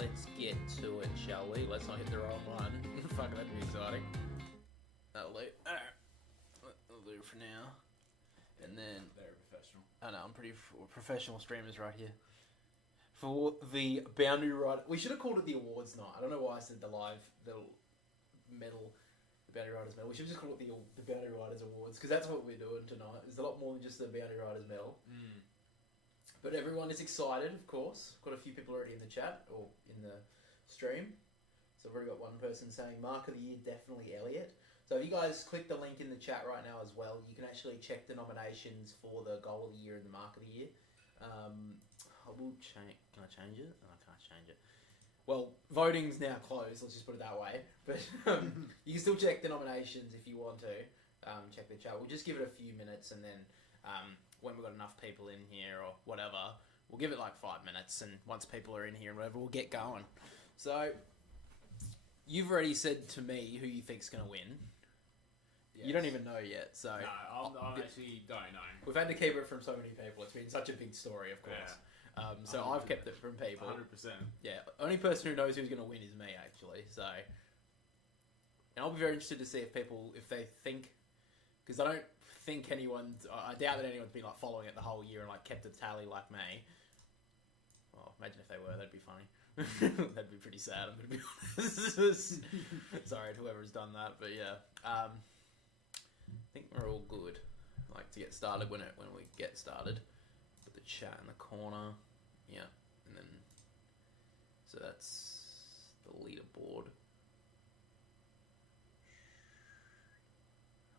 let's get to it, shall we? Let's not hit the wrong one. Fuck, that'd be exciting. That'll do. Alright. That'll do for now. And then... Very professional. I know, I'm pretty professional streamers right here. For the Boundary Rider... We should have called it the awards night. I don't know why I said the medal... The Boundary Riders Medal. We should just call it the Boundary Riders Awards, because that's what we're doing tonight. There's a lot more than just the Boundary Riders Medal. Mm. But everyone is excited, of course. Got a few people already in the chat, or in the stream. So I've already got one person saying, Mark of the Year, definitely Elliot. So if you guys click the link in the chat right now as well, you can actually check the nominations for the Goal of the Year and the Mark of the Year. I will change... Can I change it? No, I can't change it. Well, voting's now closed, let's just put it that way. But you can still check the nominations if you want to. Check the chat. We'll just give it a few minutes, and then when we've got enough people in here or whatever, we'll give it like 5 minutes, and once people are in here and whatever, we'll get going. So, you've already said to me who you think's going to win. Yes. You don't even know yet, so... No, I actually don't know. We've had to keep it from so many people. It's been such a big story, of course. Yeah. So I've kept it from people. 100%. Yeah, only person who knows who's going to win is me, actually. So, and I'll be very interested to see if people, if they think, because I don't think I doubt that anyone's been like following it the whole year and like kept a tally like me. Well, imagine if they were, that'd be funny. That'd be pretty sad, I'm going to be honest. Sorry to whoever's done that, but yeah. I think we're all good. Like to get started when we get started. Put the chat in the corner. Yeah, and then so that's the leaderboard.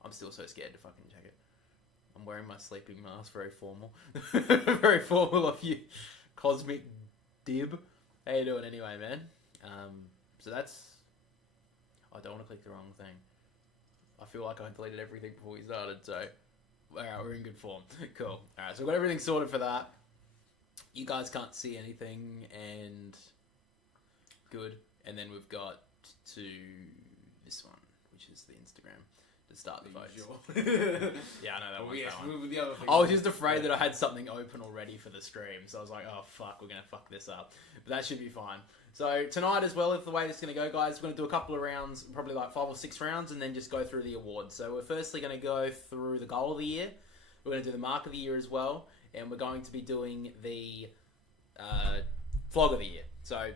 I'm still so scared to fucking check it. I'm wearing my sleeping mask, very formal. Very formal of you, Cosmic Dib. How you doing anyway, man? So that's... I don't want to click the wrong thing. I feel like I deleted everything before we started, so... Alright, we're in good form. Cool. Alright, so we've got everything sorted for that. You guys can't see anything, and... Good. And then we've got to this one, which is the Instagram, to start the votes. Sure. Yeah, I know that one's that one. With the other thing. I was just afraid that I had something open already for the stream, so I was like, oh fuck, we're going to fuck this up. But that should be fine. So tonight as well, if the way it's going to go, guys, we're going to do a couple of rounds, probably like 5 or 6 rounds, and then just go through the awards. So we're firstly going to go through the Goal of the Year. We're going to do the Mark of the Year as well, and we're going to be doing the Flog of the Year. So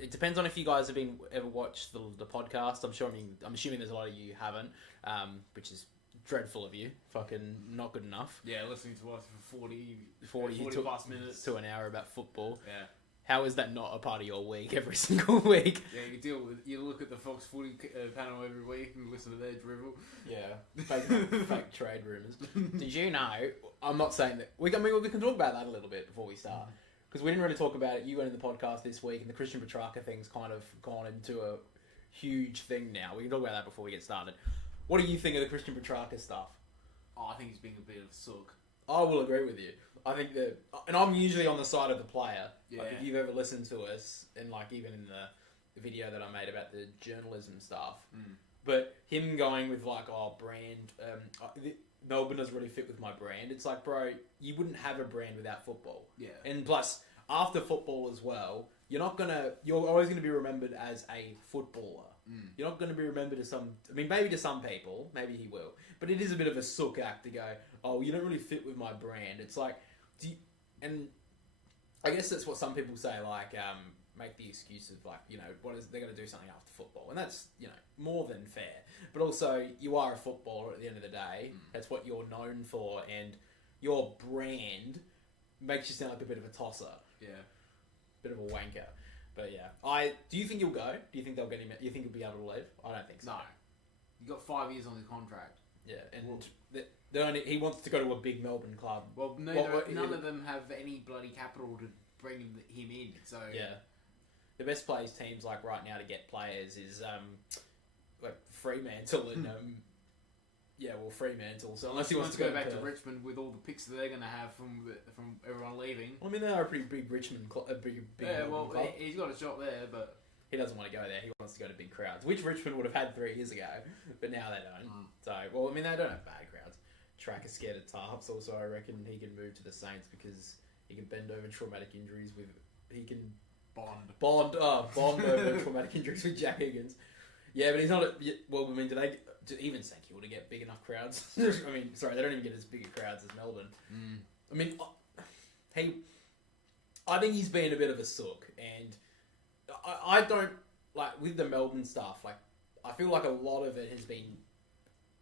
it depends on if you guys have ever watched the podcast. I'm assuming there's a lot of you who haven't, which is dreadful of you. Fucking not good enough. Yeah, listening to us for 40 plus minutes to an hour about football. Yeah. How is that not a part of your week every single week? Yeah, you look at the Fox Footy panel every week and listen to their drivel. Yeah, fake trade rumours. Did you know? I'm not saying that. We can talk about that a little bit before we start, because we didn't really talk about it. You went in the podcast this week, and the Christian Petrarca thing's kind of gone into a huge thing now. We can talk about that before we get started. What do you think of the Christian Petrarca stuff? Oh, I think he's being a bit of a sook. I will agree with you. I think that, and I'm usually on the side of the player. Yeah. Like if you've ever listened to us, and like even in the video that I made about the journalism stuff, but him going with like, oh, brand, Melbourne doesn't really fit with my brand. It's like, bro, you wouldn't have a brand without football. Yeah. And plus, after football as well, you're always going to be remembered as a footballer. You're not going to be remembered as maybe to some people, maybe he will, but it is a bit of a sook act to go, oh, you don't really fit with my brand. It's like, and I guess that's what some people say, like, make the excuse of like, they're going to do something after football, and that's, more than fair. But also, you are a footballer at the end of the day. That's what you're known for, and your brand makes you sound like a bit of a tosser. Yeah. Bit of a wanker. But yeah, do you think he'll go? Do you think they'll get him? You think he'll be able to leave? I don't think so. No, you got 5 years on the contract. Yeah, and he wants to go to a big Melbourne club. Well, none of them have any bloody capital to bring him in. So yeah, the best plays teams like right now to get players is like Fremantle and Fremantle. So unless he wants to go back to Richmond with all the picks that they're going to have from everyone leaving. Well, I mean, they are a pretty big Richmond club. Yeah, well, club. He's got a shot there, but he doesn't want to go there. He wants to go to big crowds, which Richmond would have had 3 years ago, but now they don't. So, well, I mean, they don't have bad crowds. Track is scared of tarps. Also, I reckon he can move to the Saints because he can bend over traumatic injuries with. He can Bond. Bond over traumatic injuries with Jack Higgins. Yeah, but he's not. Well, I mean, do even St Kilda get big enough crowds? I mean, sorry, they don't even get as big a crowds as Melbourne. I mean, I think he's been a bit of a sook, and I don't like with the Melbourne stuff. Like, I feel like a lot of it has been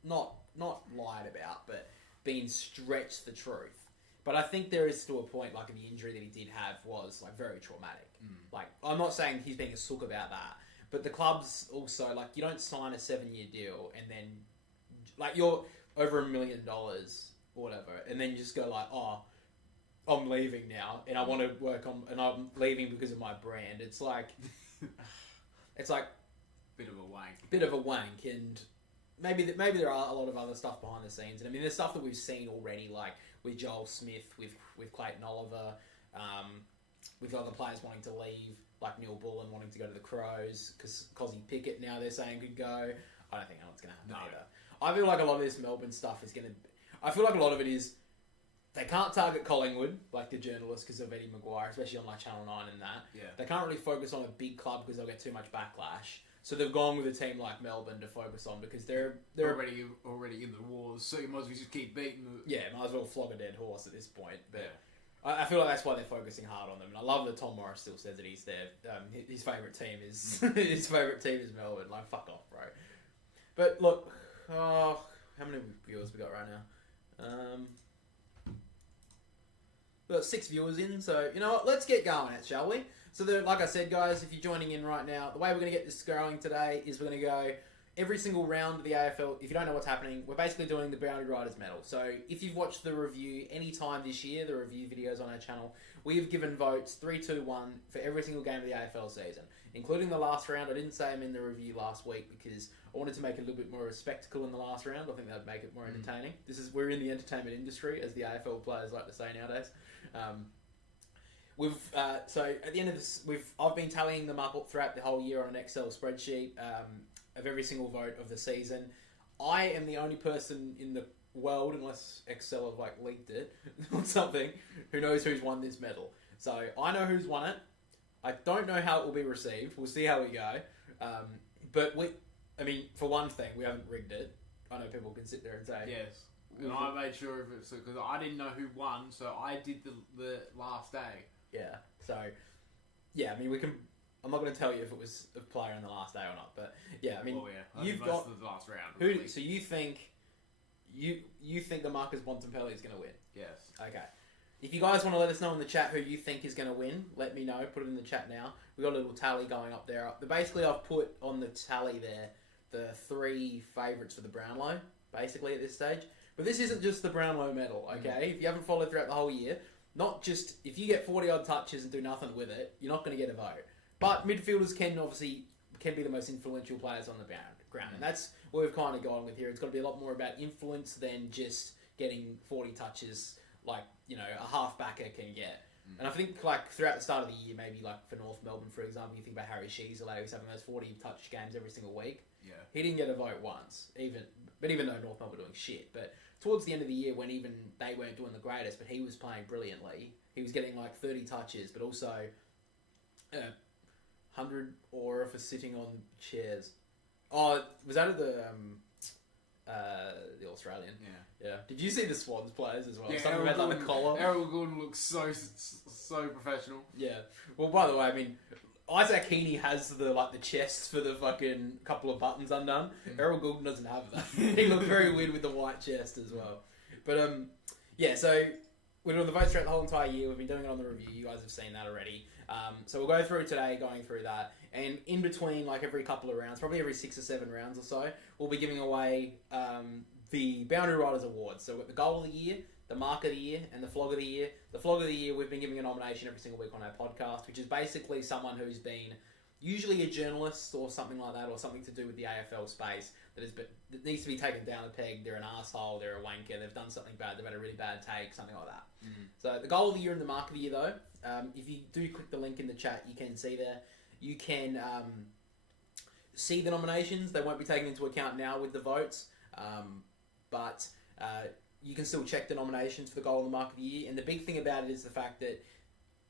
not lied about, but been stretched the truth. But I think there is still a point, like the injury that he did have was like very traumatic. Like, I'm not saying he's being a sook about that, but the clubs also, like, you don't sign a 7-year deal and then like you're over $1 million or whatever, and then you just go like, oh, I'm leaving now and I want to work on, and I'm leaving because of my brand. It's like bit of a wank, and maybe there are a lot of other stuff behind the scenes. And I mean, there's stuff that we've seen already, like with Joel Smith, with Clayton Oliver, with other players wanting to leave, like Neil Bullen wanting to go to the Crows because Cozzy Pickett now they're saying could go. I don't think that's going to happen either. I feel like a lot of this Melbourne stuff is going to. I feel like a lot of it is they can't target Collingwood like the journalists because of Eddie Maguire, especially on like Channel 9 and that. Yeah. They can't really focus on a big club because they'll get too much backlash. So they've gone with a team like Melbourne to focus on because they're already in the wars, so you might as well just keep beating them. Yeah, might as well flog a dead horse at this point. But I feel like that's why they're focusing hard on them. And I love that Tom Morris still says that he's there. His favourite team is Melbourne. Like, fuck off, bro. But look, how many viewers we got right now? We've got 6 viewers in, so you know what? Let's get going, shall we? So, like I said, guys, if you're joining in right now, the way we're going to get this going today is we're going to go every single round of the AFL. If you don't know what's happening, we're basically doing the Boundary Riders Medal. So, if you've watched the review any time this year, the review videos on our channel, we've given votes 3, 2, 1 for every single game of the AFL season, including the last round. I didn't say them in the review last week because I wanted to make it a little bit more of a spectacle in the last round. I think that would make it more entertaining. We're in the entertainment industry, as the AFL players like to say nowadays. So at the end of this, I've been tallying them up throughout the whole year on an Excel spreadsheet of every single vote of the season. I am the only person in the world, unless Excel have like leaked it or something, who knows who's won this medal. So I know who's won it. I don't know how it will be received. We'll see how we go. But for one thing, we haven't rigged it. I know people can sit there and say yes. And I made sure of it because I didn't know who won, so I did the last day. Yeah. So, yeah. I mean, we can. I'm not going to tell you if it was a player in the last day or not, but yeah. I mean, you've got the last round. Really. So you think the Marcus Bontempelli is going to win? Yes. Okay. If you guys want to let us know in the chat who you think is going to win, let me know. Put it in the chat now. We've got a little tally going up there. Basically, I've put on the tally there the 3 favourites for the Brownlow, basically, at this stage. But this isn't just the Brownlow Medal, okay? If you haven't followed throughout the whole year, not just... If you get 40-odd touches and do nothing with it, you're not going to get a vote. But midfielders can be the most influential players on the ground. And that's what we've kind of gone with here. It's got to be a lot more about influence than just getting 40 touches like, you know, a half-backer can get. And I think, like, throughout the start of the year, maybe, like, for North Melbourne, for example, you think about Harry Sheezel, who's having those 40-touch games every single week. Yeah. He didn't get a vote once, even though North Melbourne were doing shit. But towards the end of the year, when even they weren't doing the greatest, but he was playing brilliantly, he was getting, like, 30 touches, but also 100 aura for sitting on chairs. Oh, was that at the Australian? Yeah. Did you see the Swans players as well? Yeah, Something about like the collar. Errol Gordon looks so professional. Yeah. Well, by the way, I mean, Isaac Heaney has the chest for the fucking couple of buttons undone. Errol Gordon doesn't have that. He looked very weird with the white chest as well. But yeah. So we're doing the votes throughout the whole entire year. We've been doing it on the review. You guys have seen that already. So we'll go through today, going through that, and in between, like every couple of rounds, probably every 6 or 7 rounds or so, we'll be giving away the Boundary Riders Awards. So we've got the Goal of the Year, the Mark of the Year, and the Flog of the Year. The Flog of the Year, we've been giving a nomination every single week on our podcast, which is basically someone who's been usually a journalist or something like that, or something to do with the AFL space that needs to be taken down a peg. They're an asshole, they're a wanker, they've done something bad, they've had a really bad take, something like that. So the Goal of the Year and the Mark of the Year, though, if you do click the link in the chat, you can see there. You can see the nominations. They won't be taken into account now with the votes, but you can still check the nominations for the Goal and the Mark of the Year. And the big thing about it is the fact that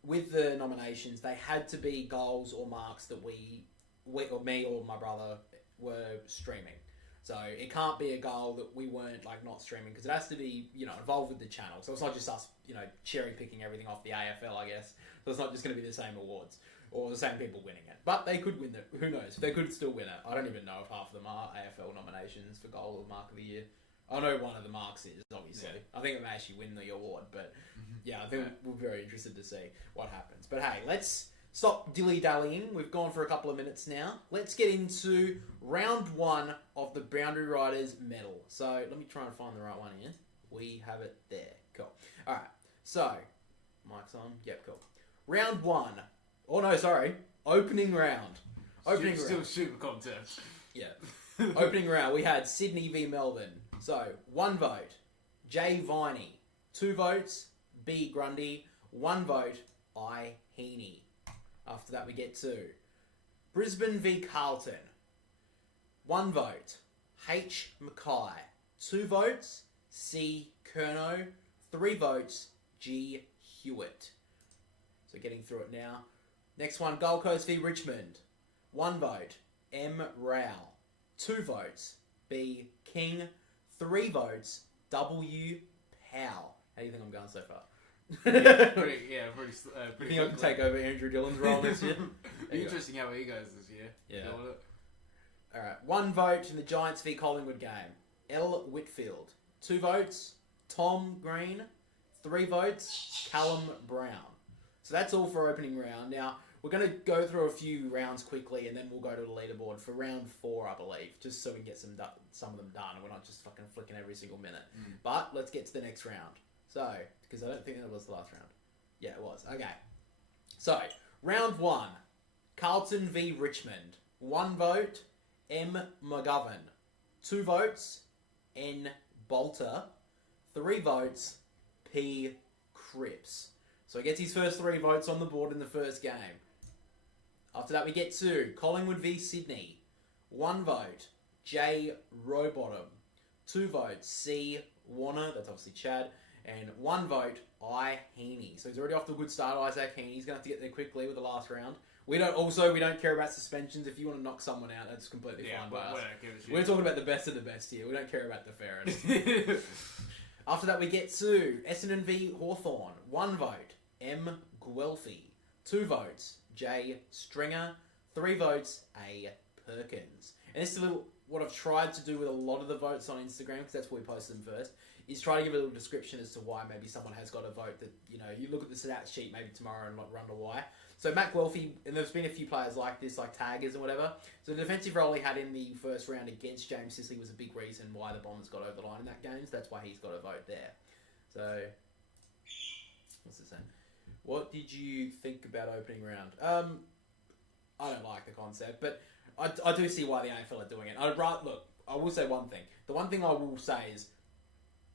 with the nominations, they had to be goals or marks that we or me or my brother were streaming. So it can't be a goal that we weren't like not streaming because it has to be, you know, involved with the channel. So it's not just us, you know, cherry picking everything off the AFL, I guess. So it's not just going to be the same awards or the same people winning it. But they could win it. Who knows? They could still win it. I don't even know if half of them are AFL nominations for goal or mark of the year. I know one of the marks is, obviously. Yeah. I think it may actually win the award, but yeah, I think we're very interested to see what happens. But hey, let's stop dilly-dallying. We've gone for a couple of minutes now. Let's get into round 1 of the Boundary Riders medal. So let me try and find the right one here. We have it there. Cool. All right. So, mic's on. Yep, cool. Round 1. Oh, no, sorry. Opening round. Opening round. Still super contest. Yeah. Opening round. We had Sydney v Melbourne. So, 1 vote, J Viney. 2 votes, B Grundy. 1 vote, I Heaney. After that, we get to Brisbane v Carlton. 1 vote, H Mackay. 2 votes, C Curnow. 3 votes, G Hewitt. So getting through it now. Next one, Gold Coast v Richmond. 1 vote, M Rao. 2 votes, B King. 3 votes, W Powell. How do you think I'm going so far? pretty. You think I can take over Andrew Dillon's role this year? Interesting how he goes this year. Yeah. Alright, 1 vote in the Giants v Collingwood game. L Whitfield. 2 votes, Tom Green. 3 votes, Callum Brown. So that's all for opening round. Now, we're going to go through a few rounds quickly and then we'll go to the leaderboard for round 4, I believe, just so we can get some of them done and we're not just fucking flicking every single minute. But let's get to the next round. So, because I don't think that was the last round. Yeah, it was. Okay. So, round 1, Carlton v Richmond. 1 vote, M McGovern. 2 votes, N Bolter. 3 votes, P Cripps. So he gets his first 3 votes on the board in the first game. After that, we get to Collingwood v Sydney. 1 vote, J Rowbottom. 2 votes, C Warner. That's obviously Chad. And 1 vote, I Heaney. So he's already off to a good start, Isaac Heaney. He's going to have to get there quickly with the last round. We don't care about suspensions. If you want to knock someone out, that's completely fine by us. We're talking about the best of the best here. We don't care about the fairest. After that, we get to Essendon v Hawthorn. 1 vote, M Guelphy. 2 votes, J Stringer. 3 votes, A Perkins. And this is what I've tried to do with a lot of the votes on Instagram, because that's where we post them first, is try to give a little description as to why maybe someone has got a vote that, you know, you look at the stats sheet maybe tomorrow and wonder why. So Matt Guelphy, and there's been a few players like this, like taggers and whatever. So the defensive role he had in the first round against James Sicily was a big reason why the Bombers got over the line in that game. So that's why he's got a vote there. So, what's it saying? What did you think about opening round? I don't like the concept, but I do see why the AFL are doing it. Look, I will say one thing. The one thing I will say is,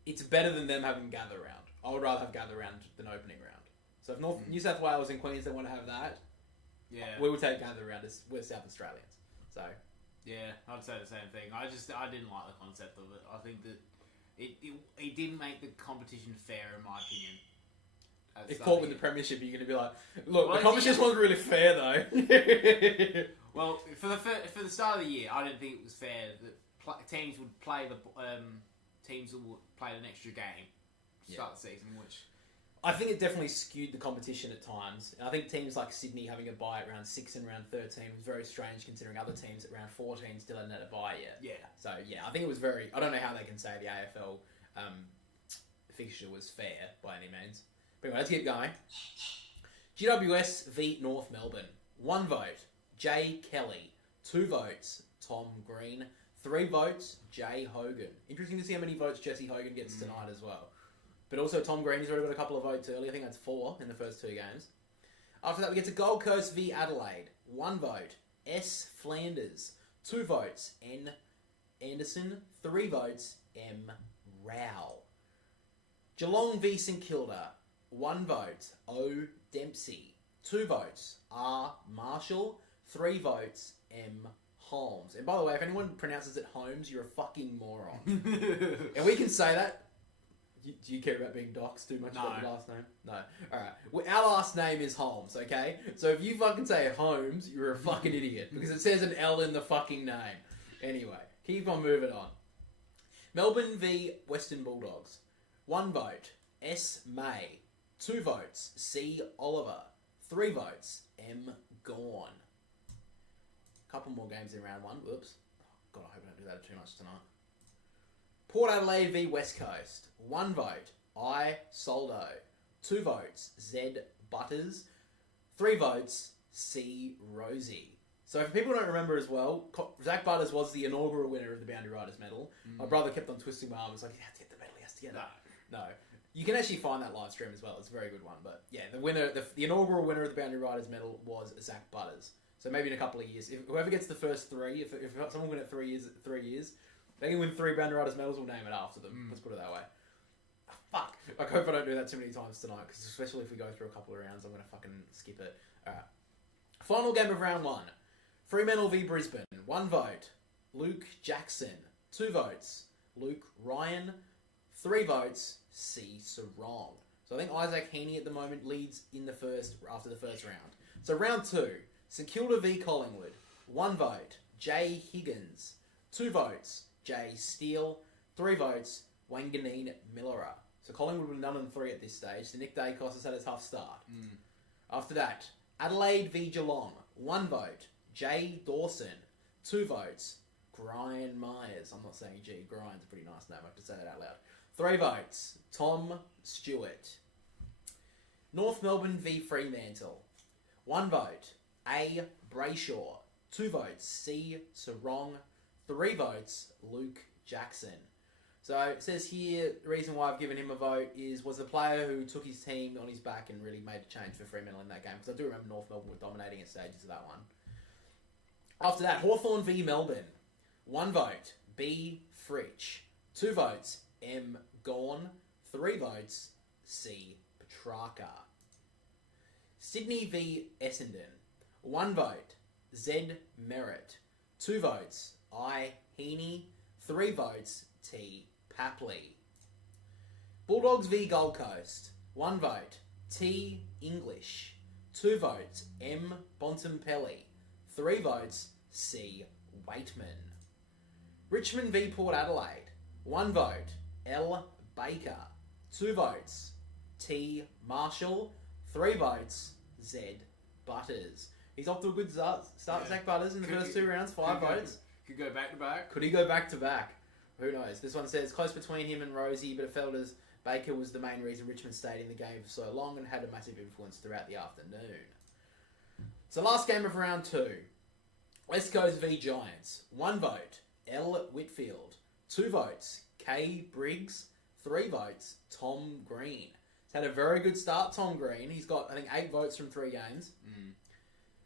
it's better than them having gather round. I would rather have gather round than opening round. So if New South Wales and Queensland want to have that, yeah, we will take gather round as we're South Australians. So yeah, I'd say the same thing. I didn't like the concept of it. I think that it didn't make the competition fair, in my opinion. If caught with the premiership, you're going to be like, look, the competition wasn't really fair though. Well, for the start of the year, I didn't think it was fair that teams would play teams that would play an extra game to start the season, which I think it definitely skewed the competition at times. And I think teams like Sydney having a bye at round 6 and round 13 was very strange, considering other teams at round 14 still hadn't had a bye yet. Yeah. So yeah, I think it was very. I don't know how they can say the AFL fixture was fair by any means. But anyway, let's keep going. GWS v North Melbourne. 1 vote, J Kelly. 2 votes, Tom Green. 3 votes, Jay Hogan. Interesting to see how many votes Jesse Hogan gets tonight as well. But also Tom Green has already got a couple of votes early. I think that's 4 in the first 2 games. After that, we get to Gold Coast v Adelaide. 1 vote, S Flanders. 2 votes, N Anderson. 3 votes, M Rao. Geelong v St Kilda. 1 vote, O Dempsey. 2 votes, R Marshall. 3 votes, M Holmes. And by the way, if anyone pronounces it Holmes, you're a fucking moron. And we can say that. Do you care about being doxxed too much No. about the last name? No. Alright. Well, our last name is Holmes, okay? So if you fucking say Holmes, you're a fucking idiot. Because it says an L in the fucking name. Anyway, keep on moving on. Melbourne v Western Bulldogs. 1 vote, S. May. 2 votes, C. Oliver. 3 votes, M. Gorn. Couple more games in round 1. Whoops. God, I hope I don't do that too much tonight. Port Adelaide v West Coast. 1 vote, I. Soldo. 2 votes, Z. Butters. 3 votes, C. Rosie. So if people don't remember as well, Zach Butters was the inaugural winner of the Boundary Riders medal. My brother kept on twisting my arm. He was like, he has to get the medal, he has to get it. No. You can actually find that live stream as well. It's a very good one. But yeah, the winner, the inaugural winner of the Boundary Riders medal was Zach Butters. So maybe in a couple of years, if whoever gets the first 3, if someone win it 3 years, they can win 3 Boundary Riders medals, we'll name it after them. Let's put it that way. Fuck. I hope I don't do that too many times tonight, because especially if we go through a couple of rounds, I'm going to fucking skip it. Alright. Final game of round 1. Fremantle v Brisbane. 1 vote, Luke Jackson. 2 votes, Luke Ryan. 3 votes, C. Sarong. So I think Isaac Heaney at the moment leads in after the first round. So round 2, St Kilda v Collingwood. 1 vote, Jay Higgins. 2 votes, Jay Steele. 3 votes, Wanganeen Millera. So Collingwood were none and 3 at this stage. So Nick Dacos has had a tough start. After that, Adelaide v Geelong. 1 vote, Jay Dawson. 2 votes, Brian Myers. I'm not saying G. Brian's a pretty nice name. I have to say that out loud. 3 votes, Tom Stewart. North Melbourne v Fremantle. 1 vote, A. Brayshaw. 2 votes, C. Sarong. 3 votes, Luke Jackson. So it says here, the reason why I've given him a vote was the player who took his team on his back and really made a change for Fremantle in that game. Because I do remember North Melbourne were dominating at stages of that one. After that, Hawthorn v Melbourne. 1 vote, B. Fritsch. 2 votes, M. Gorn. 3 votes, C. Petrarca. Sydney v Essendon. 1 vote, Z. Merritt. 2 votes, I. Heaney. 3 votes, T. Papley. Bulldogs v Gold Coast. 1 vote, T. English. 2 votes, M. Bontempelli. 3 votes, C. Waitman. Richmond v Port Adelaide. 1 vote, L. Baker. 2 votes, T. Marshall. 3 votes, Z. Butters. He's off to a good start. Yeah. Zach Butters in the first 2 rounds, 5 votes. Could go back to back. Could he go back to back? Who knows? This one says close between him and Rosie, but it felt as Baker was the main reason Richmond stayed in the game for so long and had a massive influence throughout the afternoon. So last game of round 2. West Coast v Giants. 1 vote, L. Whitfield. 2 votes, K. Briggs. 3 votes, Tom Green. He's had a very good start, Tom Green. He's got, I think, 8 votes from 3 games.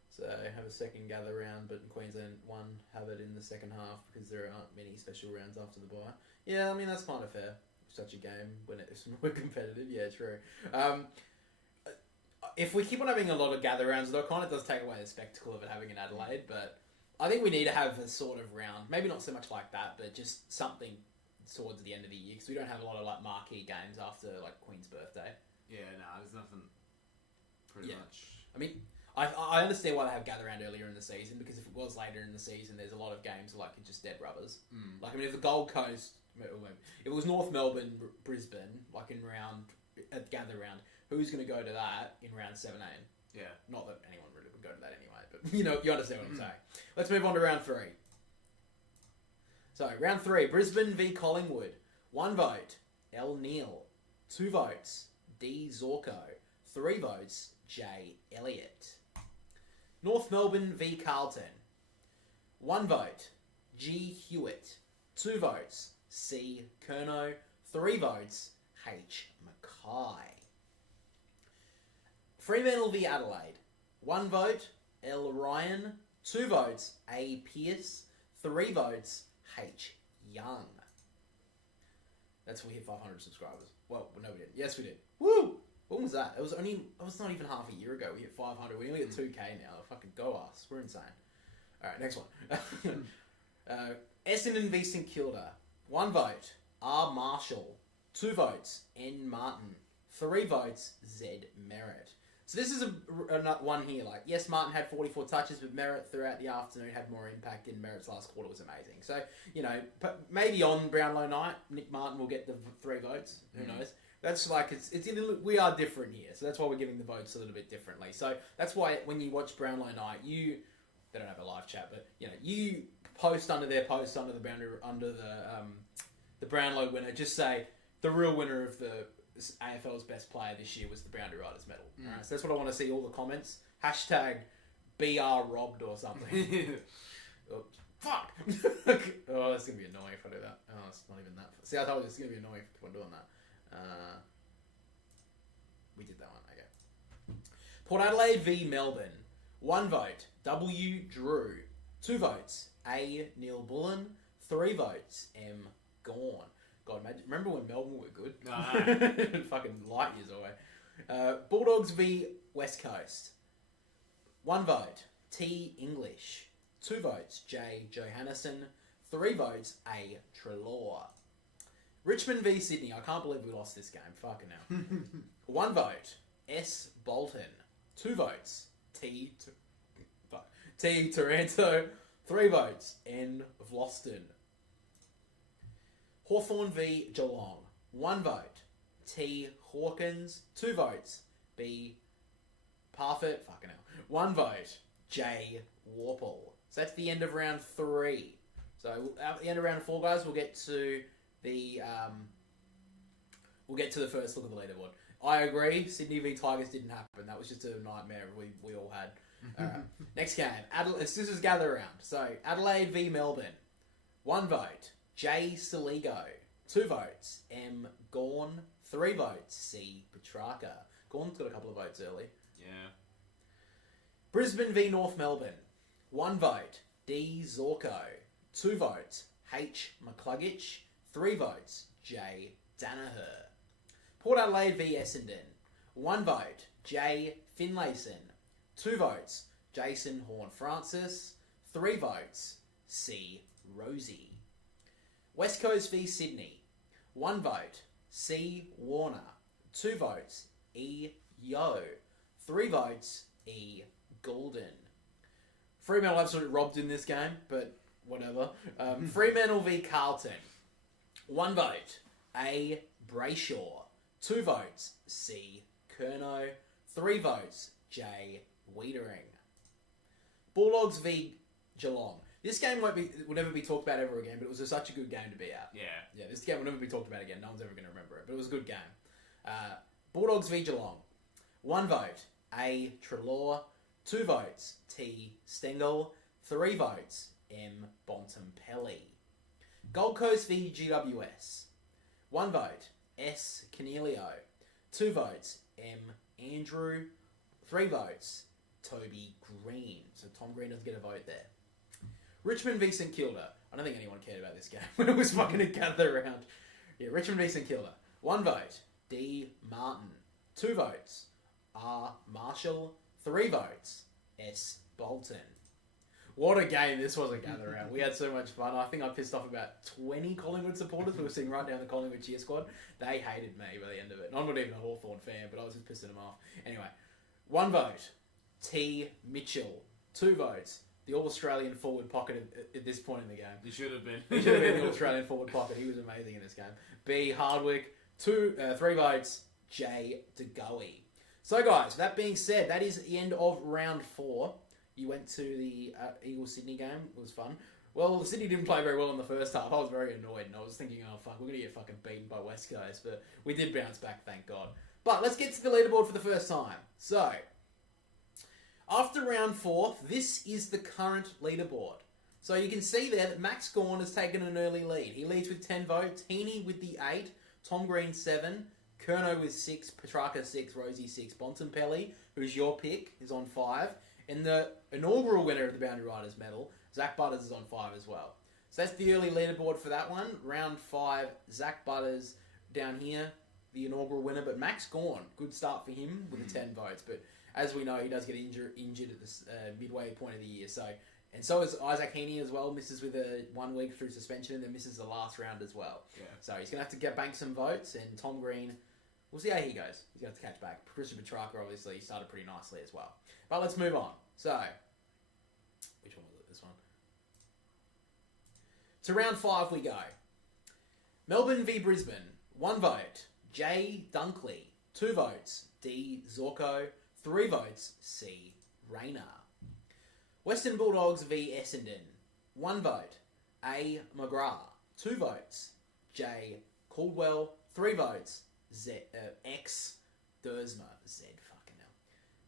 So have a second gather round, but in Queensland won, have it in the second half because there aren't many special rounds after the bye. Yeah, I mean, that's kind of fair. Such a game when it's more competitive. Yeah, true. If we keep on having a lot of gather rounds, though, it kind of does take away the spectacle of it having in Adelaide, but I think we need to have a sort of round, maybe not so much like that, but just something towards the end of the year, because we don't have a lot of like marquee games after like Queen's birthday. Yeah, no, there's nothing pretty much. I mean, I understand why they have gather round earlier in the season, because if it was later in the season, there's a lot of games like just dead rubbers. Like, I mean, if the Gold Coast, if it was North Melbourne, Brisbane, like in at gather round, who's going to go to that in round 17? Yeah. Not that anyone really would go to that anyway, but you understand what I'm saying. Let's move on to round 3. So, round 3, Brisbane v Collingwood. 1 vote, L. Neal. 2 votes, D. Zorko. 3 votes, J. Elliott. North Melbourne v Carlton. 1 vote, G. Hewitt. 2 votes, C. Curnow. 3 votes, H. Mackay. Fremantle v Adelaide. 1 vote, L. Ryan. 2 votes, A. Pearce. 3 votes, H. Young. That's when we hit 500 subscribers. Well, no, we didn't. Yes, we did. Woo! When was that? It was not even half a year ago. We hit 500. We only hit 2K now. Fucking go us. We're insane. Alright, next one. Essendon v St Kilda. 1 vote, R. Marshall. 2 votes, N. Martin. 3 votes, Z. Merritt. So this is a one here. Like, yes, Martin had 44 touches, but Merritt throughout the afternoon had more impact, and Merritt's last quarter was amazing. So, maybe on Brownlow night, Nick Martin will get the 3 votes. Who knows? That's like, we are different here. So that's why we're giving the votes a little bit differently. So that's why when you watch Brownlow night, they don't have a live chat, but, you post under their post under the boundary, under the Brownlow winner, just say the real winner of the AFL's best player this year was the Boundary Riders medal. Alright, so that's what I want to see, all the comments. Hashtag BR robbed or something. Oops. Fuck! Oh, that's going to be annoying if I do that. Oh, it's not even that. See, I told you it's going to be annoying if I'm doing that. We did that one, okay. Port Adelaide v Melbourne. 1 vote, W. Drew. 2 votes, A. Neil Bullen. 3 votes, M. Gorn. God, remember when Melbourne were good? Fucking light years away. Bulldogs v West Coast. 1 vote, T. English. 2 votes, J. Johannesson. 3 votes, A. Treloar. Richmond v Sydney. I can't believe we lost this game. Fucking hell. 1 vote, S. Bolton. 2 votes, T. Taranto. 3 votes, N. Vlosten. Hawthorn v Geelong. 1 vote, T. Hawkins. 2 votes, B. Parfitt. Fucking hell. 1 vote, J. Warple. So that's the end of round 3. So at the end of round 4, guys, we'll get to the first look at the leaderboard. I agree. Sydney v Tigers didn't happen. That was just a nightmare we all had. Alright. Next game. This is gather round. So Adelaide v Melbourne. 1 vote, J. Saligo. 2 votes, M. Gorn. 3 votes, C. Petrarca. Gorn's got a couple of votes early. Yeah. Brisbane v North Melbourne. 1 vote, D. Zorko. 2 votes, H. McCluggage. 3 votes, J. Danaher. Port Adelaide v Essendon. 1 vote, J. Finlayson. 2 votes, Jason Horn-Francis. 3 votes, C. Rosie. West Coast v Sydney. 1 vote, C. Warner. 2 votes, E. Yo. 3 votes, E. Golden. Fremantle absolutely robbed in this game, but whatever. Fremantle v Carlton. 1 vote, A. Brayshaw. 2 votes, C. Curnow. 3 votes, J. Wiedering. Bulldogs v Geelong. This game will never be talked about ever again, but it was such a good game to be at. Yeah, this game will never be talked about again. No one's ever going to remember it, but it was a good game. Bulldogs v Geelong. 1 vote, A. Treloar. 2 votes, T. Stengel. 3 votes, M. Bontempelli. Gold Coast v GWS. 1 vote, S. Canelio. 2 votes, M. Andrew. 3 votes, Toby Green. So Tom Green doesn't get a vote there. Richmond v St Kilda. I don't think anyone cared about this game when it was fucking a gather around. Yeah, Richmond v St Kilda. 1 vote, D. Martin. 2 votes, R. Marshall. 3 votes, S. Bolton. What a game this was a gather around. We had so much fun. I think I pissed off about 20 Collingwood supporters who were sitting right down the Collingwood cheer squad. They hated me by the end of it. And I'm not even a Hawthorn fan, but I was just pissing them off. Anyway, 1 vote, T. Mitchell. 2 votes, the All-Australian forward pocket at this point in the game. He should have been. He should have been the All-Australian forward pocket. He was amazing in this game. B. Hardwick. 3 votes, J. DeGoey. So, guys, that being said, that is the end of round 4. You went to the Eagles-Sydney game. It was fun. Well, Sydney didn't play very well in the first half. I was very annoyed, and I was thinking, oh, fuck, we're going to get fucking beaten by West Coast. But we did bounce back, thank God. But let's get to the leaderboard for the first time. So, after round 4, this is the current leaderboard. So you can see there that Max Gawn has taken an early lead. He leads with 10 votes. Heaney with the 8. Tom Green 7. Curnow with 6. Petrarca 6. Rosie 6. Bontempelli, who's your pick, is on 5. And the inaugural winner of the Boundary Riders medal, Zach Butters, is on 5 as well. So that's the early leaderboard for that one. Round 5, Zach Butters down here, the inaugural winner. But Max Gawn, good start for him with the 10 votes. But as we know, he does get injured at the midway point of the year. So And so is Isaac Heaney as well. Misses with a 1 week through suspension and then misses the last round as well. Yeah. So he's going to have to bank some votes. And Tom Green, we'll see how he goes. He's going to have to catch back. Christian Petrarca obviously started pretty nicely as well. But let's move on. So, which one was it? This one. To round 5 we go. Melbourne v Brisbane. 1 vote. J. Dunkley. 2 votes. D. Zorko. 3 votes. C. Rayner. Western Bulldogs v Essendon. 1 vote. A. McGrath. 2 votes. J. Caldwell. 3 votes. X. Dersma. Z. Fucking hell.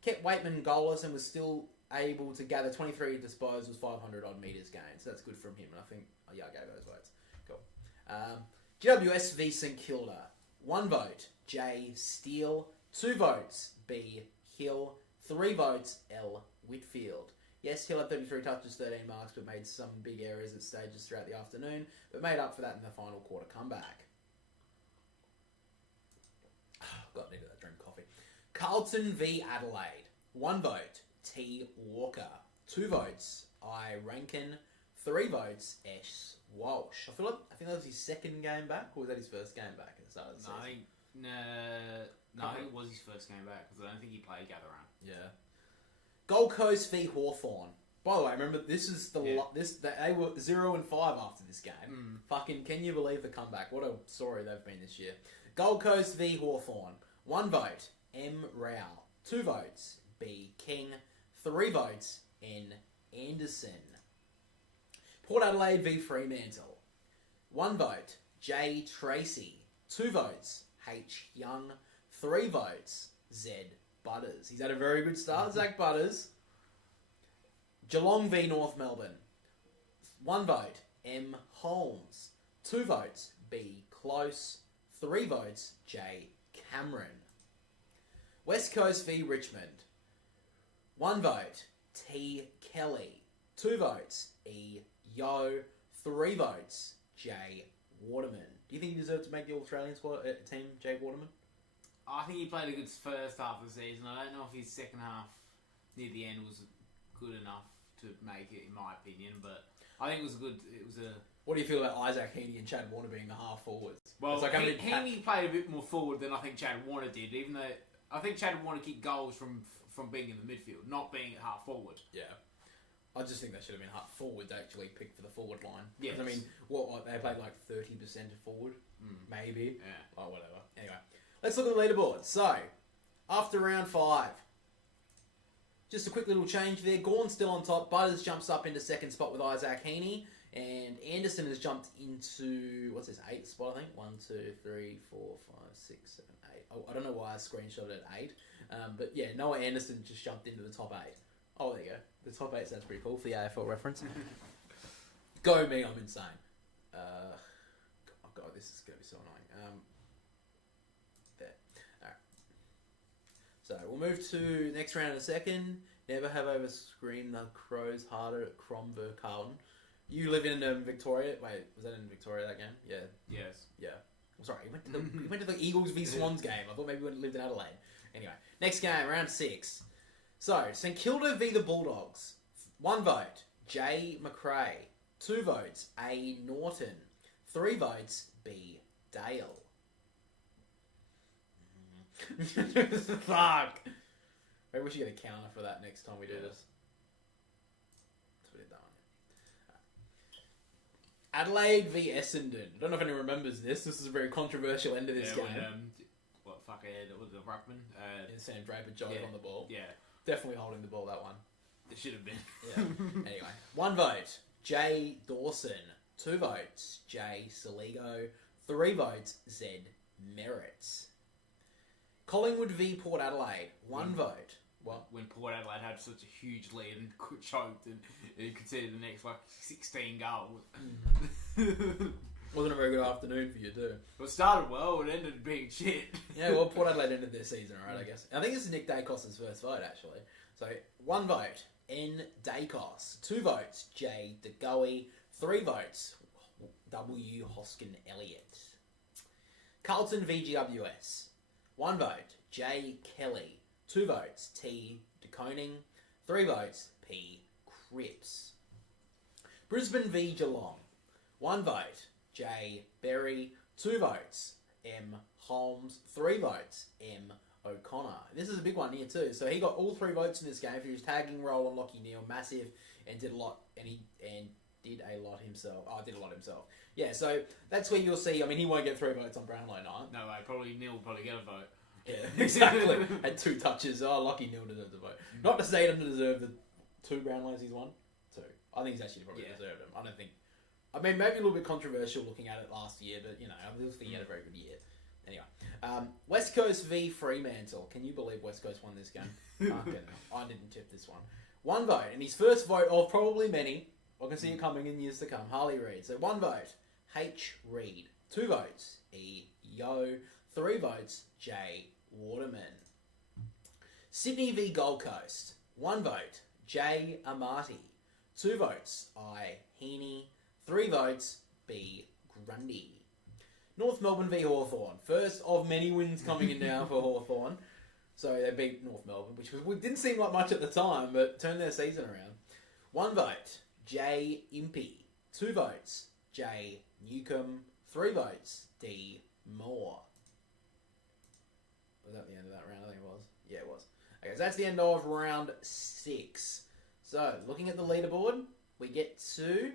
Kept Waitman goalless and was still able to gather 23 disposals, 500 odd metres gained. So that's good from him. And I think, I gave those votes. Cool. GWS v St Kilda. 1 vote. J. Steele. 2 votes. B. Hill. 3 votes. L. Whitfield. Yes, Hill had 33 touches, 13 marks, but made some big errors at stages throughout the afternoon, but made up for that in the final quarter comeback. Got into that drink coffee. Carlton v Adelaide. 1 vote. T. Walker. 2 votes. I. Rankin. 3 votes. S. Walsh. I think that was his second game back, or was that his first game back at the start of the season? I think it was his first game back, because I don't think he played Gatherround. Yeah. Gold Coast v Hawthorn. By the way, remember this is they were 0-5 after this game. Fucking, can you believe the comeback? What a story they've been this year. Gold Coast v Hawthorn. 1 vote. M. Rao. 2 votes. B. King. 3 votes. N. Anderson. Port Adelaide v Fremantle. 1 vote. J. Tracy. 2 votes. H. Young. 3 votes. Z. Butters. He's had a very good start, Zach Butters. Geelong v North Melbourne. 1 vote. M. Holmes. 2 votes. B. Close. 3 votes. J. Cameron. West Coast v Richmond. 1 vote. T. Kelly. 2 votes. E. Yo. 3 votes. J. Waterman. Do you think he deserved to make the All-Australian squad team, J. Waterman? I think he played a good first half of the season. I don't know if his second half near the end was good enough to make it, in my opinion. But I think it was good. What do you feel about Isaac Heaney and Chad Warner being the half forwards? Well, it's like Heaney played a bit more forward than I think Chad Warner did. Even though I think Chad Warner kicked goals from being in the midfield, not being at half forward. Yeah. I just think they should have been half forward to actually pick for the forward line. Yes. I mean, they played like 30% forward, maybe. Yeah. Oh, whatever. Anyway. Let's look at the leaderboard. So, after round 5, just a quick little change there. Gawn's still on top. Butters jumps up into second spot with Isaac Heaney. And Anderson has jumped into, 8th spot, I think? 1, 2, 3, 4, 5, 6, 7, 8. Oh, I don't know why I screenshotted at 8. But yeah, Noah Anderson just jumped into the top 8. Oh, there you go. The top 8 sounds pretty cool for the AFL reference. Go me, I'm insane. Oh God, this is going to be so annoying. There. Alright. So, we'll move to next round in a second. Never have over screamed the Crows harder at Cromver Carlton. You live in Victoria. Wait, was that in Victoria, that game? Yeah. Yes. Yeah. I'm sorry, he went to the Eagles v Swans game. I thought maybe he lived in Adelaide. Anyway, next game, round 6. So, St Kilda v the Bulldogs. 1 vote, J. McRae. 2 votes, A. Norton. 3 votes, B. Dale. Fuck. Maybe we should get a counter for that next time we do this. That's what we did that one. Adelaide v Essendon. I don't know if anyone remembers this. This is a very controversial end of this game. With the ruckman? Sam Draper jogging on the ball. Yeah. Definitely holding the ball, that one. It should have been. Yeah. Anyway, 1 vote, J. Dawson. 2 votes, J. Saligo. 3 votes, Z. Merritts. Collingwood v Port Adelaide. 1 vote. What? When Port Adelaide had such a huge lead and choked and conceded the next 16 goals. Wasn't a very good afternoon for you too. Well, it started well, it ended being shit. Yeah, well, Port Adelaide ended their season, alright, I guess. I think this is Nick Dacos' first vote, actually. So, 1 vote, N. Dacos. 2 votes, J. DeGoey. 3 votes, W. Hoskin Elliott. Carlton v GWS. 1 vote, J. Kelly. 2 votes, T. DeConing. 3 votes, P. Cripps. Brisbane v Geelong. 1 vote, J. Berry. 2 votes, M. Holmes. 3 votes, M. O'Connor. This is a big one here too. So he got all 3 votes in this game for his tagging role on Lachie Neale, massive, and did a lot. And he did a lot himself. Oh, did a lot himself. Yeah. So that's where you'll see. I mean, he won't get 3 votes on Brownlow night. No way. Probably Neil will probably get a vote. Yeah, exactly. Had 2 touches. Oh, Lachie Neale deserves a vote. Not to say he doesn't deserve the 2 Brownlows he's won. 2. I think he's actually probably deserved them. I don't think. I mean, maybe a little bit controversial looking at it last year, but, you know, I still think he had a very good year. Anyway, West Coast v Fremantle. Can you believe West Coast won this game? I didn't tip this one. 1 vote, and his first vote of probably many. I can see it coming in years to come. Harley Reid. So 1 vote, H. Reid. 2 votes, E. Yo. 3 votes, J. Waterman. Sydney v Gold Coast. 1 vote, J. Amati. 2 votes, I. Heaney. 3 votes, B. Grundy. North Melbourne v Hawthorn. First of many wins coming in now for Hawthorn. So they beat North Melbourne, which didn't seem like much at the time, but turned their season around. 1 vote, J. Impey. 2 votes, J. Newcomb. 3 votes, D. Moore. Was that the end of that round? I think it was. Yeah, it was. Okay, so that's the end of round 6. So, looking at the leaderboard, we get to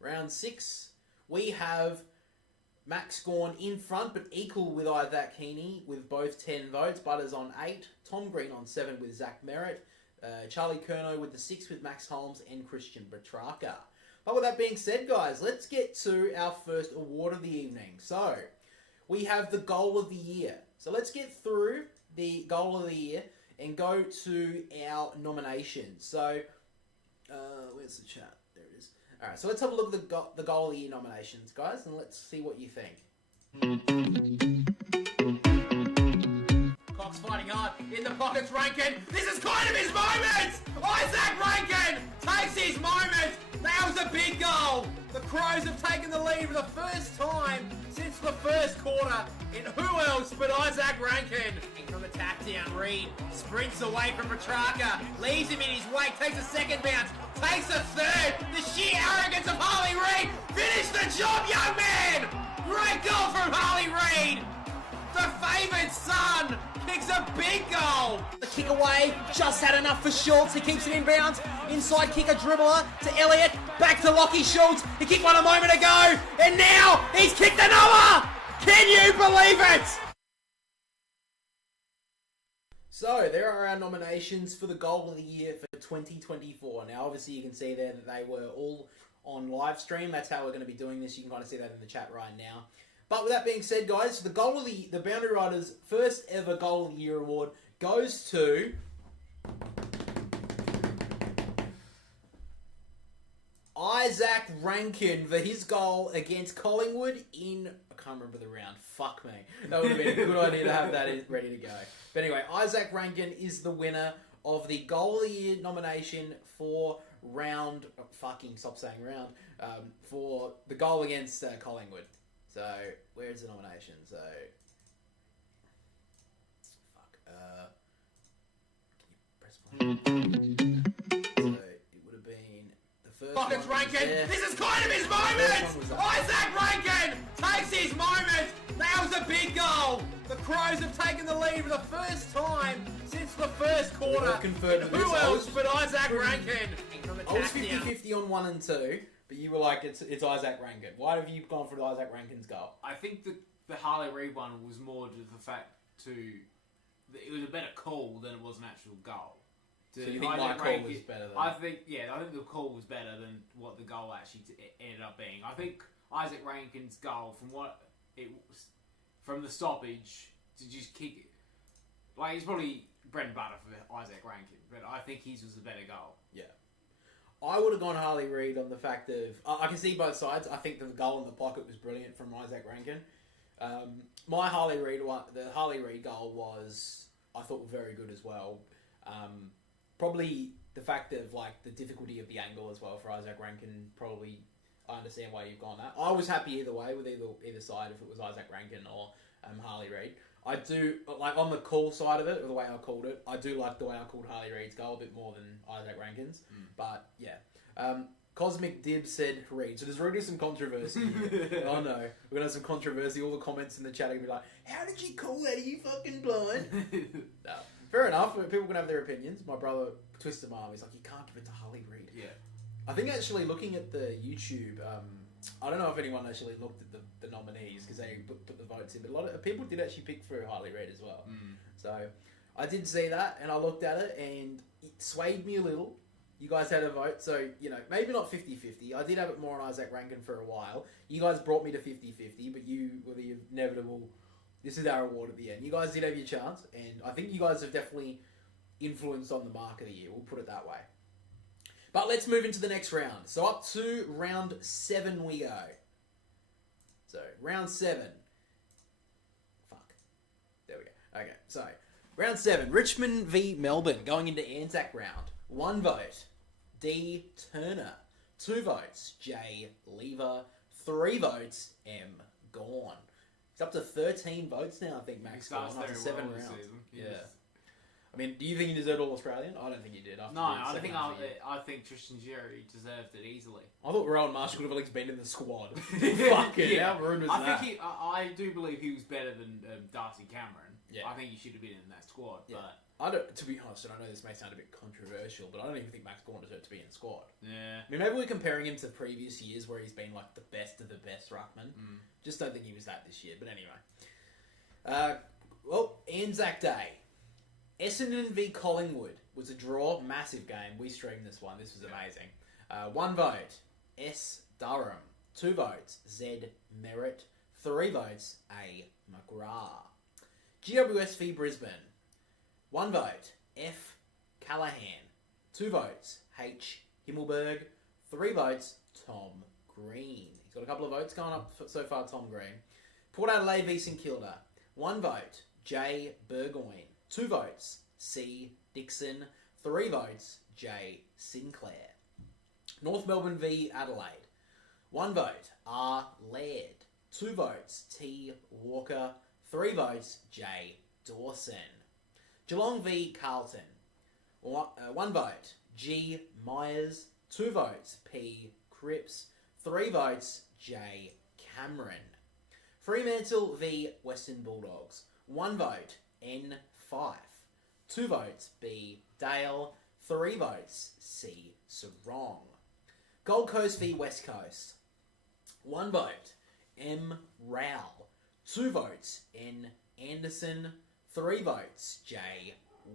round 6. We have Max Gawn in front, but equal with Isaac Heaney with both 10 votes. Butters on 8. Tom Green on 7 with Zach Merritt. Charlie Curnow with the 6 with Max Holmes and Christian Petrarca. But with that being said, guys, let's get to our first award of the evening. So, we have the Goal of the Year. So let's get through the Goal of the Year and go to our nominations. So, where's the chat? There it is. Alright, so let's have a look at the Goal of the Year nominations, guys, and let's see what you think. Cox fighting hard in the pockets, Rankin. This is kind of his moment! Isaac Rankin takes his moment! That was a big goal! The Crows have taken the lead for the first time since the first quarter. And who else but Isaac Rankin? From the tap down, Reid sprints away from Petrarca, leaves him in his wake, takes a second bounce, takes a third. The sheer arrogance of Harley Reid. Finish the job, young man! Great goal from Harley Reid. The favoured son kicks a big goal. The kick away, just had enough for Schultz. He keeps it in bounds. Inside kicker dribbler to Elliott. Back to Lachie Schultz. He kicked one a moment ago. And now he's kicked another. Can you believe it? So, there are our nominations for the Goal of the Year for 2024. Now, obviously, you can see there that they were all on live stream. That's how we're going to be doing this. You can kind of see that in the chat right now. But with that being said, guys, the Goal of the Boundary Riders' first ever Goal of the Year award goes to Isaac Rankin for his goal against Collingwood in, I can't remember the round. Fuck me. That would have been a good idea to have that ready to go. But anyway, Isaac Rankin is the winner of the Goal of the Year nomination for round. Oh, fucking stop saying round. For the goal against Collingwood. So, where's the nomination? So, fuck. Can you press play? So, it would have been the first Pockets one. Rankin. Yeah. This is kind of his moment. Isaac Rankin takes his moment. That was a big goal. The Crows have taken the lead for the first time since the first quarter. Confirmed Who else but Isaac Rankin? I was 50-50 on 1 and 2. But you were like, it's Isaac Rankin. Why have you gone for Isaac Rankin's goal? I think the Harley Reid one was more to the fact that it was a better call than it was an actual goal. So you think my call was better than... I think the call was better than what the goal actually ended up being. I think Isaac Rankin's goal, from what it was, from the stoppage to just kick it, like, it's probably bread and butter for Isaac Rankin, but I think his was a better goal. Yeah. I would have gone Harley Reid on the fact of... I can see both sides. I think the goal in the pocket was brilliant from Isaac Rankin. My Harley Reid one, the Harley Reid goal was, I thought, very good as well. Probably the fact of like the difficulty of the angle as well for Isaac Rankin. Probably, I understand why you've gone that. I was happy either way with either side, if it was Isaac Rankin or Harley Reid. I do, like, on the call side of it, or the way I called it, I do like the way I called Harley Reid's goal a bit more than Isaac Rankin's. But, yeah. Cosmic Dibs said Reed. So there's already some controversy here. Oh no. We're going to have some controversy. All the comments in the chat are going to be like, how did you call that? Are you fucking blind? No. Fair enough. People can have their opinions. My brother twisted my arm. He's like, you can't give it to Harley Reid. Yeah. I think actually looking at the YouTube, I don't know if anyone actually looked at the nominees because they put the votes in, but a lot of people did actually pick for Harley Reid as well. So I did see that and I looked at it and it swayed me a little. You guys had a vote, so, you know, maybe not 50-50. I did have it more on Isaac Rankin for a while. You guys brought me to 50-50, but you were the inevitable, this is our award at the end. You guys did have your chance, and I think you guys have definitely influenced on the mark of the year. We'll put it that way. But let's move into the next round. So up to round 7 we go. So, round 7. Fuck. There we go. Okay, so, round 7. Richmond v Melbourne, going into Anzac round. 1 vote. D. Turner. 2 votes. J. Lever. 3 votes. M. Gone. It's up to 13 votes now, I think, Max. Gone after 7 rounds. Yeah. I mean, do you think he deserved All Australian? I don't think he did. No, I think Tristan Xerri deserved it easily. I thought Rowan Marshall would have at least been in the squad. Fuck it, how rude was that? I do believe he was better than Darcy Cameron. Yeah. I think he should have been in that squad. Yeah. But I don't. To be honest, and I know this may sound a bit controversial, but I don't even think Max Gawn deserved to be in the squad. Yeah. I mean, maybe we're comparing him to previous years where he's been like the best of the best ruckman. Just don't think he was that this year. But anyway, well, Anzac Day. Essendon v Collingwood was a draw, massive game. We streamed this one. This was amazing. 1 vote, S. Durham. 2 votes, Z. Merritt. 3 votes, A. McGrath. GWS v Brisbane. 1 vote, F. Callahan. 2 votes, H. Himmelberg. 3 votes, Tom Green. He's got a couple of votes going up so far, Tom Green. Port Adelaide v St Kilda. 1 vote, J. Burgoyne. 2 votes, C. Dixon. 3 votes, J. Sinclair. North Melbourne v Adelaide. 1 vote, R. Laird. 2 votes, T. Walker. 3 votes, J. Dawson. Geelong v Carlton. 1 vote, G. Myers. 2 votes, P. Cripps. 3 votes, J. Cameron. Fremantle v Western Bulldogs. 1 vote, N. Fife. 2 votes, B. Dale. 3 votes, C. Sarong. Gold Coast v West Coast. 1 vote, M. Rowell. 2 votes, N. Anderson. 3 votes, J.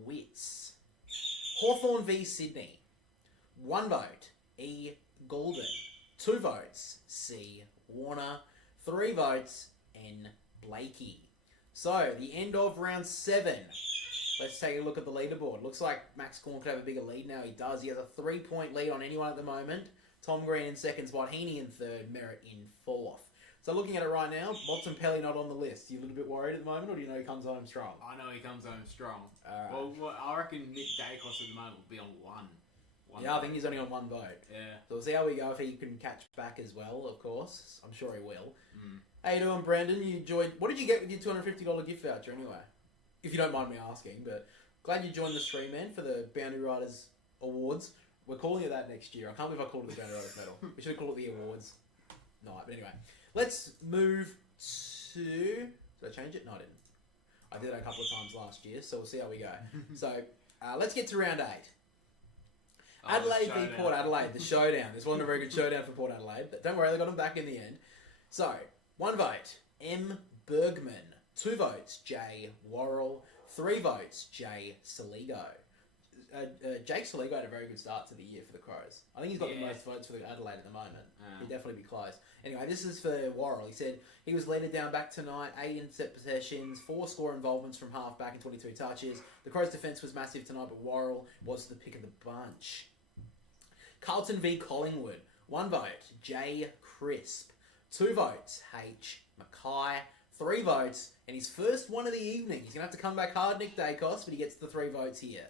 Witts. Hawthorn v Sydney. 1 vote, E. Golden. 2 votes, C. Warner. 3 votes, N. Blakey. So, the end of round 7. Let's take a look at the leaderboard. Looks like Max Gawn could have a bigger lead now. He does. He has a 3-point lead on anyone at the moment. Tom Green in 2nd spot. Heaney in 3rd. Merritt in 4th. So looking at it right now, Bontempelli not on the list. You a little bit worried at the moment, or do you know he comes home strong? I know he comes home strong. Alright. Well, I reckon Nick Dacos at the moment will be on 1. Yeah, I think he's only on 1 vote. Yeah. So we'll see how we go if he can catch back as well, of course. I'm sure he will. How you doing, Brandon? You enjoyed... What did you get with your $250 gift voucher anyway? If you don't mind me asking, but glad you joined the stream, man, for the Boundary Riders Awards. We're calling it that next year. I can't believe I called it the Boundary Riders Medal. We should have called it the Awards night. But anyway, let's move to... Did I change it? No, I didn't. I did it a couple of times last year, so we'll see how we go. So, let's get to round 8. Adelaide v Port Adelaide, the showdown. This wasn't a very good showdown for Port Adelaide, but don't worry, they got them back in the end. So, 1 vote, M. Bergman. 2 votes, J. Worrell. 3 votes, J. Saligo. Jake Saligo had a very good start to the year for the Crows. I think he's got the most votes for the Adelaide at the moment. He'd definitely be close. Anyway, this is for Worrell. He said he was leading down back tonight, 8 intercept possessions, 4 score involvements from half back and 22 touches. The Crows' defence was massive tonight, but Worrell was the pick of the bunch. Carlton v Collingwood. 1 vote, J. Crisp. 2 votes, H. Mackay. 3 votes, and his first one of the evening. He's going to have to come back hard, Nick Dacos, but he gets the 3 votes here.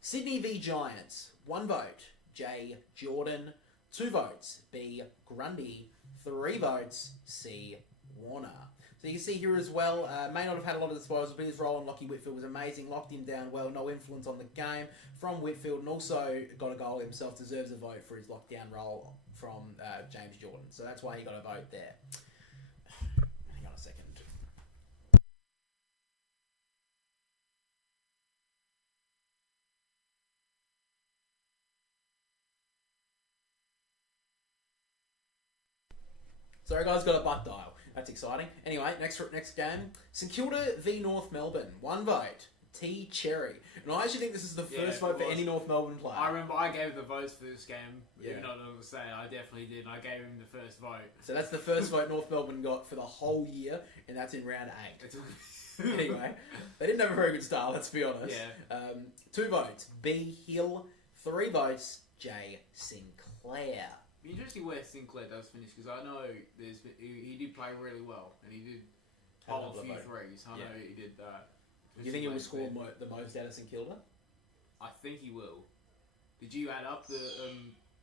Sydney v Giants. 1 vote, J. Jordan. 2 votes, B. Grundy. 3 votes, C. Warner. So you can see here as well, may not have had a lot of disposals, but his role on Lockie Whitfield was amazing. Locked him down well, no influence on the game from Whitfield, and also got a goal himself. Deserves a vote for his lockdown role from James Jordan. So that's why he got a vote there. Hang on a second. Sorry guys, got a butt dial. That's exciting. Anyway, next game. St Kilda v North Melbourne. One vote. T Cherry. And I actually think this is the first vote for any North Melbourne player. I remember I gave the votes for this game. Yeah. Even though I'm not to say, I definitely did. I gave him the first vote. So that's the first vote North Melbourne got for the whole year, and that's in round 8. Anyway, they didn't have a very good start, let's be honest. Yeah. 2 votes. B Hill. 3 votes. J Sinclair. Be interesting where Sinclair does finish, because I know he did play really well, and he did hold a few threes. I know he did that. Do you think he will score the most out of St Kilda? I think he will. Did you add up the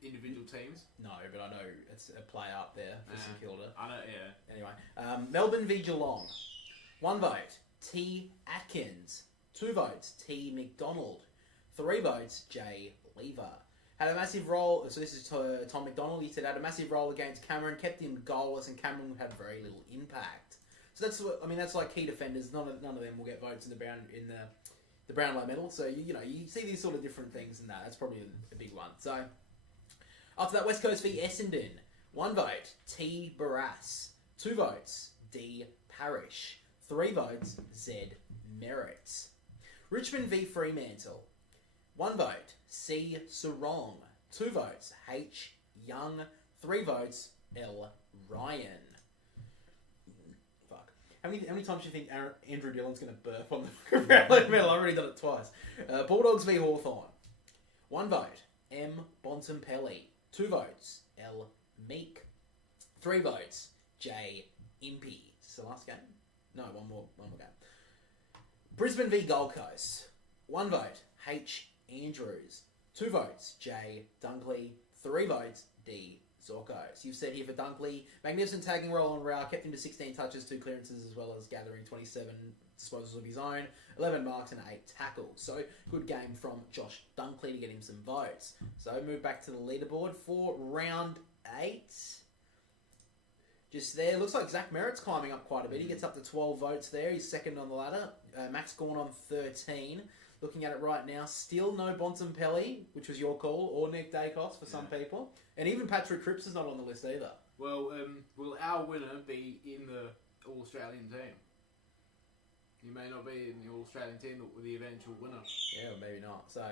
individual teams? No, but I know it's a play up there for St Kilda. I know, yeah. Anyway, Melbourne v Geelong. 1 vote, T Atkins. 2 votes, T McDonald. 3 votes, J Lever. Had a massive role, so this is Tom McDonald, he said, had a massive role against Cameron, kept him goalless, and Cameron had very little impact. So that's what, I mean, that's like key defenders. None of them will get votes in the Brownlow Medal. So you see these sort of different things in that. That's probably a big one. So after that, West Coast v Essendon. 1 vote, T Barras. 2 votes, D Parrish. 3 votes, Z Merritt. Richmond v Fremantle. 1 vote, C Sarong. 2 votes, H Young. 3 votes, L Ryan. Fuck. How many times do you think Andrew Dillon's going to burp on the Brownlow Medal? I've already done it twice. Bulldogs v Hawthorn. 1 vote, M Bontempelli. 2 votes, L Meek. 3 votes, J Impey. Is this the last game? No, one more game. Brisbane v Gold Coast. 1 vote, H Andrews. 2 votes, J Dunkley. 3 votes, D Zorko. So you've said here for Dunkley, magnificent tagging role on Rao, kept him to 16 touches, 2 clearances, as well as gathering 27 disposals of his own, 11 marks and 8 tackles. So good game from Josh Dunkley to get him some votes. So move back to the leaderboard for round 8. Just there, looks like Zach Merritt's climbing up quite a bit. He gets up to 12 votes there. He's second on the ladder. Max Gawn on 13. Looking at it right now, still no Bontempelli, which was your call, or Nick Dacos for some people. And even Patrick Cripps is not on the list either. Well, will our winner be in the All-Australian team? He may not be in the All-Australian team, but with the eventual winner. Yeah, or maybe not. So,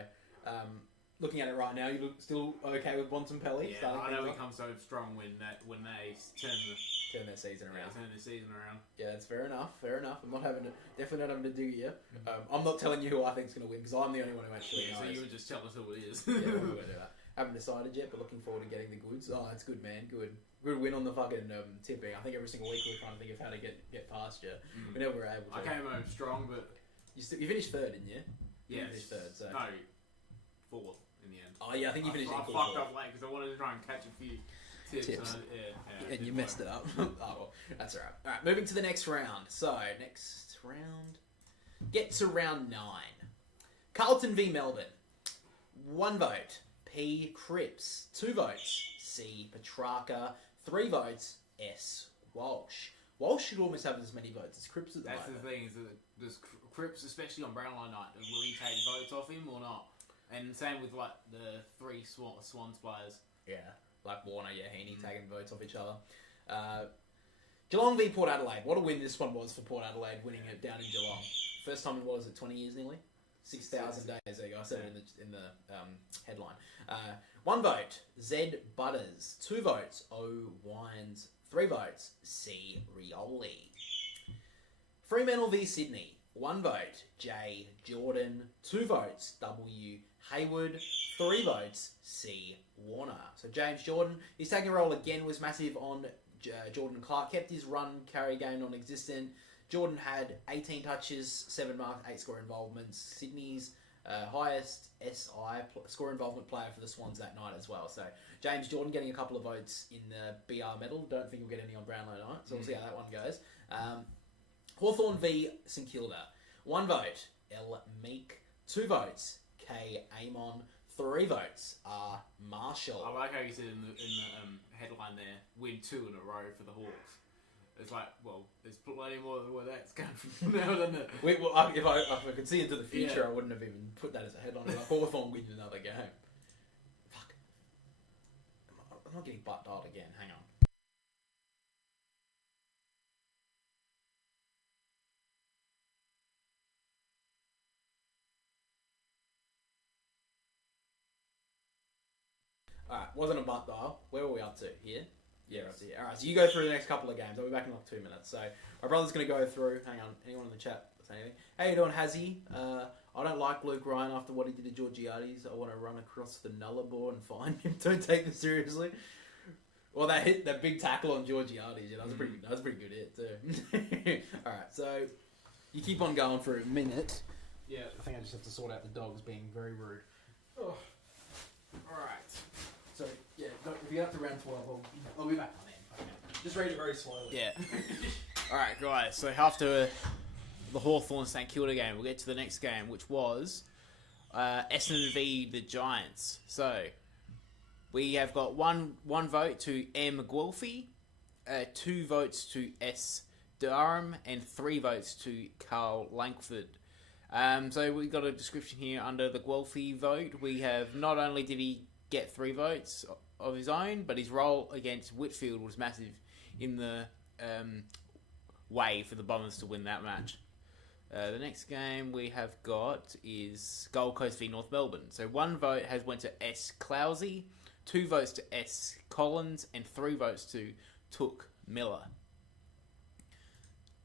looking at it right now, you look still okay with Bontempelli? Yeah, I know we come so strong when they turn their season around. Turn their season around. Yeah, that's fair enough. I'm not definitely not having to do you. I'm not telling you who I think is going to win, because I'm the only one who actually knows. So you would just tell us who it is. Yeah, we'll do that. Haven't decided yet, but looking forward to getting the goods. Oh, that's good, man. Good win on the fucking tipping. I think every single week we're trying to think of how to get past you. We never were able to. I came home strong, but you finished 3rd, didn't you? Yeah, you finished 3rd. So. No, 4th in the end. Oh yeah, I think you finished. I fucked up late because I wanted to try and catch a few tips. And you messed it up. Oh well, that's alright. Alright, moving to the next round. So next round, get to round 9. Carlton v Melbourne. 1 vote, P Cripps. 2 votes, C Petrarca. 3 votes, S Walsh. Walsh should almost have as many votes as Cripps at the moment. That's the thing, is that does Cripps, especially on Brownlow night, will he take votes off him or not? And same with like the 3 Swans players. Yeah, like Warner, Heaney tagging votes off each other. Geelong v Port Adelaide. What a win this one was for Port Adelaide, winning it down in Geelong. First time in, what was it, 20 years nearly? 6,000 days. There you go. I said it in the headline. 1 vote, Z Butters. 2 votes, O Wines. 3 votes, C Rioli. Fremantle v Sydney. 1 vote, J Jordan. 2 votes, W Hayward. 3 votes, C Warner. So James Jordan, his tagging role again was massive on Jordan Clark. Kept his run carry game non-existent. Jordan had 18 touches, 7 marks, 8 score involvements. Sydney's highest SI score involvement player for the Swans that night as well. So James Jordan getting a couple of votes in the BR medal. Don't think we'll get any on Brownlow night. So we'll see how that one goes. Hawthorn v St Kilda. 1 vote, El Meek. 2 votes, K Amon. 3 votes are Marshall. I like how you said in the headline there, win 2 in a row for the Hawks. It's like, well, there's plenty more than where that's coming from now, doesn't it? If I could see into the future, I wouldn't have even put that as a headline. Like, Hawthorn wins another game. Fuck. I'm not getting butt dialed again. Hang on. Alright, wasn't a butt dial. Where were we up to? Here? Yeah, right here. Alright, so you go through the next couple of games. I'll be back in like 2 minutes. So, my brother's going to go through. Hang on, anyone in the chat say anything? How you doing, Hazzy? I don't like Luke Ryan after what he did to Georgiades. I want to run across the Nullarbor and find him. Don't take this seriously. Well, that big tackle on Georgiades, that was a pretty good hit too. Alright, so you keep on going for a minute. Yeah. I think I just have to sort out the dogs being very rude. Oh. Alright. So, yeah, if you get up to round 12, I'll be back on it. Okay. Just read it very slowly. Yeah. Alright, guys, so after the Hawthorn St Kilda game, we'll get to the next game, which was Essendon v the Giants. So, we have got one vote to M. Guelphy, 2 votes to S. Durham, and 3 votes to Carl Langford. So we got a description here under the Guelphy vote. We have not only did he get 3 votes of his own, but his role against Whitfield was massive in the way for the Bombers to win that match. The next game we have got is Gold Coast v North Melbourne. So 1 vote has went to S. Clousey, 2 votes to S. Collins, and 3 votes to Took Miller.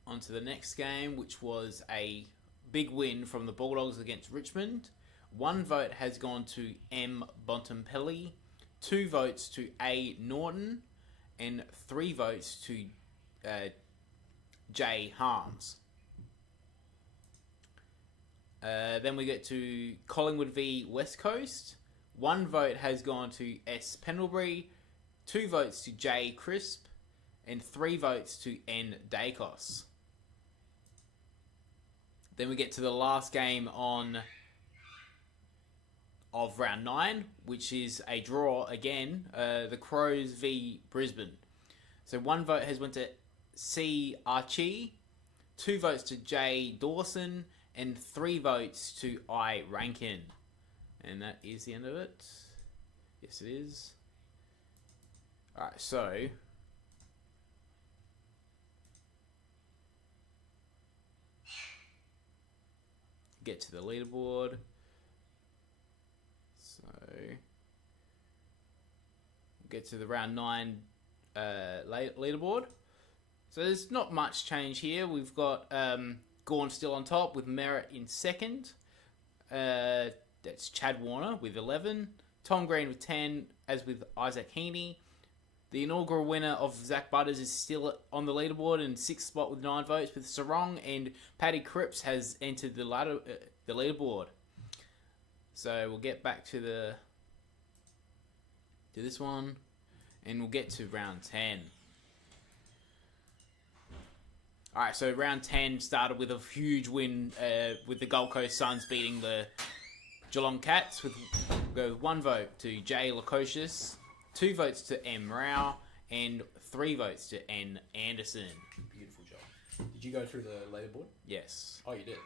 On to the next game, which was a big win from the Bulldogs against Richmond. 1 vote has gone to M. Bontempelli, 2 votes to A. Norton, and 3 votes to J. Harms. Then we get to Collingwood v West Coast. 1 vote has gone to S. Pendlebury, 2 votes to J. Crisp, and 3 votes to N. Dacos. Then we get to the last game of round 9, which is a draw again, the Crows v Brisbane. So 1 vote has went to C. Archie, 2 votes to J. Dawson, and 3 votes to I. Rankin. And that is the end of it. Yes, it is. Alright, so get to the leaderboard. So get to the round 9 leaderboard. So there's not much change here. We've got Gawn still on top with Merritt in second. That's Chad Warner with 11. Tom Green with 10, as with Isaac Heaney. The inaugural winner of Zach Butters is still on the leaderboard in 6th spot with 9 votes, with Sarong, and Paddy Cripps has entered the leaderboard. So we'll get back to this one, and we'll get to round 10. Alright, so round 10 started with a huge win with the Gold Coast Suns beating the Geelong Cats with 1 vote to J. Lukosius, 2 votes to M. Rao, and 3 votes to N. Anderson. Beautiful job. Did you go through the leaderboard? Yes. Oh, you did?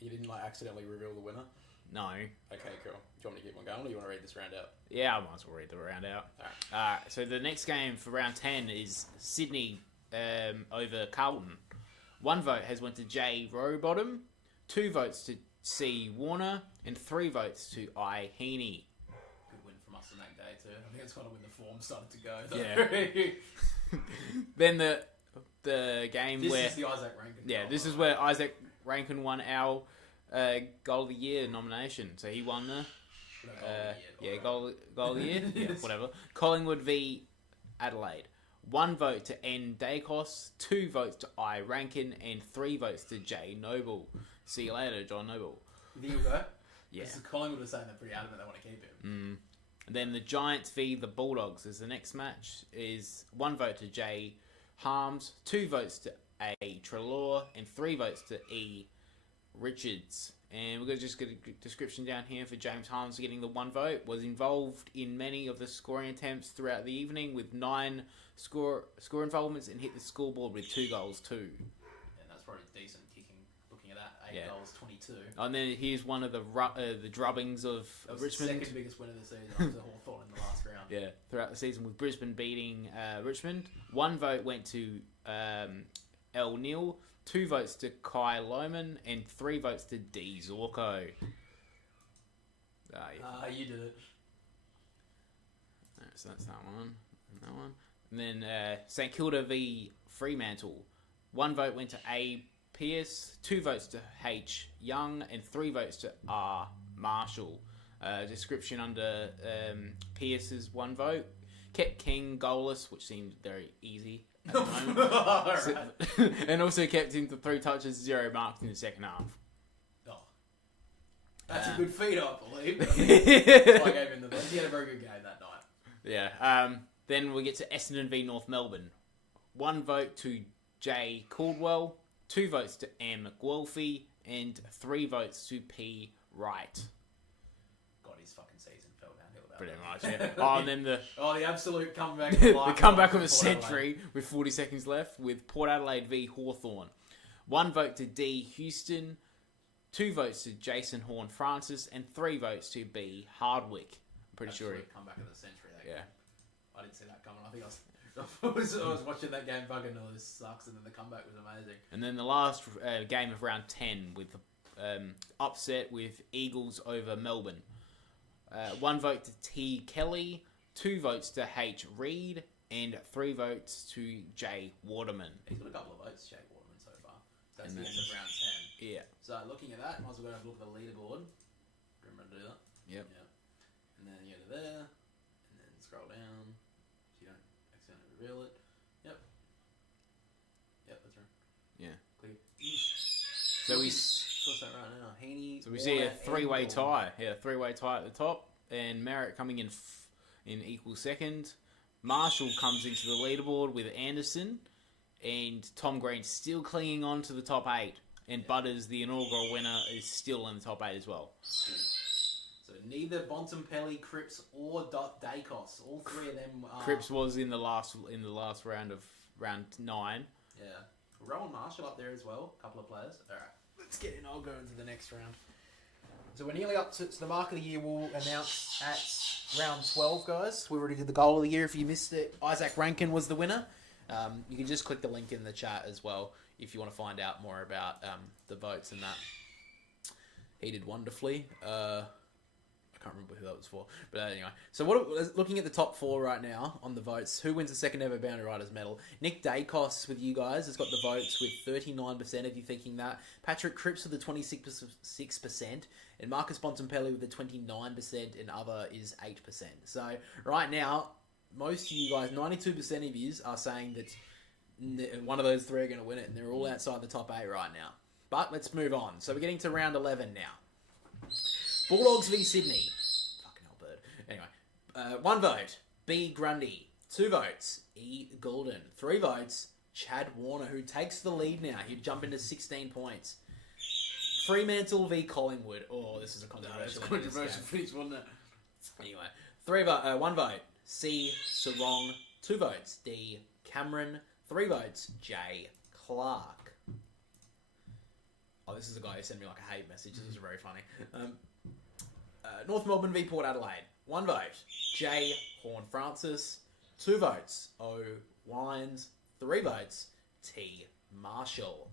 You didn't accidentally reveal the winner? No. Okay, cool. Do you want me to keep on going, or do you want to read this round out? Yeah, I might as well read the round out. Alright, so the next game for round 10 is Sydney over Carlton. 1 vote has went to J. Rowbottom, 2 votes to C. Warner, and 3 votes to I. Heaney. Good win from us on that day too. I think it's kind of when the form started to go. Yeah. Then the game this where... This is the Isaac Rankin. Yeah, this is where Isaac Rankin won our Goal of the Year nomination. So he won the... Goal of the Year? Yeah, whatever. Collingwood v Adelaide. 1 vote to N. Dacos, 2 votes to I. Rankin, and 3 votes to J. Noble. See you later, John Noble. You think he'll go? Yeah. Because Collingwood was saying they're pretty adamant they want to keep him. And then the Giants v the Bulldogs is the next match. Is 1 vote to J. Harms, 2 votes to A. Trelaw, and 3 votes to E. Richards. And we're going to just get a description down here for James Harms getting the 1 vote. Was involved in many of the scoring attempts throughout the evening with 9 score involvements and hit the scoreboard with 2 goals too. Yeah, that's probably decent kicking. Looking at that, 8 goals, 22. And then here's one of the drubbings of Richmond. The second biggest win of the season after Hawthorn in the last round. Yeah, throughout the season with Brisbane beating Richmond. 1 vote went to El Neil. 2 votes to Kai Lohman and 3 votes to D. Zorko. You did it. So that's that one. And that one. And then St Kilda v Fremantle. 1 vote went to A. Pierce, 2 votes to H. Young, and 3 votes to R. Marshall. Description under Pierce's 1 vote. Kept King goalless, which seemed very easy. At the moment. And also kept him to 3 touches, 0 marks in the second half. Oh. That's a good feat, I believe. I gave him the best. He had a very good game that night. Yeah. Then we get to Essendon v North Melbourne. 1 vote to J. Caldwell, 2 votes to M. Guelphy, and 3 votes to P. Wright. God, his fucking season fell downhill about Pretty that. much, yeah. Oh, and then the absolute comeback. the comeback of a century with 40 seconds left with Port Adelaide v Hawthorn. 1 vote to D. Houston, 2 votes to Jason Horn-Francis, and 3 votes to B. Hardwick. I'm pretty sure. Comeback of the century. That Yeah. game. I didn't see that coming. I think I was watching that game, bugging. Oh, this sucks, and then the comeback was amazing. And then the last game of round 10 with upset with Eagles over Melbourne. 1 vote to T. Kelly, 2 votes to H. Reid, and 3 votes to J. Waterman. He's got a couple of votes, Jake Waterman, so far. So that's the end of round 10. Yeah. So looking at that, might as well go have a look at the leaderboard. Remember to do that? Yep. Yeah. And then you go to there, and then scroll down, so you don't accidentally reveal it. Yep. Yep, that's right. Yeah. Click. So we What's that right now? Heaney. So we see a Water, 3-way and tie. Yeah, a 3-way tie at the top. And Merritt coming in in equal second. Marshall comes into the leaderboard with Anderson. And Tom Green still clinging on to the top 8. And Butters, the inaugural winner, is still in the top 8 as well. So neither Bontempelli, Cripps, or Dacos. All 3 of them are... Cripps was in the last round of round 9. Yeah. Rowan Marshall up there as well. A couple of players. All right. Let's get in. I'll go into the next round. So we're nearly up to the mark of the year. We'll announce at round 12, guys. We already did the goal of the year. If you missed it, Isaac Rankin was the winner. You can just click the link in the chat as well if you want to find out more about the votes and that. He did wonderfully. I can't remember who that was for. But anyway. So looking at the top 4 right now on the votes, who wins the second ever Boundary Riders medal? Nick Dacos with you guys has got the votes with 39% if you're thinking that. Patrick Cripps with the 26%. And Marcus Bontempelli with the 29%. And other is 8%. So right now, most of you guys, 92% of you are saying that one of those 3 are going to win it. And they're all outside the top 8 right now. But let's move on. So we're getting to round 11 now. Bulldogs v Sydney. Fucking hell, bird. Anyway, 1 vote, B. Grundy. 2 votes, E. Goulden. 3 votes, Chad Warner, who takes the lead now. He'd jump into 16 points. Fremantle v Collingwood. Oh, this is a controversial finish, wasn't it? Anyway, 1 vote, C. Sarong. 2 votes, D. Cameron. 3 votes, J. Clark. Oh, this is a guy who sent me like a hate message. This is very funny. North Melbourne v Port Adelaide. 1 vote, J. Horn-Francis. 2 votes, O. Wines. 3 votes, T. Marshall.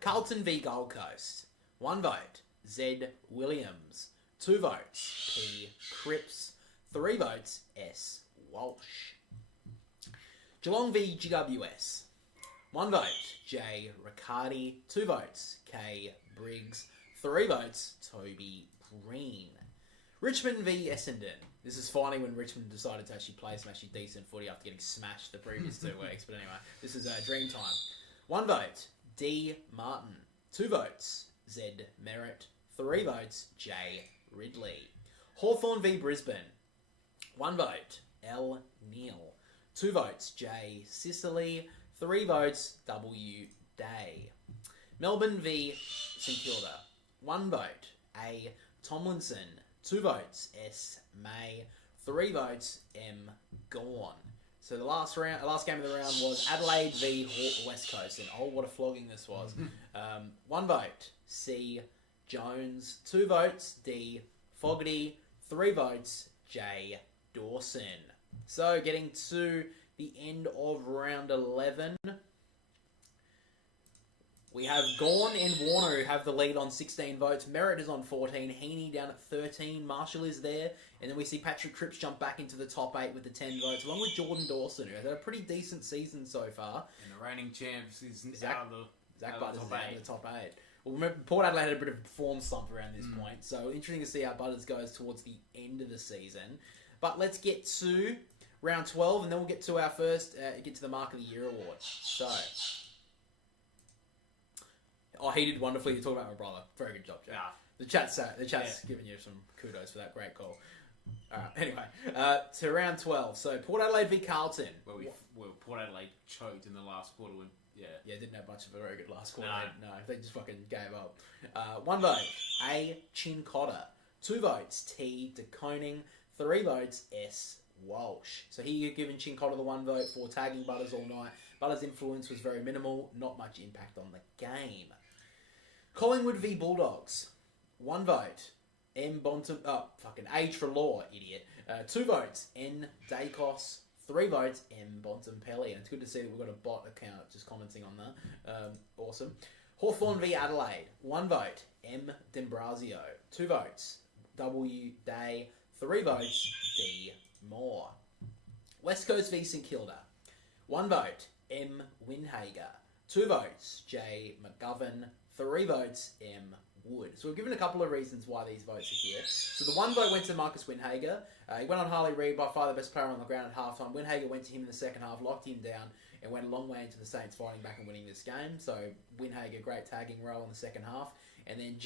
Carlton v Gold Coast. 1 vote, Z. Williams. 2 votes, P. Cripps. 3 votes, S. Walsh. Geelong v GWS. 1 vote, J. Riccardi. 2 votes, K. Briggs. 3 votes, Toby Green. Richmond v Essendon. This is finally when Richmond decided to actually play some actually decent footy after getting smashed the previous 2 weeks. But anyway, this is dream time. 1 vote, D. Martin. 2 votes, Z. Merritt. 3 votes, J. Ridley. Hawthorn v Brisbane. 1 vote, L. Neil. 2 votes, J. Sicily. 3 votes, W. Day. Melbourne v St Kilda. 1 vote, A. Tomlinson. 2 votes, S. May. 3 votes, M. Gone. So the last game of the round was Adelaide v West Coast, and oh, what a flogging this was. 1 vote, C. Jones. 2 votes, D. Fogarty. 3 votes, J. Dawson. So getting to the end of round 11. We have Gawn and Warner who have the lead on 16 votes. Merritt is on 14. Heaney down at 13. Marshall is there. And then we see Patrick Cripps jump back into the top 8 with the 10 votes, along with Jordan Dawson, who has had a pretty decent season so far. And the reigning champs is Zach out of the Butters is top out eight. of the top 8. Well, remember, Port Adelaide had a bit of a form slump around this point. So interesting to see how Butters goes towards the end of the season. But let's get to round 12, and then we'll get to our first, get to the Mark of the Year award. So... Oh, he did wonderfully. You're talking about my brother. Very good job, Jack. Yeah. The chat's giving you some kudos for that great call. Alright, anyway. To round 12. So, Port Adelaide v Carlton. Where Port Adelaide choked in the last quarter. Yeah, didn't have much of a very good last quarter. No. No, they just fucking gave up. 1 vote, A. Chin Cotter. 2 votes, T. De Koning. 3 votes, S. Walsh. So he given Chin Cotter the 1 vote for tagging Butters all night. Butters' influence was very minimal. Not much impact on the game. Collingwood v Bulldogs. 1 vote, M. Bontam... Oh, fucking Age for Law, idiot. 2 votes, N. Dacos. 3 votes, M. Bontempelli. And it's good to see that we've got a bot account just commenting on that. Awesome. Hawthorn v Adelaide. 1 vote, M. D'Ambrosio. 2 votes, W. Day. 3 votes, D. Moore. West Coast v St Kilda. 1 vote, M. Winhager. 2 votes, J. McGovern. 3 votes, M. Wood. So we've given a couple of reasons why these votes are here. So the 1 vote went to Marcus Winhager. He went on Harley Reid, by far the best player on the ground at halftime. Winhager went to him in the second half, locked him down, and went a long way into the Saints fighting back and winning this game. So Winhager, great tagging role in the second half. And then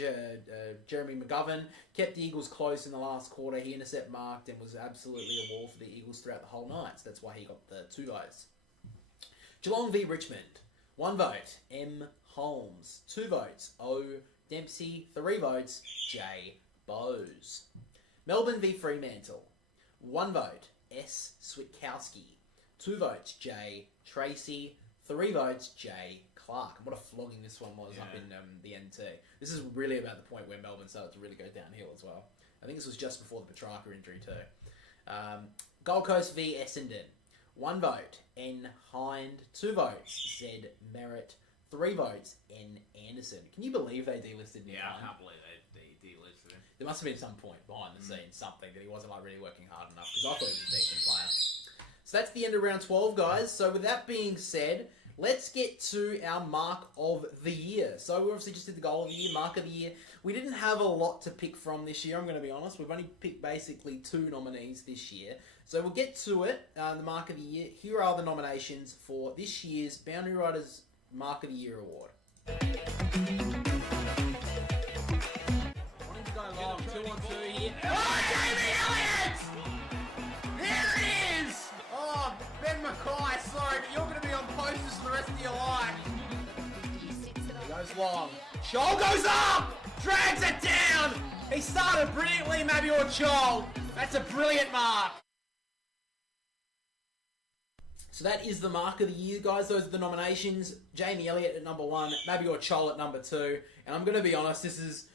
Jeremy McGovern kept the Eagles close in the last quarter. He intercept marked and was absolutely a wall for the Eagles throughout the whole night. So that's why he got the 2 votes. Geelong v Richmond. 1 vote, M. Holmes. 2 votes, O. Dempsey. 3 votes, J. Bowes. Melbourne v Fremantle. 1 vote, S. Switkowski. 2 votes, J. Tracy. 3 votes, J. Clark. And what a flogging this one was up in the NT. This is really about the point where Melbourne started to really go downhill as well. I think this was just before the Petrarca injury too. Gold Coast v Essendon. 1 vote, N. Hind. 2 votes, Z. Merritt. 3 votes, N. Anderson. Can you believe they delisted Nick Yeah, I Hind? can't believe they delisted him. There must have been some point behind the scenes, something that he wasn't like really working hard enough, because I thought he was a decent player. So that's the end of round 12, guys. So with that being said, let's get to our Mark of the Year. So we obviously just did the Goal of the Year, Mark of the Year. We didn't have a lot to pick from this year, I'm going to be honest. We've only picked basically 2 nominees this year. So we'll get to it, the Mark of the Year. Here are the nominations for this year's Boundary Riders Mark of the Year Award. Wanting to go long, 2-on-2 here. Oh, Jamie Elliott! Here it is! Oh, Ben Mackay, sorry, but you're going to be on posters for the rest of your life. He goes long. Chol goes up! Drags it down! He started brilliantly, Mabior Chol. That's a brilliant mark. So that is the Mark of the Year, guys. Those are the nominations. Jamie Elliott at number 1, Mabior Chol at number 2. And I'm going to be honest, this is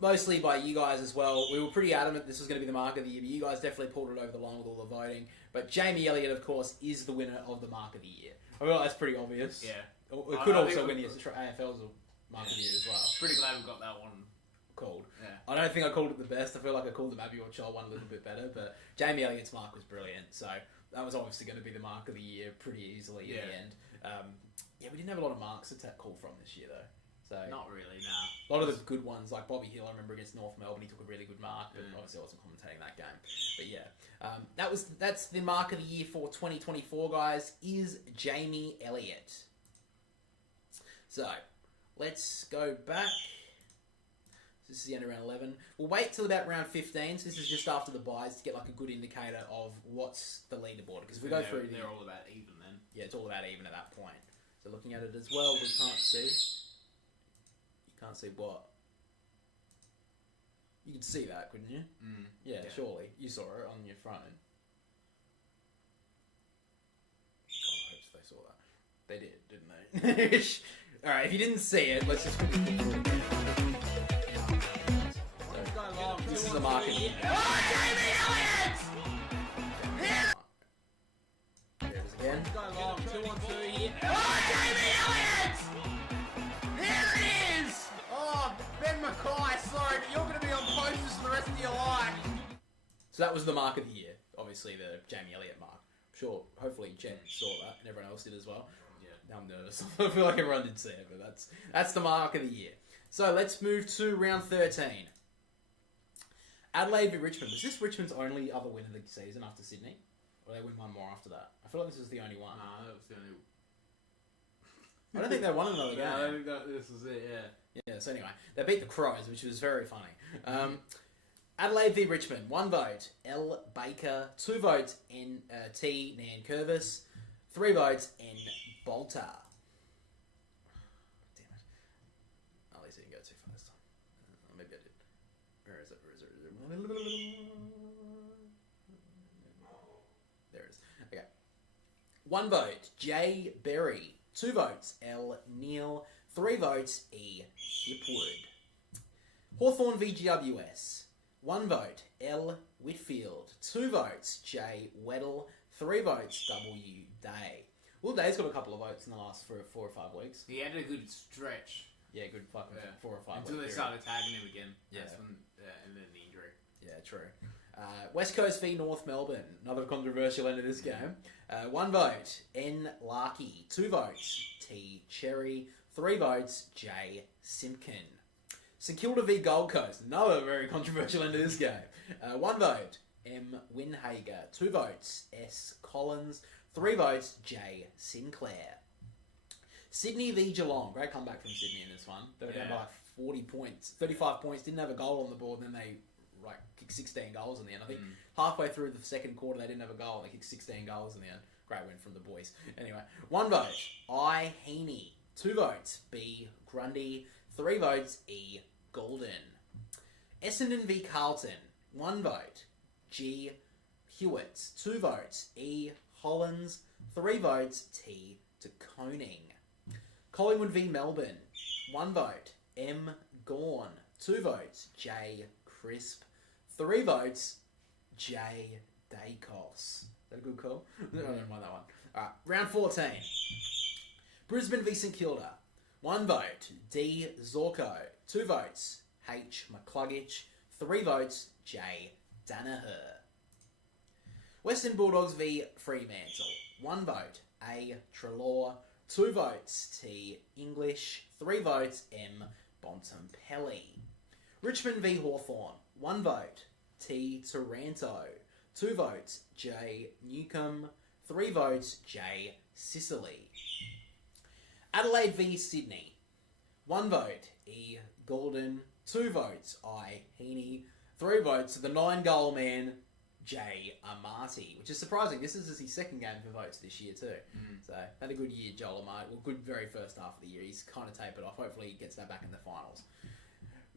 mostly by you guys as well. We were pretty adamant this was going to be the Mark of the Year, but you guys definitely pulled it over the line with all the voting. But Jamie Elliott, of course, is the winner of the Mark of the Year. I feel like that's pretty obvious. Yeah. It could also win the AFL's Mark of the Year as well. Pretty glad we got that one called. Yeah. I don't think I called it the best. I feel like I called the Mabior Chol one a little bit better, but Jamie Elliott's mark was brilliant. So that was obviously going to be the Mark of the Year pretty easily in the end. We didn't have a lot of marks to call from this year though. So Not really, nah. a lot of the good ones, like Bobby Hill, I remember against North Melbourne, he took a really good mark, but obviously I wasn't commentating that game. But yeah, that's the Mark of the Year for 2024, guys, is Jamie Elliott. So let's go back. This is the end of round 11. We'll wait till about round 15, so this is just after the buys to get like a good indicator of what's the leaderboard. Because if we go through... They're all about even then. Yeah, it's all about even at that point. So looking at it as well, we can't see. You can't see what? You could see that, couldn't you? Yeah, surely. You saw it on your phone. God, I hope they saw that. They did, didn't they? Alright, if you didn't see it, let's just quickly think through it again. This is the market. Oh, Jamie Elliott! Here! There it is again. Go long, 2-on-2 here. Oh, Jamie Elliott! Here it is! Oh, Ben Mackay, sorry, but you're going to be on posters for the rest of your life. So that was the mark of the year. Obviously, the Jamie Elliott mark. I'm sure, hopefully, Jen saw that, and everyone else did as well. Yeah. Now I'm nervous. I feel like everyone did see it, but that's the mark of the year. So let's move to round 13. Adelaide v Richmond. Was this Richmond's only other win of the season after Sydney? Or they win one more after that? I feel like this was the only one. Nah, that was the only... I don't think they won another game. No, I think this was it, yeah. Yeah, so anyway, they beat the Crows, which was very funny. Adelaide v Richmond, 1 vote, L. Baker, 2 votes, T. Nankervis, 3 votes, N. Bolter. Damn it. At least I didn't go too far this time. Maybe I did. Where is it? There it is. Okay. 1 vote, J. Berry, 2 votes, L. Neal, 3 votes, E. Hipwood. Hawthorn v GWS, 1 vote, L. Whitfield, 2 votes, J. Weddle, 3 votes, W. Day. Will Day's got a couple of votes in the last 4 or 5 weeks. He had a good stretch. Yeah, good fucking 4 or 5 Until they period. started tagging him again. Yeah. That's when, and then the injury. Yeah, true. West Coast v North Melbourne. Another controversial end of this game. 1 vote, N. Larkey. 2 votes, T. Cherry. 3 votes, J. Simpkin. St Kilda v Gold Coast. Another very controversial end of this game. 1 vote, M. Winhager. 2 votes, S. Collins. 3 votes, J. Sinclair. Sydney v Geelong. Great comeback from Sydney in this one. They were down by 40 points. 35 points. Didn't have a goal on the board. And then they kicked 16 goals in the end. I think halfway through the second quarter, they didn't have a goal. They kicked 16 goals in the end. Great win from the boys. Anyway, 1 vote, I. Heaney. 2 votes, B. Grundy. 3 votes, E. Golden. Essendon v Carlton. 1 vote, G. Hewitt. 2 votes, E. Hollins. 3 votes, T. De Koning. Collingwood v Melbourne. 1 vote, M. Gawn. 2 votes, J. Crisp. 3 votes, J. Dacos. Is that a good call? I don't mind that one. Alright, round 14. Brisbane v St Kilda. 1 vote, D. Zorko. 2 votes, H. McCluggage. 3 votes, J. Danaher. Western Bulldogs v Fremantle. 1 vote, A. Trelaw. 2 votes, T. English. 3 votes, M. Bontempelli. Richmond v Hawthorn. 1 vote, T. Taranto. 2 votes, J. Newcomb. 3 votes, J. Sicily. Adelaide v Sydney. 1 vote, E. Golden. 2 votes, I. Heaney. 3 votes, the 9-goal man, J. Amati. Which is surprising. This is his second game for votes this year too. So, had a good year, Joel Amati. Well, good very first half of the year. He's kind of tapered off. Hopefully he gets that back in the finals.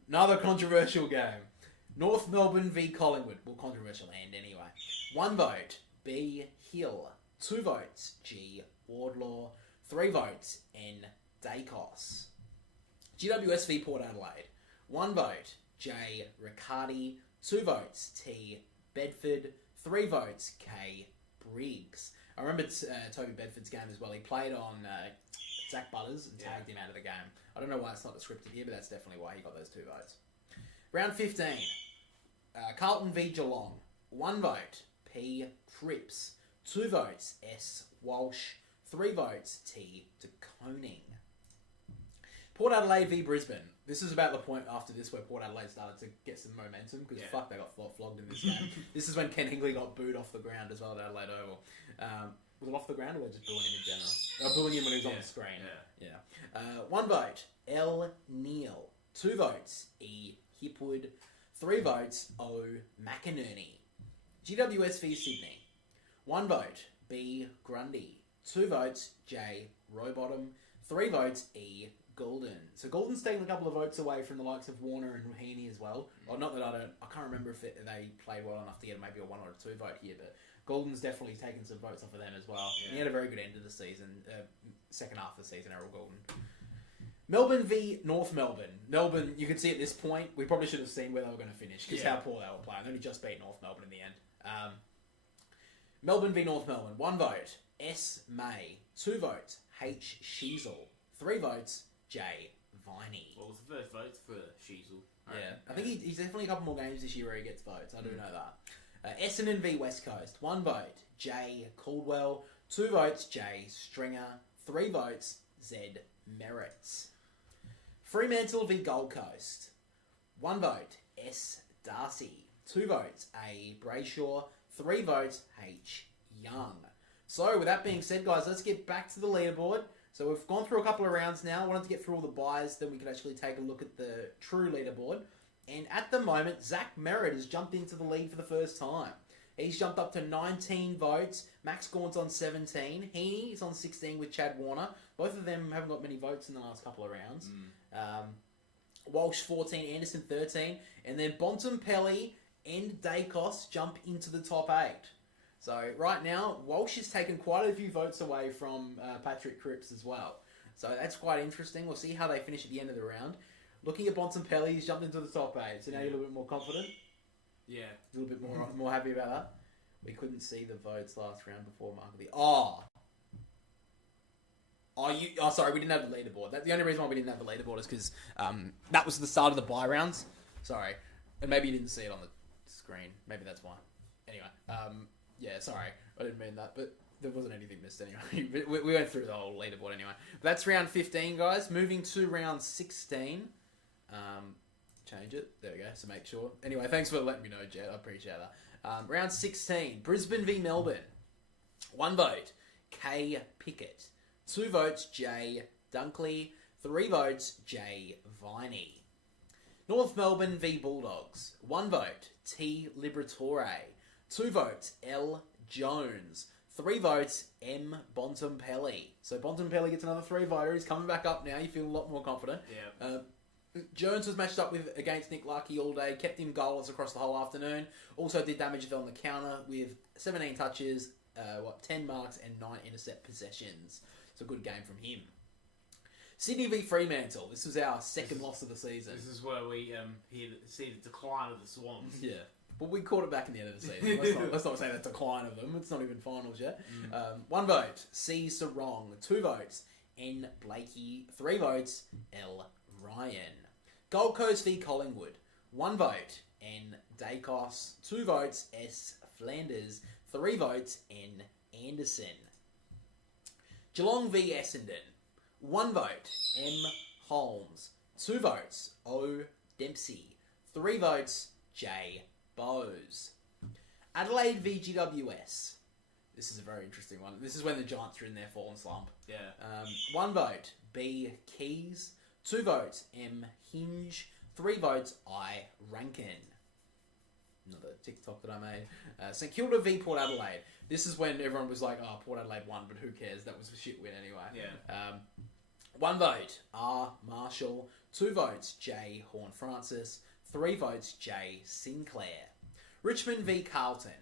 Another controversial game. North Melbourne v Collingwood. Well, controversial and anyway. 1 vote, B. Hill. 2 votes, G. Wardlaw. 3 votes, N. Dacos. GWS v Port Adelaide. 1 vote, J. Riccardi. 2 votes, T. Bedford. 3 votes, K. Briggs. I remember Toby Bedford's game as well. He played on Zach Butters and tagged him out of the game. I don't know why it's not descriptive here, but that's definitely why he got those 2 votes. Round 15. Carlton v Geelong. 1 vote, P. Cripps. 2 votes, S. Walsh. 3 votes, T. De Koning. Port Adelaide v Brisbane. This is about the point after this where Port Adelaide started to get some momentum because fuck, they got flogged in this game. This is when Ken Hingley got booed off the ground as well at Adelaide Oval. Was it off the ground or just booing him in general? Booing him when he was on the screen. Yeah. 1 vote, L. Neal. 2 votes, E. Hipwood. 3 votes, O. McInerney. GWS v Sydney. 1 vote, B. Grundy. 2 votes, J. Rowbottom. 3 votes, E. Goulden. So Goulden's taken a couple of votes away from the likes of Warner and Heaney as well. Or not that I can't remember if they played well enough to get maybe a 1 or a 2 vote here, but Goulden's definitely taken some votes off of them as well. Yeah. He had a very good end of the season, second half of the season, Errol Goulden. Melbourne v North Melbourne. Melbourne, you can see at this point, we probably should have seen where they were going to finish because how poor they were playing. They only just beat North Melbourne in the end. Melbourne v North Melbourne. 1 vote, S. May. 2 votes, H. Sheasel. 3 votes, J. Viney. What was the first votes for Sheasel? Yeah, I think he's definitely a couple more games this year where he gets votes. I do know that. Essendon v West Coast. 1 vote, J. Caldwell. 2 votes, J. Stringer. 3 votes, Z. Merritts. Fremantle v Gold Coast. 1 vote, S. Darcy. 2 votes, A. Brayshaw. 3 votes, H. Young. So, with that being said, guys, let's get back to the leaderboard. So, we've gone through a couple of rounds now. I wanted to get through all the buys, then we could actually take a look at the true leaderboard. And at the moment, Zach Merritt has jumped into the lead for the first time. He's jumped up to 19 votes. Max Gawn's on 17. Heaney is on 16 with Chad Warner. Both of them haven't got many votes in the last couple of rounds. Walsh 14, Anderson 13. And then Bontempelli and Dacos jump into the top 8. So right now, Walsh has taken quite a few votes away from Patrick Cripps as well. So that's quite interesting. We'll see how they finish at the end of the round. Looking at Bontempelli, he's jumped into the top 8. So now you're a little bit more confident? Yeah. A little bit more happy about that? We couldn't see the votes last round before Mark of the... sorry, we didn't have the leaderboard. The only reason why we didn't have the leaderboard is because that was the start of the bye rounds. Sorry. And maybe you didn't see it on the screen. Maybe that's why. Anyway, yeah, sorry. I didn't mean that, but there wasn't anything missed anyway. we went through the whole leaderboard anyway. But that's round 15, guys. Moving to round 16. Change it. There we go. So make sure. Anyway, thanks for letting me know, Jet. I appreciate that. Round 16. Brisbane v Melbourne. 1 vote, K. Pickett. 2 votes, J. Dunkley. 3 votes, J. Viney. North Melbourne v Bulldogs. 1 vote, T. Liberatore. 2 votes, L. Jones. 3 votes, M. Bontempelli. So Bontempelli gets another 3 voters. He's coming back up now. You feel a lot more confident. Yeah. Jones was matched up against Nick Larkey all day, kept him goalless across the whole afternoon. Also did damage on the counter with 17 touches, 10 marks and 9 intercept possessions. So a good game from him. Sydney v Fremantle. This was our second loss of the season. This is where we see the decline of the Swans. Yeah. But we caught it back in the end of the season. Let's not say the decline of them. It's not even finals yet. 1 vote, C. Sarong. 2 votes, N. Blakey. 3 votes, L. Ryan. Gold Coast v Collingwood. 1 vote, N. Dacos. 2 votes, S. Flanders. 3 votes, N. Anderson. Geelong v Essendon. 1 vote, M. Holmes. 2 votes, O. Dempsey. 3 votes, J. Bowes. Adelaide v GWS. This is a very interesting one. This is when the Giants are in their fallen slump. Yeah. 1 vote, B. Keys. 2 votes, M. Hinge. 3 votes, I. Rankin. Another TikTok that I made. St Kilda v Port Adelaide. This is when everyone was like, Port Adelaide won, but who cares? That was a shit win anyway. Yeah. 1 vote, R. Marshall. 2 votes, J. Horne-Francis. 3 votes, J. Sinclair. Richmond v Carlton.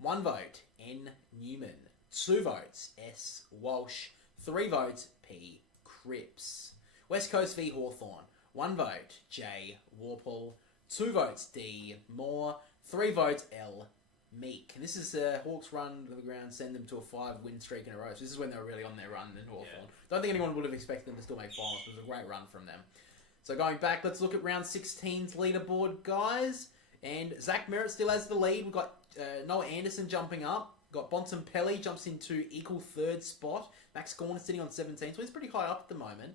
1 vote, N. Newman. 2 votes, S. Walsh. 3 votes, P. Cripps. West Coast v Hawthorn. 1 vote, J. Warple. 2 votes, D. Moore. 3 votes, L. Meek. And this is Hawks run to the ground, send them to a 5-win streak in a row. So this is when they were really on their run in Hawthorn. Yeah. Don't think anyone would have expected them to still make finals. It was a great run from them. So going back, let's look at round 16's leaderboard, guys. And Zach Merritt still has the lead. We've got Noah Anderson jumping up. Got Bontempelli jumps into equal 3rd spot. Max Gawn is sitting on 17, so he's pretty high up at the moment.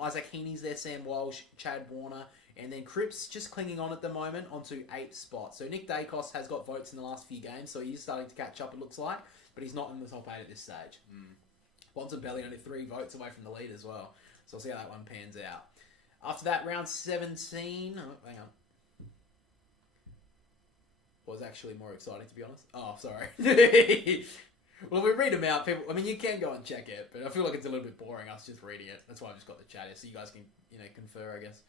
Isaac Heaney's there, Sam Walsh, Chad Warner, and then Cripps just clinging on at the moment onto 8th spot. So Nick Dacos has got votes in the last few games, so he's starting to catch up, it looks like, but he's not in the top 8 at this stage. Bontempelli only 3 votes away from the lead as well, so we'll see how that one pans out. After that, round 17... Oh, hang on. Was actually more exciting, to be honest. Oh, sorry. Well, if we read them out, people. I mean, you can go and check it, but I feel like it's a little bit boring us just reading it. That's why I've just got the chat here, so you guys can, confer, I guess.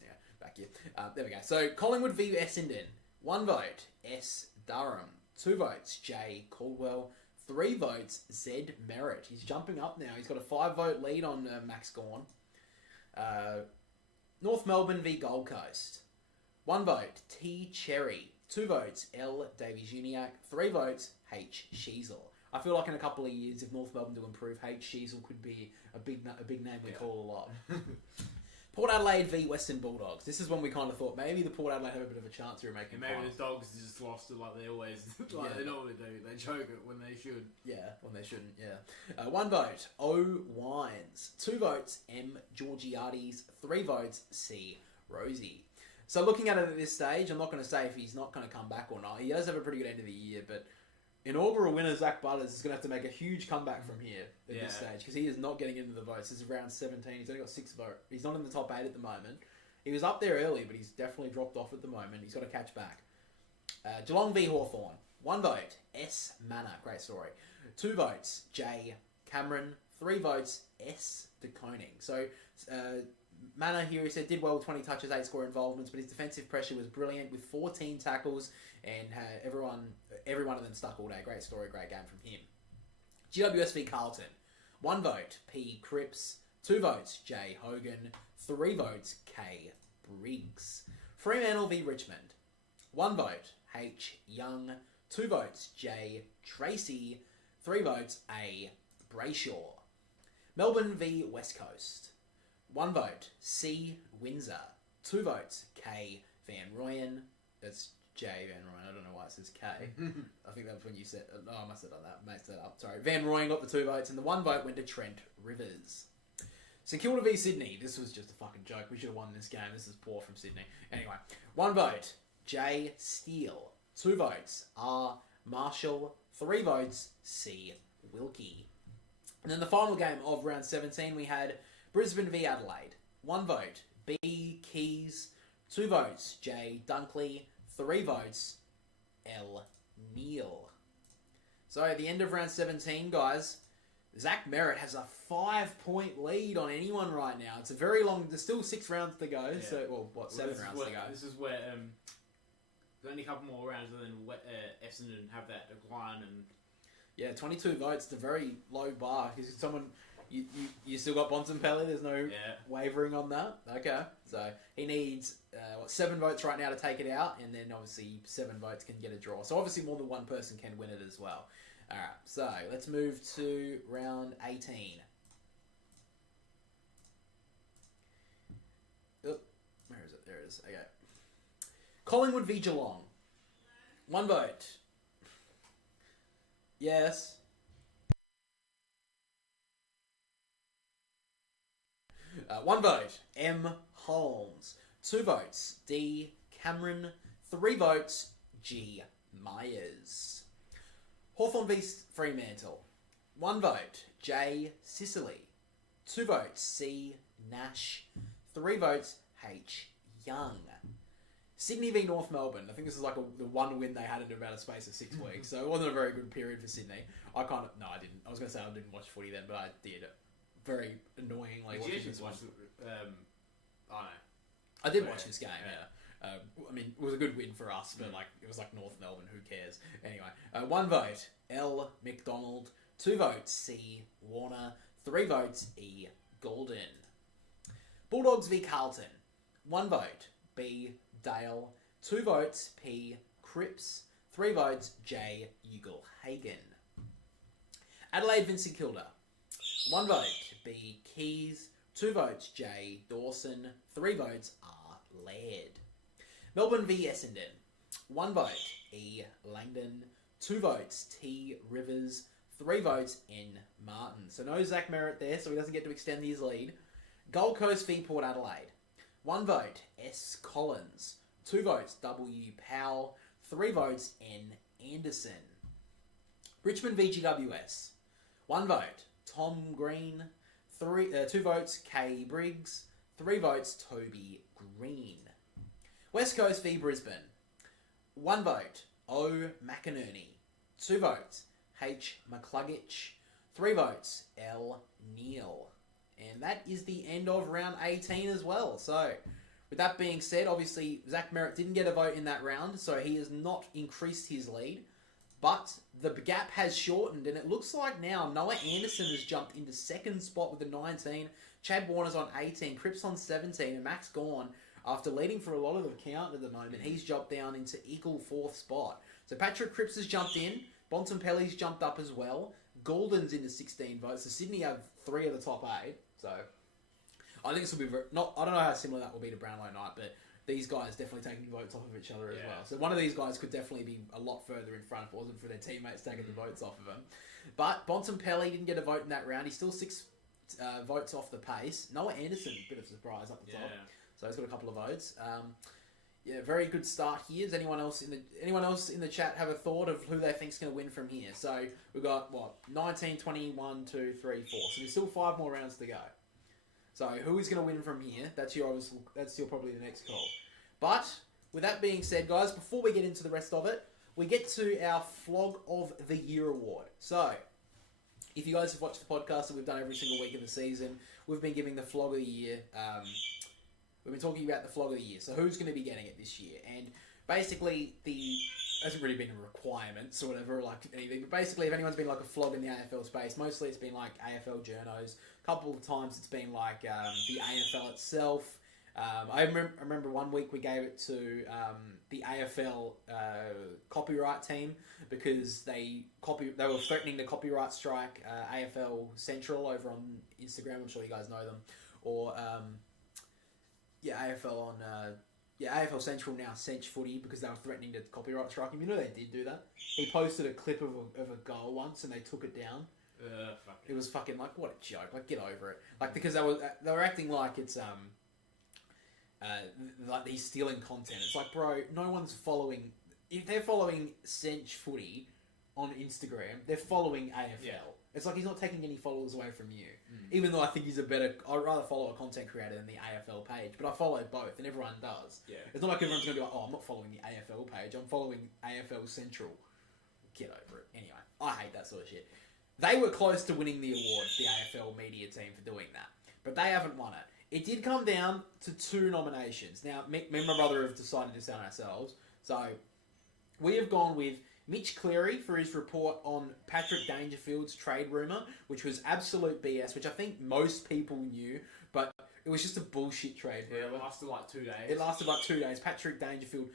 Yeah, back here. There we go. So, Collingwood v Essendon. 1 vote, S. Durham. 2 votes, J. Caldwell. 3 votes, Z. Merritt. He's jumping up now. He's got a 5-vote lead on Max Gawn. North Melbourne v Gold Coast. 1 vote, T. Cherry. 2 votes, L. Davies-Uniacke. 3 votes, H. Sheasel. I feel like in a couple of years, if North Melbourne do improve, H. Sheasel could be a big name we call a lot. Port Adelaide v Western Bulldogs. This is when we kind of thought maybe the Port Adelaide have a bit of a chance here of making maybe finals. the Dogs just lost it like they always they normally do. They choke it when they should. Yeah, when they shouldn't. Yeah. 1 vote, O. Wines. 2 votes, M. Georgiades. 3 votes, C. Rosie. So looking at it at this stage, I'm not going to say if he's not going to come back or not. He does have a pretty good end of the year, but inaugural winner Zach Butters is going to have to make a huge comeback from here at this stage because he is not getting into the votes. This is round 17. He's only got 6 votes. He's not in the top 8 at the moment. He was up there early, but he's definitely dropped off at the moment. He's got to catch back. Geelong v Hawthorn. 1 vote, S. Manor. Great story. 2 votes, J. Cameron. 3 votes, S. De Koning. So, Manor here, he said, did well with 20 touches, 8 score involvements, but his defensive pressure was brilliant with 14 tackles and every one of them stuck all day. Great story, great game from him. GWS v Carlton. 1 vote, P. Cripps. 2 votes, J. Hogan. 3 votes, K. Briggs. Fremantle v Richmond. 1 vote, H. Young. 2 votes, J. Tracy. 3 votes, A. Brayshaw. Melbourne v West Coast. 1 vote, C. Windsor. 2 votes, K. Van Rooyen. That's J. Van Rooyen. I don't know why it says K. I think that's when you said... Oh, I must have done that. Messed that up. Sorry. Van Rooyen got the 2 votes, and the 1 vote went to Trent Rivers. St Kilda v Sydney. This was just a fucking joke. We should have won this game. This is poor from Sydney. Anyway. 1 vote, J. Steele. 2 votes, R. Marshall. 3 votes, C. Wilkie. And then the final game of round 17, we had Brisbane v Adelaide. 1 vote, B. Keys. 2 votes, J. Dunkley. 3 votes, L. Neal. So at the end of round 17, guys, Zach Merritt has a 5-point lead on anyone right now. It's a very long... There's still 6 rounds to go. Yeah. So, 7 rounds to go. This is where... there's only a couple more rounds and then Essendon have that decline and... Yeah, 22 votes. It's a very low bar. Because someone... You still got Bontempelli? There's no wavering on that? Okay. So he needs 7 votes right now to take it out, and then obviously 7 votes can get a draw. So obviously more than one person can win it as well. Alright, so let's move to round 18. Oh, where is it? There it is. Okay. Collingwood v Geelong. 1 vote. Yes. 1 vote, M. Holmes. 2 votes, D. Cameron. 3 votes, G. Myers. Hawthorn v Fremantle. 1 vote, J. Sicily. 2 votes, C. Nash. 3 votes, H. Young. Sydney v North Melbourne. I think this is like the one win they had in about a space of 6 weeks, so it wasn't a very good period for Sydney. No, I didn't. I was going to say I didn't watch footy then, but I did. Very annoyingly. Did you watch I did watch this game, yeah. I mean, it was a good win for us, but it was like North Melbourne, who cares? Anyway, 1 vote, L. McDonald. 2 votes, C. Warner. 3 votes, E. Golden. Bulldogs v Carlton. 1 vote, B. Dale. 2 votes, P. Cripps. 3 votes, J. Ugle-Hagen. Adelaide v St Kilda. 1 vote, B. Keys. 2 votes, J. Dawson. 3 votes, R. Laird. Melbourne v Essendon. 1 vote, E. Langdon. 2 votes, T. Rivers. 3 votes, N. Martin. So no Zach Merritt there, so he doesn't get to extend his lead. Gold Coast v Port Adelaide. 1 vote, S. Collins. 2 votes, W. Powell. 3 votes, N. Anderson. Richmond v GWS. 1 vote, Tom Green. 2 votes, K. Briggs. 3 votes, Toby Green. West Coast v Brisbane. 1 vote, O. McInerney. 2 votes, H. McCluggage. 3 votes, L. Neal. And that is the end of round 18 as well. So, with that being said, obviously, Zach Merritt didn't get a vote in that round, so he has not increased his lead. But the gap has shortened, and it looks like now Noah Anderson has jumped into second spot with the 19. Chad Warner's on 18, Cripps on 17, and Max Gawn, after leading for a lot of the count at the moment, he's jumped down into equal 4th spot. So Patrick Cripps has jumped in, Bontempelli's jumped up as well, Golden's into 16 votes, so Sydney have 3 of the top 8, so I think this will be I don't know how similar that will be to Brownlow Night, but these guys definitely taking votes off of each other as well. So one of these guys could definitely be a lot further in front if it wasn't for their teammates taking the votes off of them. But Bontempelli didn't get a vote in that round. He's still 6 votes off the pace. Noah Anderson, bit of a surprise up the top. So he's got a couple of votes. Very good start here. Does anyone else in the chat have a thought of who they think's going to win from here? So we've got 19, 20, 1, 2, 3, 4. So there's still 5 more rounds to go. So who is going to win from here? That's your probably the next call. But with that being said, guys, before we get into the rest of it, we get to our Flog of the Year award. So if you guys have watched the podcast that we've done every single week of the season, we've been giving the Flog of the Year. We've been talking about the Flog of the Year. So who's going to be getting it this year? And basically, hasn't really been a requirement or whatever, like anything. But basically, if anyone's been like a flog in the AFL space, mostly it's been like AFL journos. A couple of times it's been like the AFL itself. I remember one week we gave it to the AFL copyright team because they were threatening to copyright strike AFL Central over on Instagram. I'm sure you guys know them. Or AFL on AFL Central now Cinch Footy because they were threatening to copyright strike him. You know they did do that. He posted a clip of a goal once and they took it down. It was fucking like, what a joke. Like, get over it. Like, because they were acting like it's like he's stealing content. It's like, bro, no one's following. If they're following Cinch Footy on Instagram, they're following AFL. Yeah. It's like he's not taking any followers away from you. Even though I think he's I'd rather follow a content creator than the AFL page. But I follow both, and everyone does. Yeah. It's not like everyone's going to be like, I'm not following the AFL page. I'm following AFL Central. Get over it. Anyway, I hate that sort of shit. They were close to winning the award, the AFL media team, for doing that. But they haven't won it. It did come down to 2 nominations. Now, me and my brother have decided this on ourselves. So, we have gone with Mitch Cleary for his report on Patrick Dangerfield's trade rumour, which was absolute BS, which I think most people knew, but it was just a bullshit trade rumour. Yeah, it lasted like 2 days. It lasted like 2 days. Patrick Dangerfield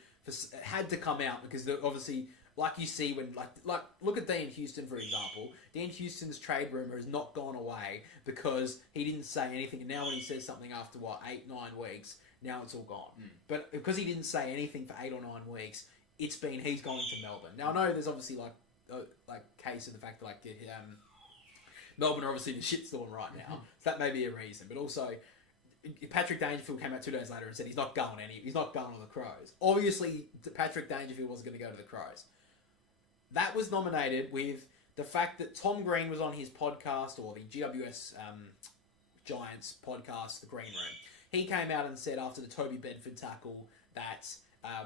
had to come out because obviously, like you see when, like look at Dan Houston, for example. Dan Houston's trade rumour has not gone away because he didn't say anything, and now when he says something after, 8-9 weeks, now it's all gone. But because he didn't say anything for 8 or 9 weeks, he's going to Melbourne. Now, I know there's obviously case of the fact that Melbourne are obviously in a shitstorm right now, so that may be a reason. But also, Patrick Dangerfield came out 2 days later and said he's not going on the Crows. Obviously, Patrick Dangerfield wasn't going to go to the Crows. That was nominated with the fact that Tom Green was on his podcast, or the GWS Giants podcast, The Green Room. He came out and said after the Toby Bedford tackle that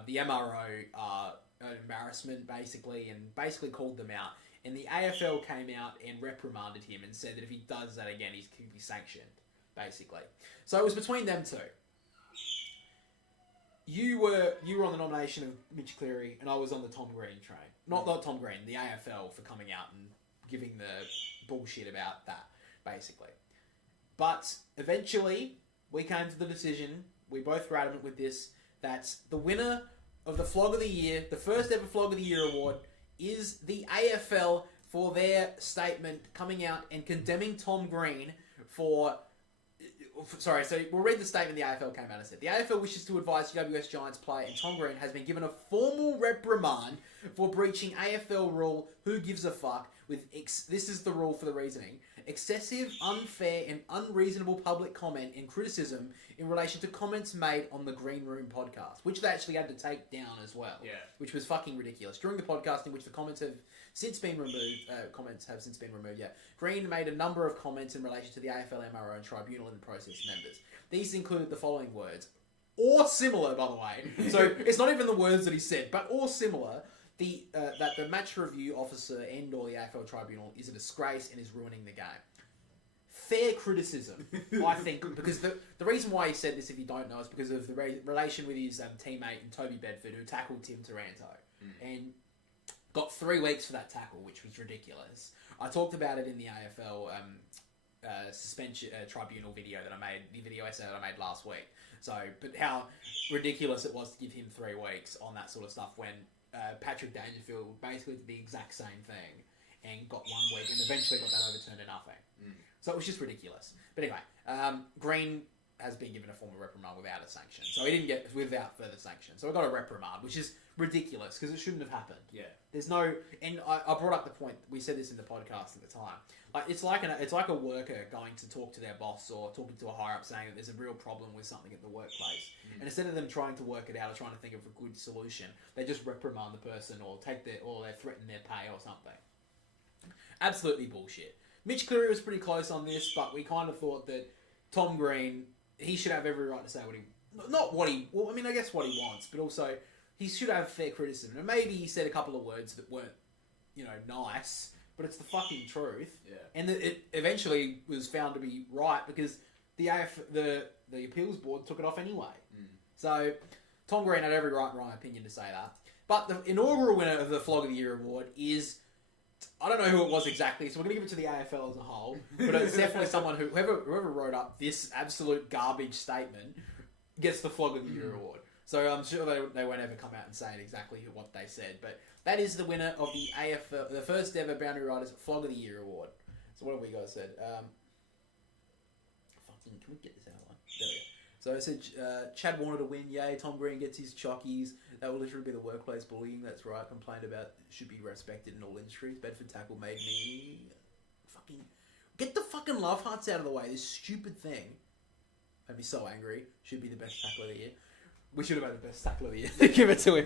the MRO are an embarrassment, basically, and basically called them out. And the AFL came out and reprimanded him and said that if he does that again, he could be sanctioned, basically. So it was between them two. You were on the nomination of Mitch Cleary, and I was on the Tom Green train. Not Tom Green, the AFL for coming out and giving the bullshit about that, basically. But eventually, we came to the decision, we both were adamant with this, that the winner of the Flog of the Year, the first ever Flog of the Year award, is the AFL for their statement coming out and condemning Tom Green for... Sorry, so we'll read the statement the AFL came out and said. The AFL wishes to advise GWS Giants player and Tom Green has been given a formal reprimand for breaching AFL rule Who Gives a Fuck with... This is the rule for the reasoning. Excessive, unfair and unreasonable public comment and criticism in relation to comments made on the Green Room podcast, which they actually had to take down as well. Yeah. Which was fucking ridiculous. During the podcast in which the comments have since been removed, Green made a number of comments in relation to the AFL, MRO and Tribunal and process members. These included the following words. or similar, by the way. So it's not even the words that he said, but or similar. That the match review officer and or the AFL tribunal is a disgrace and is ruining the game. Fair criticism, I think, because the reason why he said this, if you don't know, is because of the relation with his teammate in Toby Bedford, who tackled Tim Taranto, and got 3 weeks for that tackle, which was ridiculous. I talked about it in the AFL suspension tribunal video that I made, the video essay that I made last week. So, but how ridiculous it was to give him 3 weeks on that sort of stuff when Patrick Dangerfield basically did the exact same thing and got 1 week and eventually got that overturned to nothing. So it was just ridiculous. But anyway, Green has been given a formal reprimand without a sanction. So he didn't get without further sanction. So I got a reprimand, which is ridiculous because it shouldn't have happened. Yeah. There's no, and I brought up the point. We said this in the podcast at the time. Like it's like a worker going to talk to their boss or talking to a higher up saying that there's a real problem with something at the workplace, and instead of them trying to work it out or trying to think of a good solution, they just reprimand the person or they threaten their pay or something. Absolutely bullshit. Mitch Cleary was pretty close on this, but we kind of thought that Tom Green, he should have every right to say I guess what he wants, but also he should have fair criticism. And maybe he said a couple of words that weren't, nice, but it's the fucking truth. Yeah. And it eventually was found to be right because the appeals board took it off anyway. So Tom Green had every right, in my opinion, to say that. But the inaugural winner of the Flog of the Year award is, I don't know who it was exactly, so we're going to give it to the AFL as a whole, but it's definitely someone whoever wrote up this absolute garbage statement gets the Flog of the Year award. So I'm sure they won't ever come out and say exactly what they said, but that is the winner of the AFL, the first ever Boundary Riders Flog of the Year award. So what have we guys said? Can we get this out of line? There we go. So I said Chad wanted to win, yay. Tom Green gets his chockies. That will literally be the workplace bullying. That's right. Complained about should be respected in all industries. Bedford tackle made me fucking get the fucking love hearts out of the way. This stupid thing made me so angry. Should be the best tackle of the year. We should have had the best tackle of the year. Give it to him.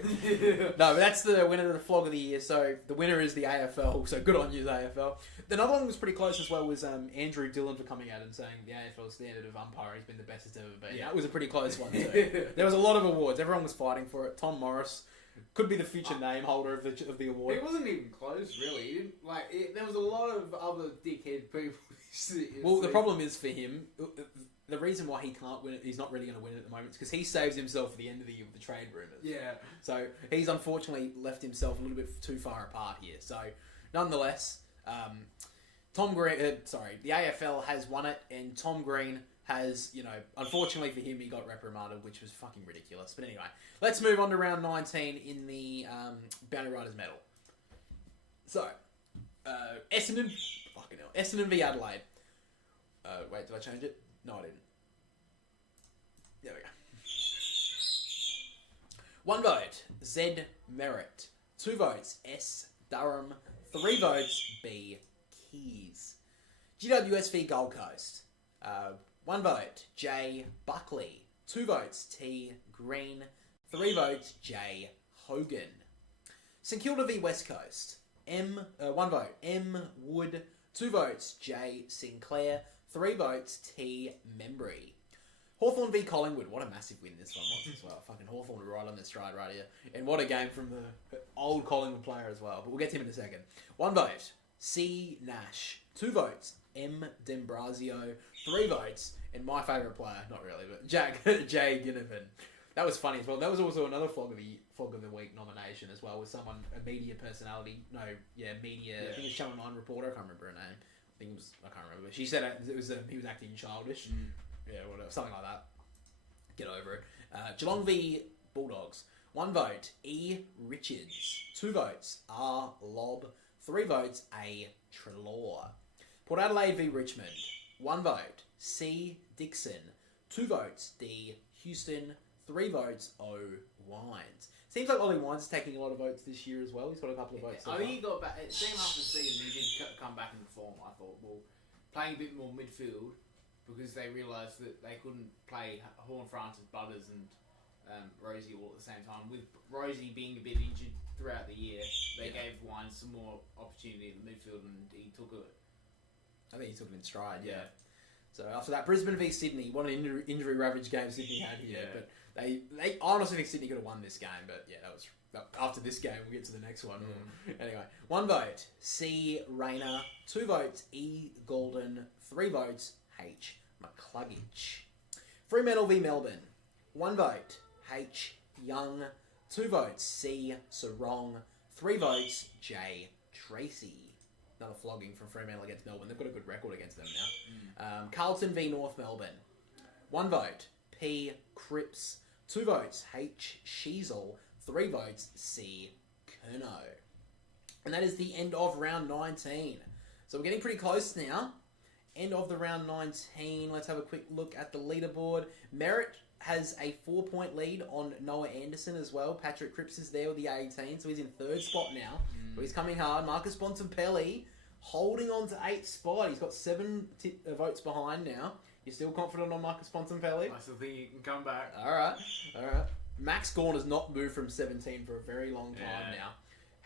No, but that's the winner of the Flog of the Year. So the winner is the AFL. So good on you, AFL. Another one was pretty close as well was Andrew Dillon for coming out and saying the AFL standard of umpiring has been the best it's ever been. Yeah. That was a pretty close one too. There was a lot of awards. Everyone was fighting for it. Tom Morris could be the future name holder of the award. It wasn't even close, really. He didn't, there was a lot of other dickhead people. Well, the problem is for him. The reason why he can't win it, he's not really going to win it at the moment, is because he saves himself for the end of the year with the trade rumours. Yeah. So he's unfortunately left himself a little bit too far apart here. So, nonetheless, the AFL has won it, and Tom Green has, unfortunately for him, he got reprimanded, which was fucking ridiculous. But anyway, let's move on to round 19 in the Boundary Riders Medal. So, Essendon v Adelaide. Wait, did I change it? No, I didn't. There we go. 1 vote, Z Merritt. 2 votes, S Durham. 3 votes, B Keys. GWS v Gold Coast. 1 vote, J Buckley. 2 votes, T Green. 3 votes, J Hogan. St Kilda v West Coast. 1 vote, M Wood. 2 votes, J Sinclair. 3 votes, T Membry. Hawthorn v Collingwood. What a massive win this one was as well. Fucking Hawthorn right on their stride right here. And what a game from the old Collingwood player as well. But we'll get to him in a second. 1 vote, C Nash. 2 votes, M D'Ambrosio. 3 votes, and my favourite player, not really, but Jay Ginnivan. That was funny as well. That was also another Flog of the Week nomination as well, with someone, a media personality. Media. I think it's Channel 9 reporter. I can't remember her name. I can't remember. She said it was he was acting childish. Yeah, whatever, something like that. Get over it. Geelong v Bulldogs. 1 vote, E Richards. 2 votes, R Lob. 3 votes, A Trelaw. Port Adelaide v Richmond. 1 vote, C Dixon. 2 votes, D Houston. 3 votes, O Wines. Seems like Ollie Wines is taking a lot of votes this year as well. He's got a couple of votes. I think he got back. It seemed after the season he did come back into form. I thought, playing a bit more midfield because they realised that they couldn't play Horn, Francis, Butters, and Rosie all at the same time. With Rosie being a bit injured throughout the year, they gave Wines some more opportunity in the midfield, and he took it. I think he took it in stride. Yeah. So after that, Brisbane v Sydney. What an injury ravaged game Sydney had here. Yeah. But I honestly think Sydney could have won this game, but yeah, that was after this game. We'll get to the next one. Anyway, 1 vote C Rayner, 2 votes E Golden, 3 votes H McCluggage. Fremantle v Melbourne, 1 vote H Young, 2 votes C Sarong, 3 votes J Tracy. Another flogging from Fremantle against Melbourne. They've got a good record against them now. Carlton v North Melbourne, 1 vote P Cripps, 2 votes H Sheasel, 3 votes C Kerno. And that is the end of round 19. So we're getting pretty close now. End of the round 19. Let's have a quick look at the leaderboard. Merritt has a 4-point lead on Noah Anderson as well. Patrick Cripps is there with the 18, so he's in 3rd spot now. So he's coming hard. Marcus Bontempelli holding on to 8th spot. He's got 7 votes behind now. You're still confident on Marcus Bontempelli? I still think he can come back. All right. Max Gawn has not moved from 17 for a very long time now.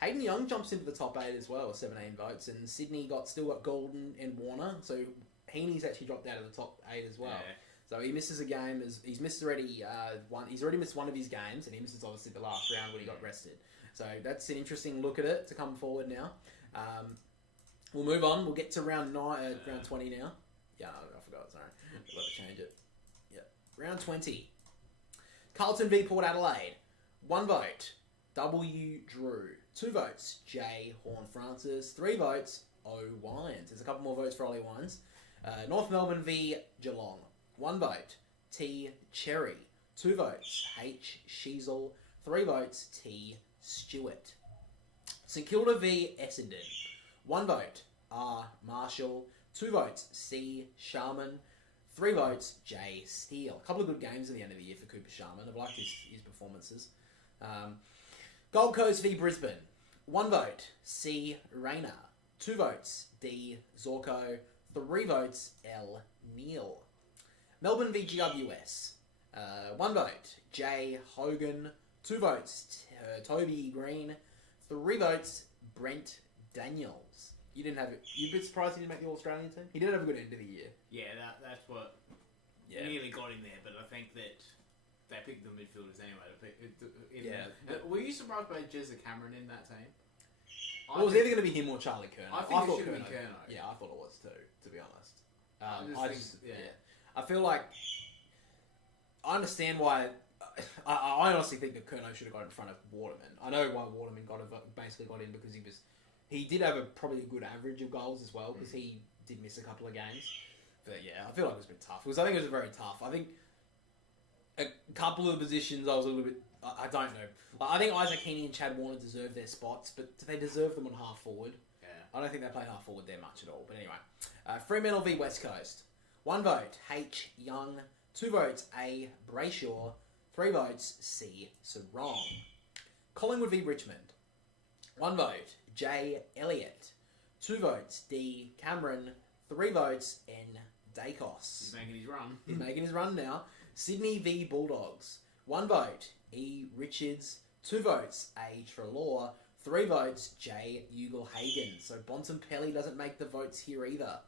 Hayden Young jumps into the top 8 as well with 17 votes, and Sydney still got Golden and Warner, so Heaney's actually dropped out of the top 8 as well. Yeah. So he misses a game. He's missed already one. He's already missed one of his games, and he misses obviously the last round when he got rested. So that's an interesting look at it to come forward now. We'll move on. We'll get to round 20 now. Yeah, I forgot. Sorry, I've got to change it. Yeah, round 20. Carlton v Port Adelaide. 1 vote W Drew. 2 votes J Horn Francis. 3 votes O Wines. There's a couple more votes for Ollie Wines. North Melbourne v Geelong. 1 vote T Cherry. 2 votes H Sheasel. 3 votes T Stewart. St Kilda v Essendon. 1 vote R Marshall. 2 votes C Sharman. 3 votes J Steele. A couple of good games at the end of the year for Cooper Sharman. I've liked his performances. Gold Coast v Brisbane. 1 vote C Rayner. 2 votes D Zorko. 3 votes L Neil. Melbourne v GWS. 1 vote J Hogan. 2 votes Toby Green. 3 votes Brent Daniels. You didn't have it. You're a bit surprised he didn't make the All-Australian team? He did have a good end of the year. Yeah, that's what nearly got him there, but I think that they picked the midfielders anyway. Were you surprised by Jezza Cameron in that team? It was either going to be him or Charlie Curnow. I think it should have been Curnow. Yeah, I thought it was too, to be honest. I feel like I understand why. I honestly think that Curnow should have got in front of Waterman. I know why Waterman basically got in because he did have probably a good average of goals as well because he did miss a couple of games. But yeah, I feel like it was a bit tough. I think it was very tough. I think a couple of the positions I was a little bit. I don't know. I think Isaac Heaney and Chad Warner deserve their spots, but do they deserve them on half forward? Yeah. I don't think they play half forward there much at all. But anyway, Fremantle v West Coast. 1 vote H Young. 2 votes A Brayshaw. 3 votes C Sarong. Collingwood v Richmond. 1 vote J Elliott. 2 votes D Cameron. 3 votes N Dacos. He's making his run. He's making his run now. Sydney v Bulldogs. 1 vote E Richards. 2 votes A Trelaw. 3 votes J Ugle-Hagan. So Bontempelli doesn't make the votes here either.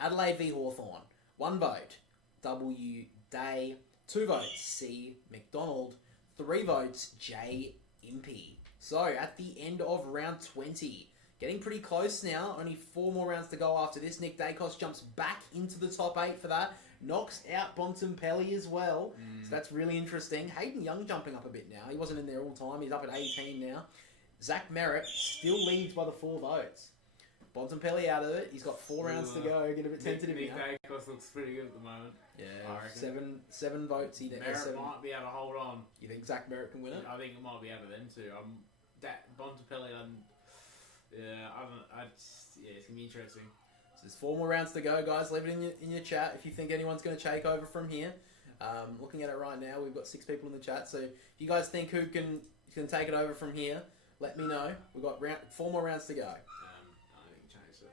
Adelaide v Hawthorn. 1 vote W Day. 2 votes C McDonald. 3 votes J Impey. So at the end of round 20, getting pretty close now. Only 4 more rounds to go after this. Nick Dacos jumps back into the top 8 for that. Knocks out Bontempelli as well. So that's really interesting. Hayden Young jumping up a bit now. He wasn't in there all the time. He's up at 18 now. Zach Merritt still leads by the 4 votes. Bontempelli out of it. He's got 4 rounds to go. Get a bit tentative Nick now. Dacos looks pretty good at the moment. Yeah, seven votes. Merritt might be able to hold on. You think Zach Merritt can win it? I think it might be out of them too. Bontempelli, it's gonna be interesting. So there's 4 more rounds to go, guys. Leave it in your chat if you think anyone's going to take over from here. Looking at it right now, we've got 6 people in the chat. So if you guys think who can take it over from here, let me know. We've got 4 more rounds to go. I think change it.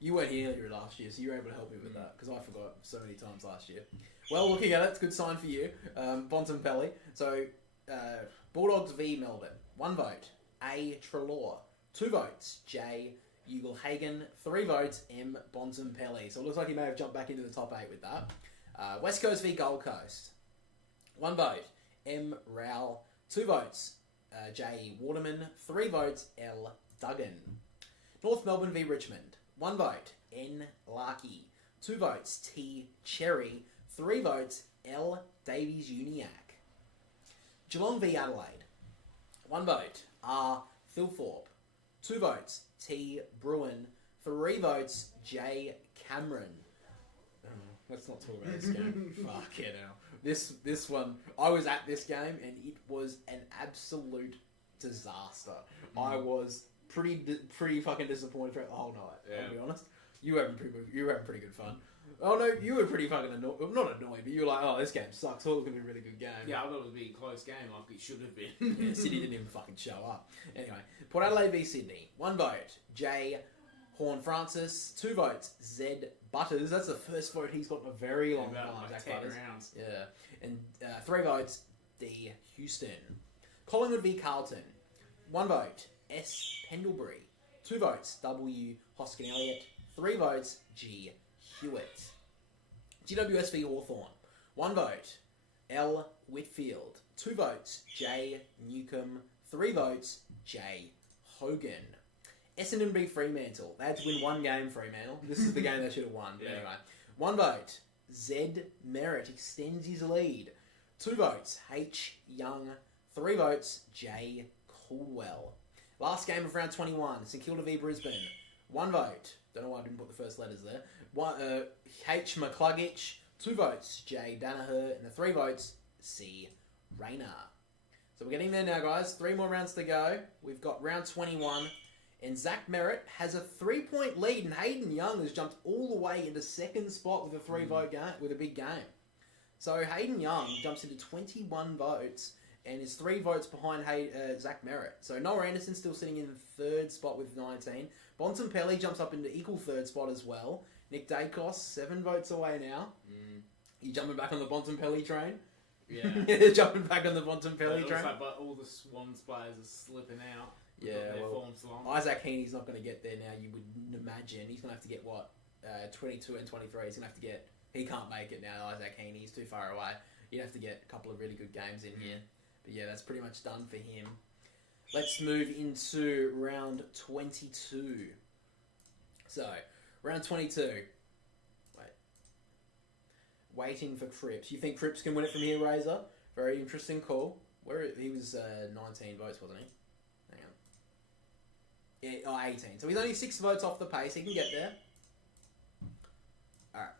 You weren't here last year, so you were able to help me with that because I forgot so many times last year. Well, looking at it, it's a good sign for you, Bontempelli. So Bulldogs v Melbourne. 1 vote A Trelaw. 2 votes J Ugle-Hagan. 3 votes M Bontempelli. So it looks like he may have jumped back into the top 8 with that. West Coast v Gold Coast. 1 vote, M. Rowell. 2 votes, J. Waterman. 3 votes, L. Duggan. North Melbourne v Richmond. 1 vote, N. Larkey. 2 votes, T. Cherry. 3 votes, L. Davies Uniac. Geelong v Adelaide. 1 vote, R. Thilthorpe. 2 votes, T. Bruin. 3 votes, J. Cameron. Let's not talk about this game. Fuck it now. This one, I was at this game and it was an absolute disaster. I was pretty fucking disappointed throughout the whole night. I'll be honest. You were having pretty good fun. Oh no, you were pretty fucking annoyed. Not annoyed, but you were like, oh, this game sucks. Oh, it's gonna be a really good game. Yeah, I thought it would be a close game, like it should have been. Yeah, Sydney didn't even fucking show up. Anyway, Port Adelaide v Sydney. 1 vote, J. Horn-Francis. 2 votes, Z. Butters. That's the first vote he's got in a very long time. Like 10 rounds. Yeah. And 3 votes, D. Houston. Collingwood v Carlton. 1 vote, S. Pendlebury. 2 votes, W. Hoskin Elliott. 3 votes, G. Hewitt. GWS v Hawthorn. 1 vote, L. Whitfield. 2 votes, J. Newcomb. 3 votes, J. Hogan. Essendon v Fremantle. They had to win 1 game, Fremantle. This is the game they should have won. But anyway, 1 vote, Z. Merritt extends his lead. 2 votes, H. Young. 3 votes, J. Caldwell. Last game of round 21, St Kilda v Brisbane. 1 vote. Don't know why I didn't put the first letters there. H. McCluggage. 2 votes, J. Danaher. And the 3 votes, C. Rayner. So we're getting there now, guys. 3 more rounds to go. We've got round 21. And Zach Merritt has a 3-point lead, and Hayden Young has jumped all the way into 2nd spot with a 3-vote game, with a big game. So Hayden Young jumps into 21 votes and is 3 votes behind Zach Merritt. So Noah Anderson still sitting in the 3rd spot with 19. Bontempelli jumps up into equal 3rd spot as well. Nick Dacos, 7 votes away now. You jumping back on the Bontempelli train? Yeah. Jumping back on the Bontempelli train. Like, but all the Swans players are slipping out. Yeah, well, Isaac Heaney's not going to get there now, you would imagine. He's going to have to get, 22 and 23. He's going to have to get... He can't make it now, Isaac Heaney. He's too far away. You'd have to get a couple of really good games in here. But yeah, that's pretty much done for him. Let's move into round 22. So, round 22. Waiting for Cripps. You think Cripps can win it from here, Razor? Very interesting call. He was 19 votes, wasn't he? Hang on. Yeah, 18. So he's only 6 votes off the pace. He can get there. Alright.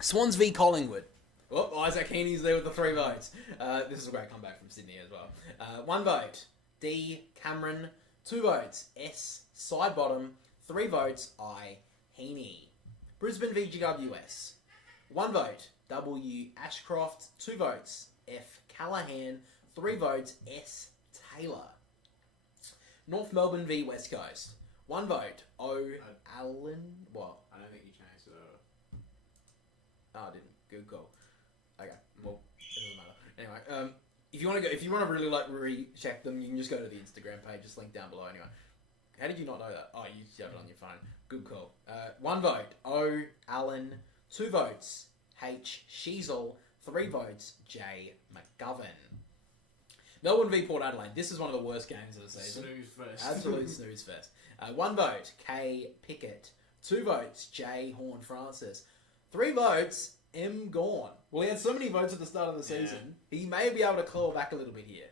Swans v Collingwood. Oh, Isaac Heaney's there with the 3 votes. This is a great comeback from Sydney as well. 1 vote, D. Cameron. 2 votes, S. Sidebottom. 3 votes, I. Heaney. Brisbane v GWS. 1 vote, W. Ashcroft. 2 votes, F. Callahan. 3 votes, S. Taylor. North Melbourne v West Coast. 1 vote, O. Allen. What? I don't think you changed it. Oh, I didn't. Good call. Okay, well, it doesn't matter. Anyway, if you want to really recheck them, you can just go to the Instagram page. Just link down below. Anyway, how did you not know that? Oh, you have it on your phone. Good call. 1 vote, O. Allen. 2 votes, H. Sheasel. 3 votes, J. McGovern. Melbourne v Port Adelaide. This is one of the worst games of the season. Snooze first. Absolute snooze fest. 1 vote, K. Pickett. 2 votes, J. Horn-Francis. 3 votes, M. Gawn. Well, he had so many votes at the start of the season. He may be able to claw back a little bit here.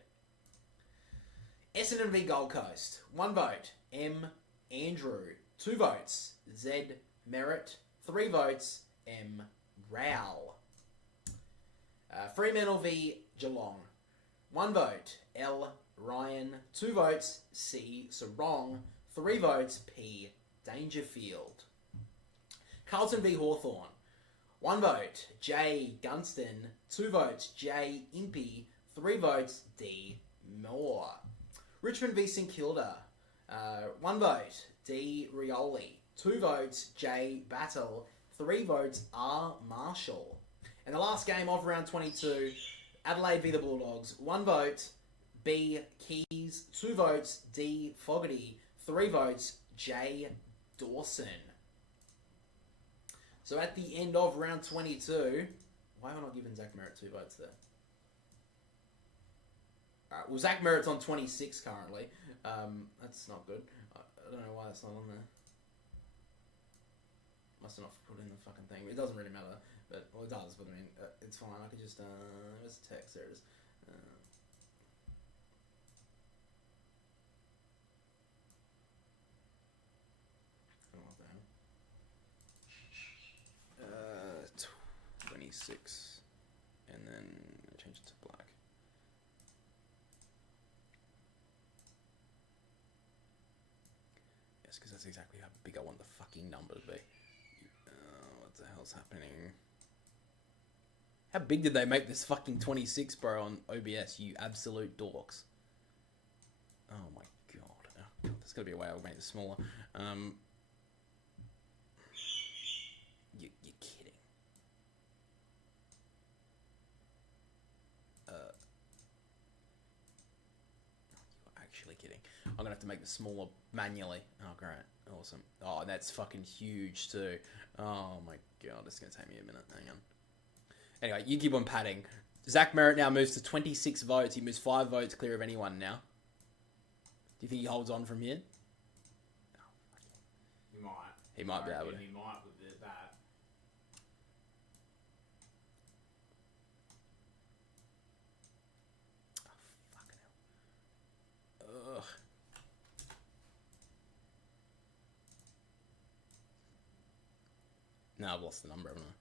Essendon v Gold Coast. 1 vote, M. Andrew. 2 votes, Z. Merritt. 3 votes, M. Rowell. Fremantle v Geelong. 1 vote, L. Ryan. 2 votes, C. Sarong. 3 votes, P. Dangerfield. Carlton v Hawthorn. 1 vote, J. Gunston. 2 votes, J. Impey. 3 votes, D. Moore. Richmond v St Kilda. 1 vote, D. Rioli. 2 votes, J. Battle. 3 votes, R. Marshall. And the last game of round 22, Adelaide v the Bulldogs. 1 vote, B. Keys. 2 votes, D. Fogarty. 3 votes, J. Dawson. So at the end of round 22, Why am I not giving Zach Merritt 2 votes there? Alright, well, Zach Merritt's on 26 currently. That's not good. I don't know why that's not on there. Must have not put in the fucking thing. It doesn't really matter. But, well, it does, but I mean, it's fine. I could just, where's the text? There it is. What the hell? 26. And then change it to black. Yes, because that's exactly how big I want the fucking number to be. What the hell's happening? How big did they make this fucking 26, bro, on OBS, you absolute dorks? Oh my god. Oh, there's gotta be a way I'll make this smaller. You're kidding. You're actually kidding. I'm gonna have to make this smaller manually. Oh, great. Awesome. Oh, that's fucking huge too. Oh my god, it's gonna take me a minute. Hang on. Anyway, you keep on padding. Zach Merritt now moves to 26 votes. He moves 5 votes clear of anyone now. Do you think he holds on from here? He might. He might be able to. He might with that. Oh, fucking hell. Ugh. No, I've lost the number, haven't I?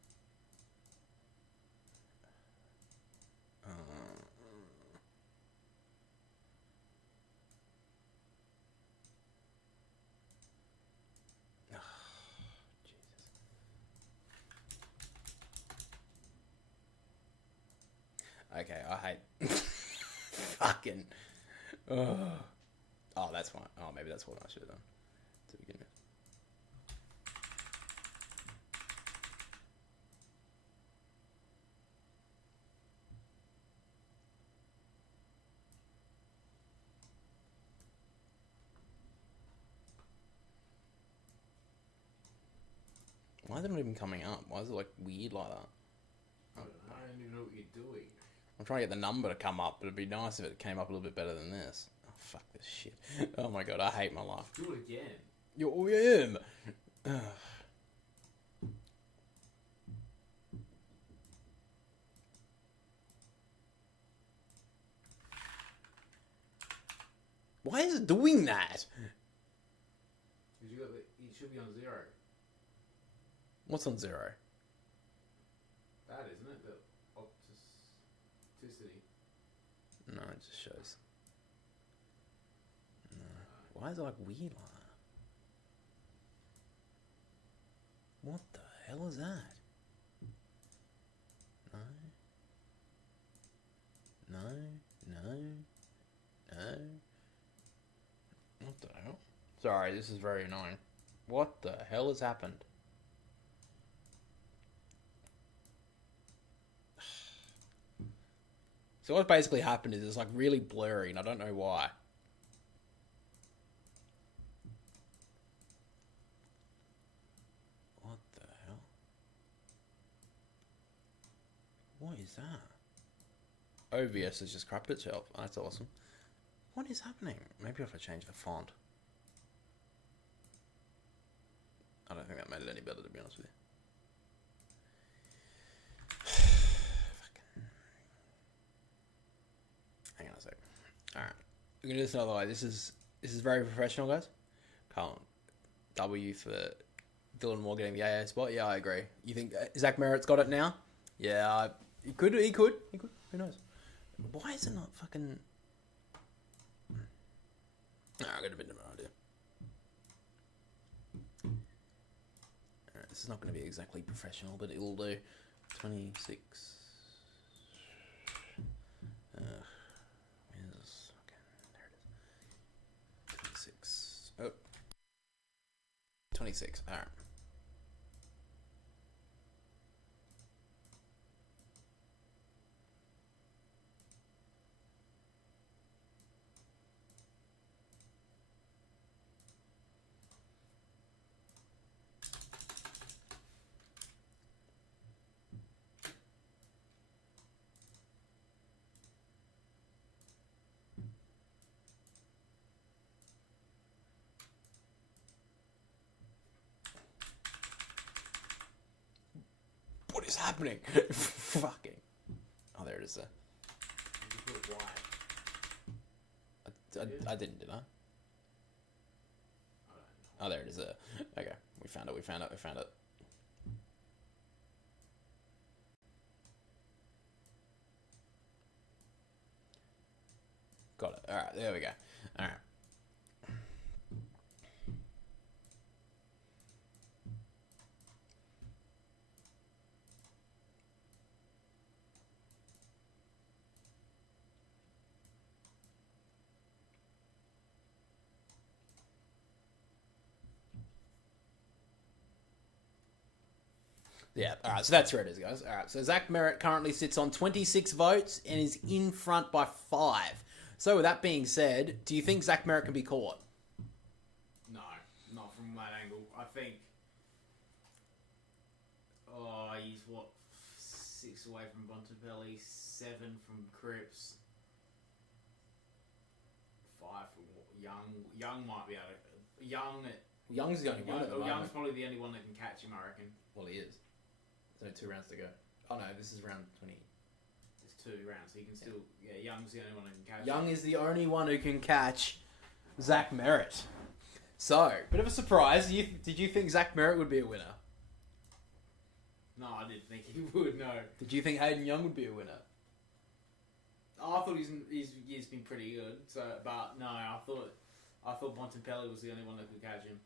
Okay, I hate fucking. Oh, that's fine. Oh, maybe that's what I should have done to begin with. Why is it not even coming up? Why is it like weird like that? I don't even know what you're doing. I'm trying to get the number to come up, but it'd be nice if it came up a little bit better than this. Oh, fuck this shit. Oh my god, I hate my life. Do it again. You're in. Why is it doing that? Because it should be on 0. What's on 0? That isn't it? The opticity. No, it just shows. No. Why is it like weird like that? What the hell is that? No. No. No. No. What the hell? Sorry, this is very annoying. What the hell has happened? So what basically happened is it's like really blurry and I don't know why. What the hell? What is that? OBS has just crapped itself. That's awesome. What is happening? Maybe if I change the font. I don't think that made it any better, to be honest with you. Hang on a sec. Alright. We're going to do this another way. This is very professional, guys. Can't. W for Dylan Moore getting the AA spot. Yeah, I agree. You think Zach Merritt's got it now? Yeah, he could. Who knows? Why is it not fucking... I got a bit of an idea. Alright, this is not going to be exactly professional, but it'll do. 26. Where's... Okay, there it is. 26. Oh. 26. Alright. is happening? Fucking. Oh, there it is. I didn't, did I? Oh, there it is. Okay, we found it. Got it. All right, there we go. All right. Yeah, all right, so that's where it is, guys. All right, so Zach Merritt currently sits on 26 votes and is in front by 5. So with that being said, do you think Zach Merritt can be caught? No, not from that angle. I think... Oh, he's what? 6 away from Bontempelli, 7 from Cripps, 5 from Young. Young might be able to... Young's the only one. Young's probably the only one that can catch him, I reckon. Well, he is. There's only 2 rounds to go. Oh no, this is round 20. There's 2 rounds, so he can still... Yeah, Young's the only one that can catch Young him. is the only one who can catch Zach Merritt. So, bit of a surprise. Did you think Zach Merritt would be a winner? No, I didn't think he would, no. Did you think Hayden Young would be a winner? Oh, I thought he's been pretty good. So, but no, I thought Bontempelli was the only one that could catch him.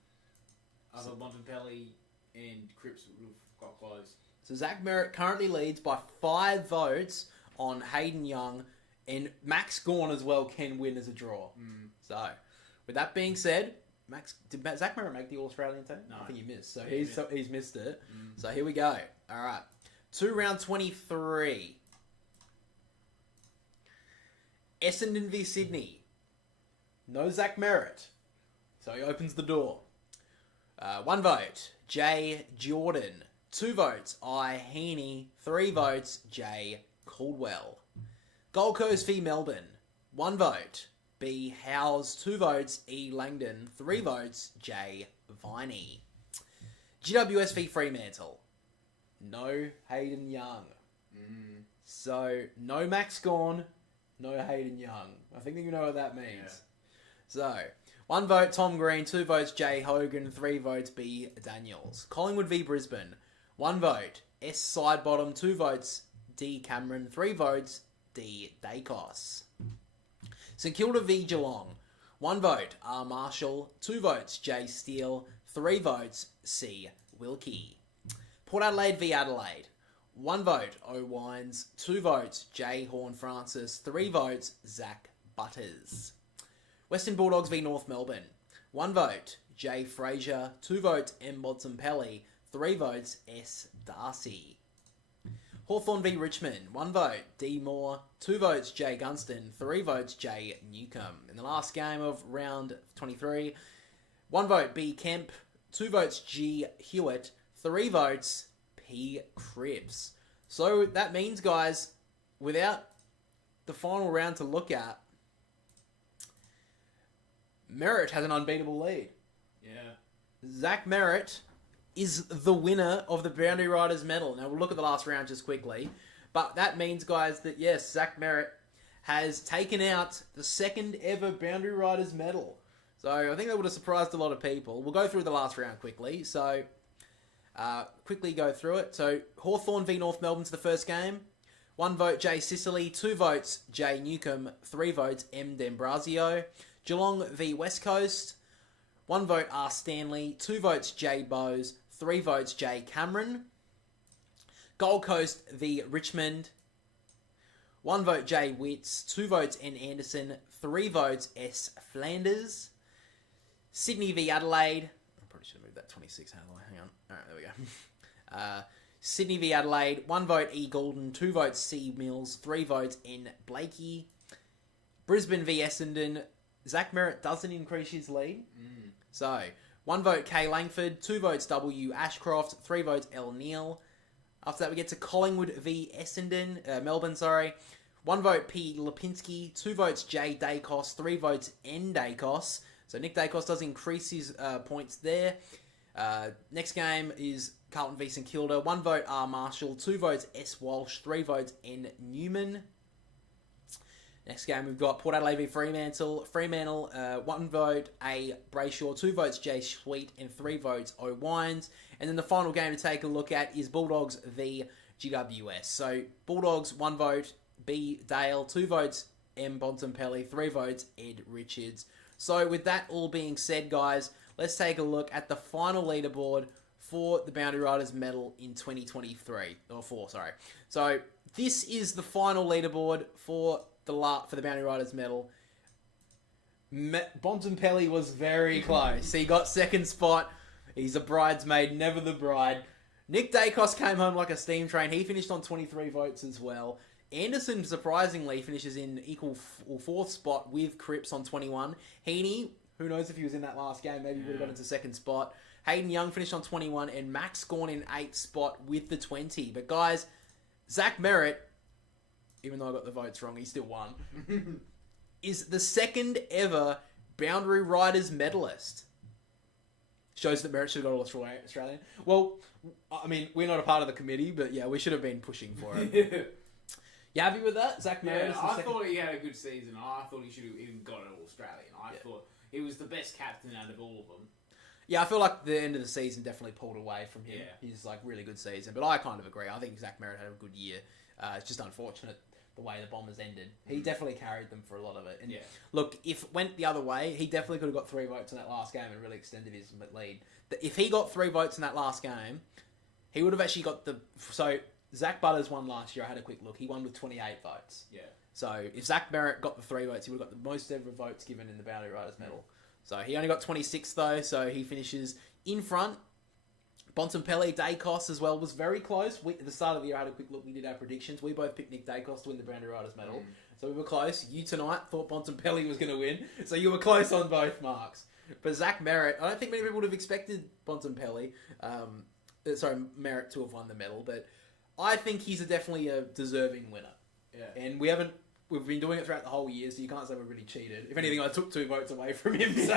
I thought Bontempelli and Cripps would have got close. So Zach Merritt currently leads by 5 votes on Hayden Young, and Max Gawn as well can win as a draw. So, with that being said, did Zach Merritt make the All-Australian team? No. I think he missed. So he's missed it. So here we go. All right. 2 round 23. Essendon v Sydney. No Zach Merritt. So he opens the door. 1 vote, Jay Jordan. 2 votes, I Heaney. 3 votes, Jay Caldwell. Gold Coast v Melbourne. 1 vote, B Howes. 2 votes, E Langdon. 3 votes, J Viney. GWS v Fremantle. No Hayden Young. So, no Max Gawn, no Hayden Young. I think you know what that means. Yeah. So, 1 vote, Tom Green. 2 votes, Jay Hogan. 3 votes, B Daniels. Collingwood v Brisbane. 1 vote, S Sidebottom. 2 votes, D Cameron. 3 votes, D Dacos. St Kilda v Geelong. 1 vote, R Marshall. 2 votes, J Steele. 3 votes, C Wilkie. Port Adelaide v Adelaide. 1 vote, O Wines. 2 votes, J Horn Francis. 3 votes, Zach Butters. Western Bulldogs v North Melbourne. 1 vote, J Fraser. 2 votes, M Bontempelli. 3 votes, S Darcy. Hawthorn v Richmond. 1 vote, D Moore. 2 votes, J Gunston. 3 votes, J Newcomb. In the last game of round 23, 1 vote, B Kemp. 2 votes, G Hewitt. 3 votes, P Cripps. So that means, guys, without the final round to look at, Merritt has an unbeatable lead. Yeah. Zach Merritt is the winner of the Boundary Riders medal. Now, we'll look at the last round just quickly. But that means, guys, that yes, Zach Merritt has taken out the 2nd ever Boundary Riders medal. So I think that would have surprised a lot of people. We'll go through the last round quickly. So, quickly go through it. So, Hawthorn v North Melbourne's the first game. 1 vote, J Sicily. 2 votes, J Newcomb. 3 votes, M D'Ambrosio. Geelong v West Coast. 1 vote, R Stanley. 2 votes, J Bowes. 3 votes, J Cameron. Gold Coast v Richmond. 1 vote, J Witts. 2 votes, N Anderson. 3 votes, S Flanders. Sydney v Adelaide. I probably should have moved that 26 out of the way. Hang on. Alright, there we go. Sydney v Adelaide. 1 vote, E Goulden. 2 votes, C Mills. 3 votes, N Blakey. Brisbane v Essendon. Zach Merritt doesn't increase his lead. So, 1 vote, K Langford. 2 votes, W Ashcroft. 3 votes, L Neal. After that, we get to Collingwood v Essendon. Melbourne, sorry. 1 vote, P Lipinski. 2 votes, J Dacos. 3 votes, N Dacos. So, Nick Dacos does increase his points there. Next game is Carlton v St Kilda. 1 vote R Marshall. 2 votes S Walsh. 3 votes N Newman. Next game we've got Port Adelaide v Fremantle. 1 vote A Brayshaw. 2 votes J Sweet. And 3 votes O Wines. And then the final game to take a look at is Bulldogs v GWS. So Bulldogs 1 vote B Dale. 2 votes M Bontempelli. 3 votes Ed Richards. So with that all being said, guys, let's take a look at the final leaderboard for the Boundary Riders medal in 2023. Or 4, sorry. So this is the final leaderboard for the Boundary Riders medal. Bontempelli was very close. He got second spot. He's a bridesmaid, never the bride. Nick Dacos came home like a steam train. He finished on 23 votes as well. Anderson, surprisingly, finishes in equal 4th spot with Cripps on 21. Heaney, who knows if he was in that last game, maybe he would have got into 2nd spot. Hayden Young finished on 21, and Max Gawn in 8th spot with the 20. But guys, Zach Merritt, even though I got the votes wrong, he still won, is the 2nd ever Boundary Riders medalist. Shows that Merritt should have got all Australian. Well, I mean, we're not a part of the committee, but yeah, we should have been pushing for it. You happy with that? Zach Merritt? Yeah, I thought he had a good season. I thought he should have even got an Australian. I thought he was the best captain out of all of them. Yeah, I feel like the end of the season definitely pulled away from him. Yeah. He's like really good season, but I kind of agree. I think Zach Merritt had a good year. It's just unfortunate the way the Bombers ended. He definitely carried them for a lot of it. And look, if it went the other way, he definitely could have got 3 votes in that last game and really extended his lead. If he got 3 votes in that last game, he would have actually got the... So, Zach Butters won last year. I had a quick look. He won with 28 votes. Yeah. So, if Zach Merritt got the 3 votes, he would have got the most ever votes given in the Boundary Riders medal. So, he only got 26 though, so he finishes in front. Bontempelli, Dacos as well was very close. At the start of the year, I had a quick look. We did our predictions. We both picked Nick Dacos to win the Boundary Riders medal. So, we were close. You tonight thought Bontempelli was going to win. So, you were close on both marks. But Zach Merritt, I don't think many people would have expected Bontempelli, Merritt to have won the medal, but I think he's definitely a deserving winner. Yeah. And we've been doing it throughout the whole year, so you can't say we've really cheated. If anything, I took 2 votes away from him, so...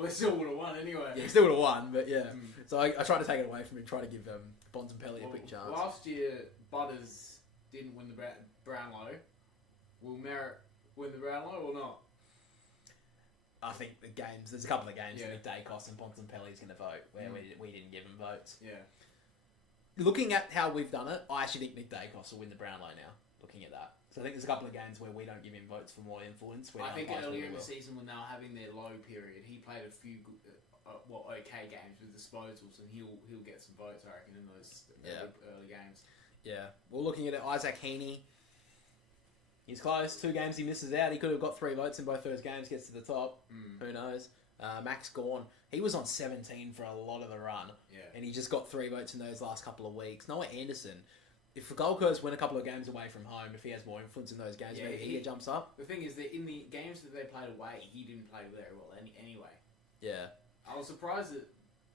We still would have won anyway. Yeah, he still would have won, but yeah. So I tried to take it away from him, try to give Bontempelli a quick chance. Last year, Butters didn't win the Brownlow. Will Merritt win the Brownlow or not? I think there's a couple of games that Dacos and Bontempelli's going to vote, where we didn't give him votes. Yeah. Looking at how we've done it, I actually think Nick Dacos will win the Brownlow now, looking at that. So I think there's a couple of games where we don't give him votes for more influence. I think earlier in the season when they were having their low period, he played a few okay games with disposals, and he'll get some votes, I reckon, in those early games. Yeah. Well, looking at it, Isaac Heaney, he's close. 2 games he misses out. He could have got 3 votes in both those games, gets to the top. Who knows? Max Gawn, he was on 17 for a lot of the run. Yeah. And he just got 3 votes in those last couple of weeks. Noah Anderson, if the Gold Coast win a couple of games away from home, if he has more influence in those games, maybe he jumps up. The thing is that in the games that they played away, he didn't play very well anyway. Yeah. I was surprised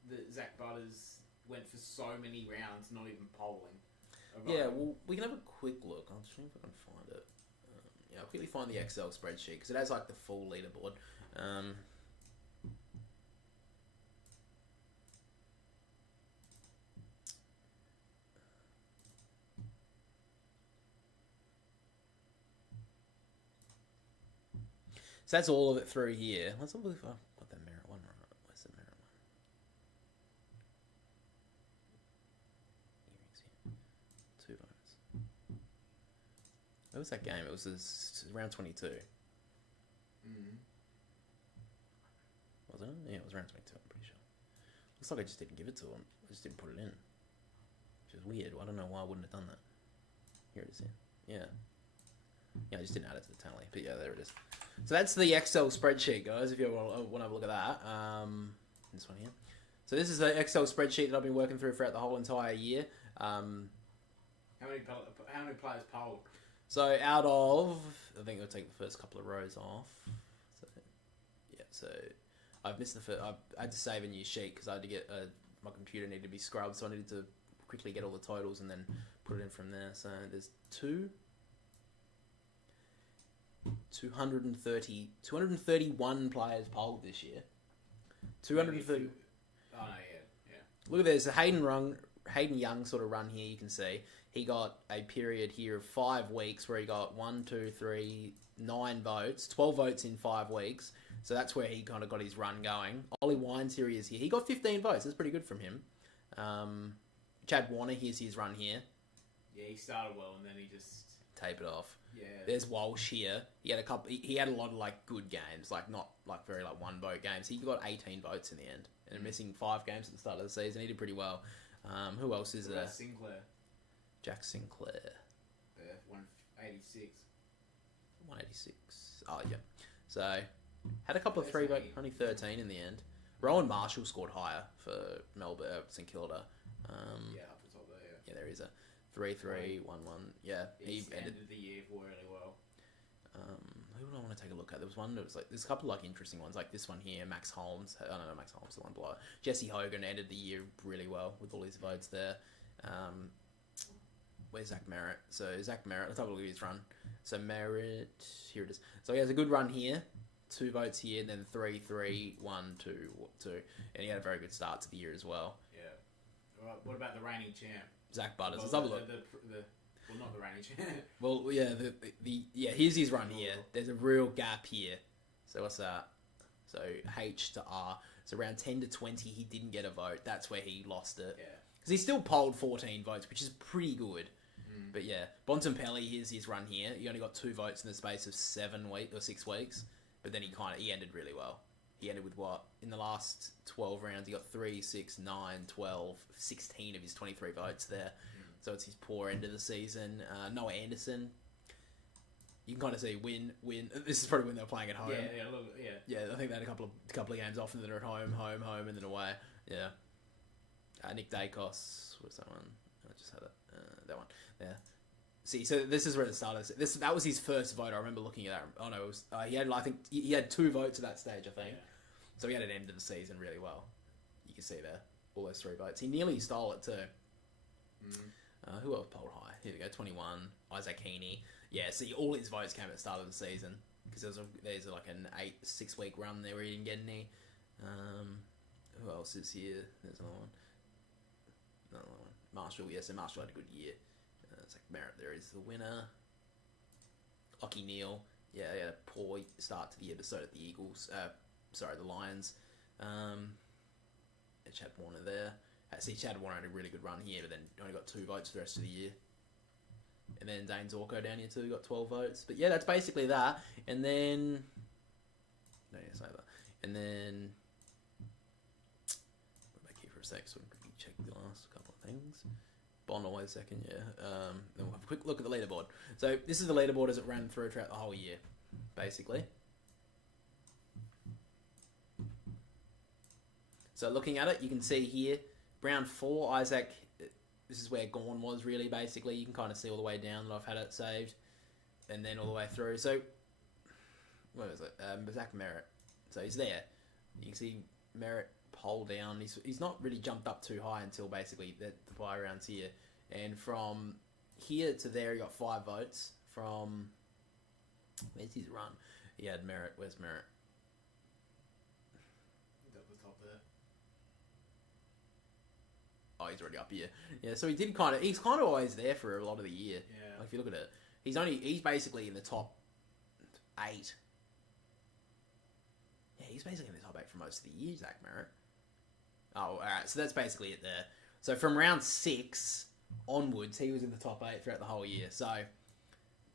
that Zach Butters went for so many rounds, not even polling. Yeah, well, we can have a quick look. I'll see if I can find it. I'll quickly find the Excel spreadsheet, because it has like the full leaderboard. So that's all of it through here. Let's look if I've got the Merritt one right. Where's the Merritt one? Here he is here. 2 votes. Where was that game? It was round 22. Was it? Yeah, it was round 22, I'm pretty sure. Looks like I just didn't give it to him. I just didn't put it in. Which is weird. I don't know why I wouldn't have done that. Here it is here. Yeah. Yeah, I just didn't add it to the tally. But yeah, there it is. So that's the Excel spreadsheet, guys, if you want to have a look at that. This one here. So this is the Excel spreadsheet that I've been working through throughout the whole entire year. How many players polled? So out of... I think I'll take the first couple of rows off. So, yeah, so I've missed the first... I had to save a new sheet because I had to get... my computer needed to be scrubbed, so I needed to quickly get all the totals and then put it in from there. So there's 231 players polled this year. 230. Oh no, yeah. Look at this. Hayden Hayden Young sort of run here, you can see he got a period here of 5 weeks where he got 9 votes, 12 votes in 5 weeks. So that's where he kind of got his run going. Ollie Wines here he is here. He got 15 votes. That's pretty good from him. Chad Warner, here's his run here. Yeah, he started well and then he just tape it off. Yeah. There's Walsh here. He had a couple. He had a lot of like good games, like not like very like one vote games. He got 18 votes in the end, and missing 5 games at the start of the season. He did pretty well. Who else is there? Sinclair. Jack Sinclair. 186. 186. Oh yeah. So had a couple of 3 vote, only 13 in the end. Rowan Marshall scored higher for Melbourne, St Kilda. Yeah, up the top there. Yeah, there is a 3-3-1-1. Yeah, he ended the year really well. Who would I want to take a look at? There was one that was like, there's a couple of like interesting ones, like this one here, Max Holmes. I don't know, Max Holmes, the one below. Jesse Hogan ended the year really well with all his votes there. Where's Zach Merritt? So Zach Merritt, let's have a look at his run. So Merritt, here it is. So he has a good run here, 2 votes here, and then 3-3-1-2-2, and he had a very good start to the year as well. Yeah. All right, what about the reigning champ? Zach Butters. Well, let's have a look. Well, not the reigning champ. Well, yeah, here's his run here. There's a real gap here. So what's that? So H to R. So around 10 to 20, he didn't get a vote. That's where he lost it. Yeah. Because he still polled 14 votes, which is pretty good. But yeah, Bontempelli, here's his run here. He only got 2 votes in the space of 6 weeks. But then he ended really well. He ended with what? In the last 12 rounds, he got 3, 6, 9, 12, 16 of his 23 votes there. So it's his poor end of the season. Noah Anderson, you can kind of see win. This is probably when they were playing at home. Yeah, I think they had a couple of games off, and then they're at home, and then away. Yeah. Nick Dacos, what's that one? I just had it. That one. Yeah. See, so this is where it started. That was his first vote. I remember looking at that. Oh no, it was he had. I think he had 2 votes at that stage. I think. Yeah. So he had an end of the season really well. You can see there all those 3 votes. He nearly stole it too. Who else polled high? Here we go. 21. Isaac Heaney. Yeah. See, all his votes came at the start of the season because there's like an 6 week run there where he didn't get any. Who else is here? There's another one. Marshall. Yeah. So Marshall had a good year. It's like Merritt there is the winner. Lachie Neale. Yeah, he had a poor start to the year, but so did the Eagles. The Lions. Chad Warner there. See, Chad Warner had a really good run here, but then only got 2 votes for the rest of the year. And then Dane Zorko down here too, got 12 votes. But yeah, that's basically that. And then... No, yeah, say that. And then... Go back here for a sec so we can check the last couple of things. Bond always second, yeah. Then we'll have a quick look at the leaderboard. So this is the leaderboard as it ran throughout the whole year, basically. So looking at it, you can see here, round 4, Isaac, this is where Gawn was really, basically. You can kind of see all the way down that I've had it saved. And then all the way through. So, what was it? Zach Merritt. So he's there. You can see Merritt pole down. He's not really jumped up too high until basically the bye rounds here. And from here to there, he got 5 votes. From, where's his run? He had Merritt. Where's Merritt? Up the top there. Oh, he's already up here. Yeah, so he's kind of always there for a lot of the year. Yeah. Like if you look at it, he's basically in the top 8. Yeah, he's basically in the top 8 for most of the year, Zach Merritt. Oh, alright, so that's basically it there. So from round 6 onwards, he was in the top 8 throughout the whole year. So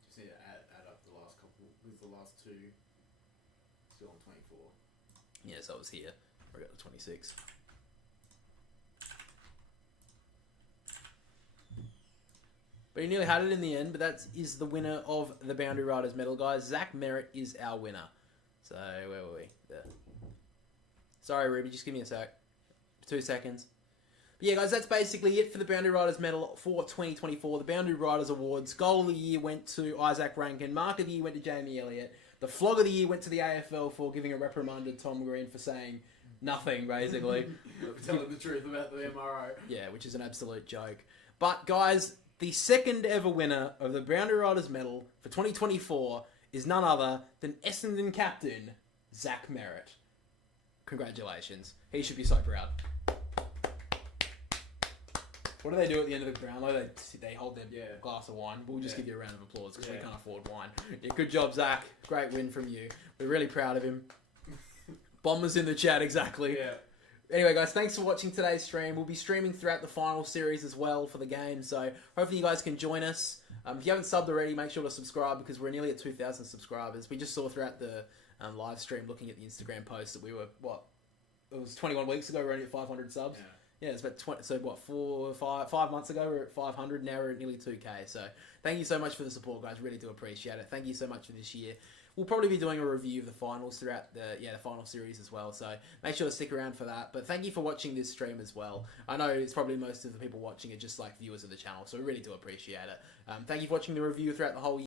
just need to add up the last couple, with the last 2 still on 24. Yeah, so it was here. We got to 26. But he nearly had it in the end, but that is the winner of the Boundary Riders medal, guys. Zach Merritt is our winner. So, where were we? There. Sorry, Ruby, just give me a sec. 2 seconds. But yeah, guys, that's basically it for the Boundary Riders medal for 2024. The Boundary Riders Awards. Goal of the year went to Isaac Rankin. Mark of the year went to Jamie Elliott. The flog of the year went to the AFL for giving a reprimand to Tom Green for saying nothing, basically. Telling the truth about the MRO. Yeah, which is an absolute joke. But, guys, the second ever winner of the Boundary Riders medal for 2024 is none other than Essendon captain, Zach Merritt. Congratulations. He should be so proud. What do they do at the end of the Brownlow? They hold their glass of wine. We'll just Yeah. give you a round of applause because we Yeah. can't afford wine. Yeah, good job, Zach. Great win from you. We're really proud of him. Bombers in the chat, exactly. Yeah. Anyway, guys, thanks for watching today's stream. We'll be streaming throughout the final series as well for the game, so hopefully you guys can join us. If you haven't subbed already, make sure to subscribe because we're nearly at 2,000 subscribers. We just saw throughout the live stream, looking at the Instagram post, that we were, it was 21 weeks ago, we were only at 500 subs. Yeah, it's about 20, so 5 months ago we were at 500, now we're at nearly 2k. So thank you so much for the support, guys. Really do appreciate it. Thank you so much for this year. We'll probably be doing a review of the finals throughout the final series as well. So make sure to stick around for that. But thank you for watching this stream as well. I know it's probably most of the people watching are just like viewers of the channel, so we really do appreciate it. Thank you for watching the review throughout the whole year.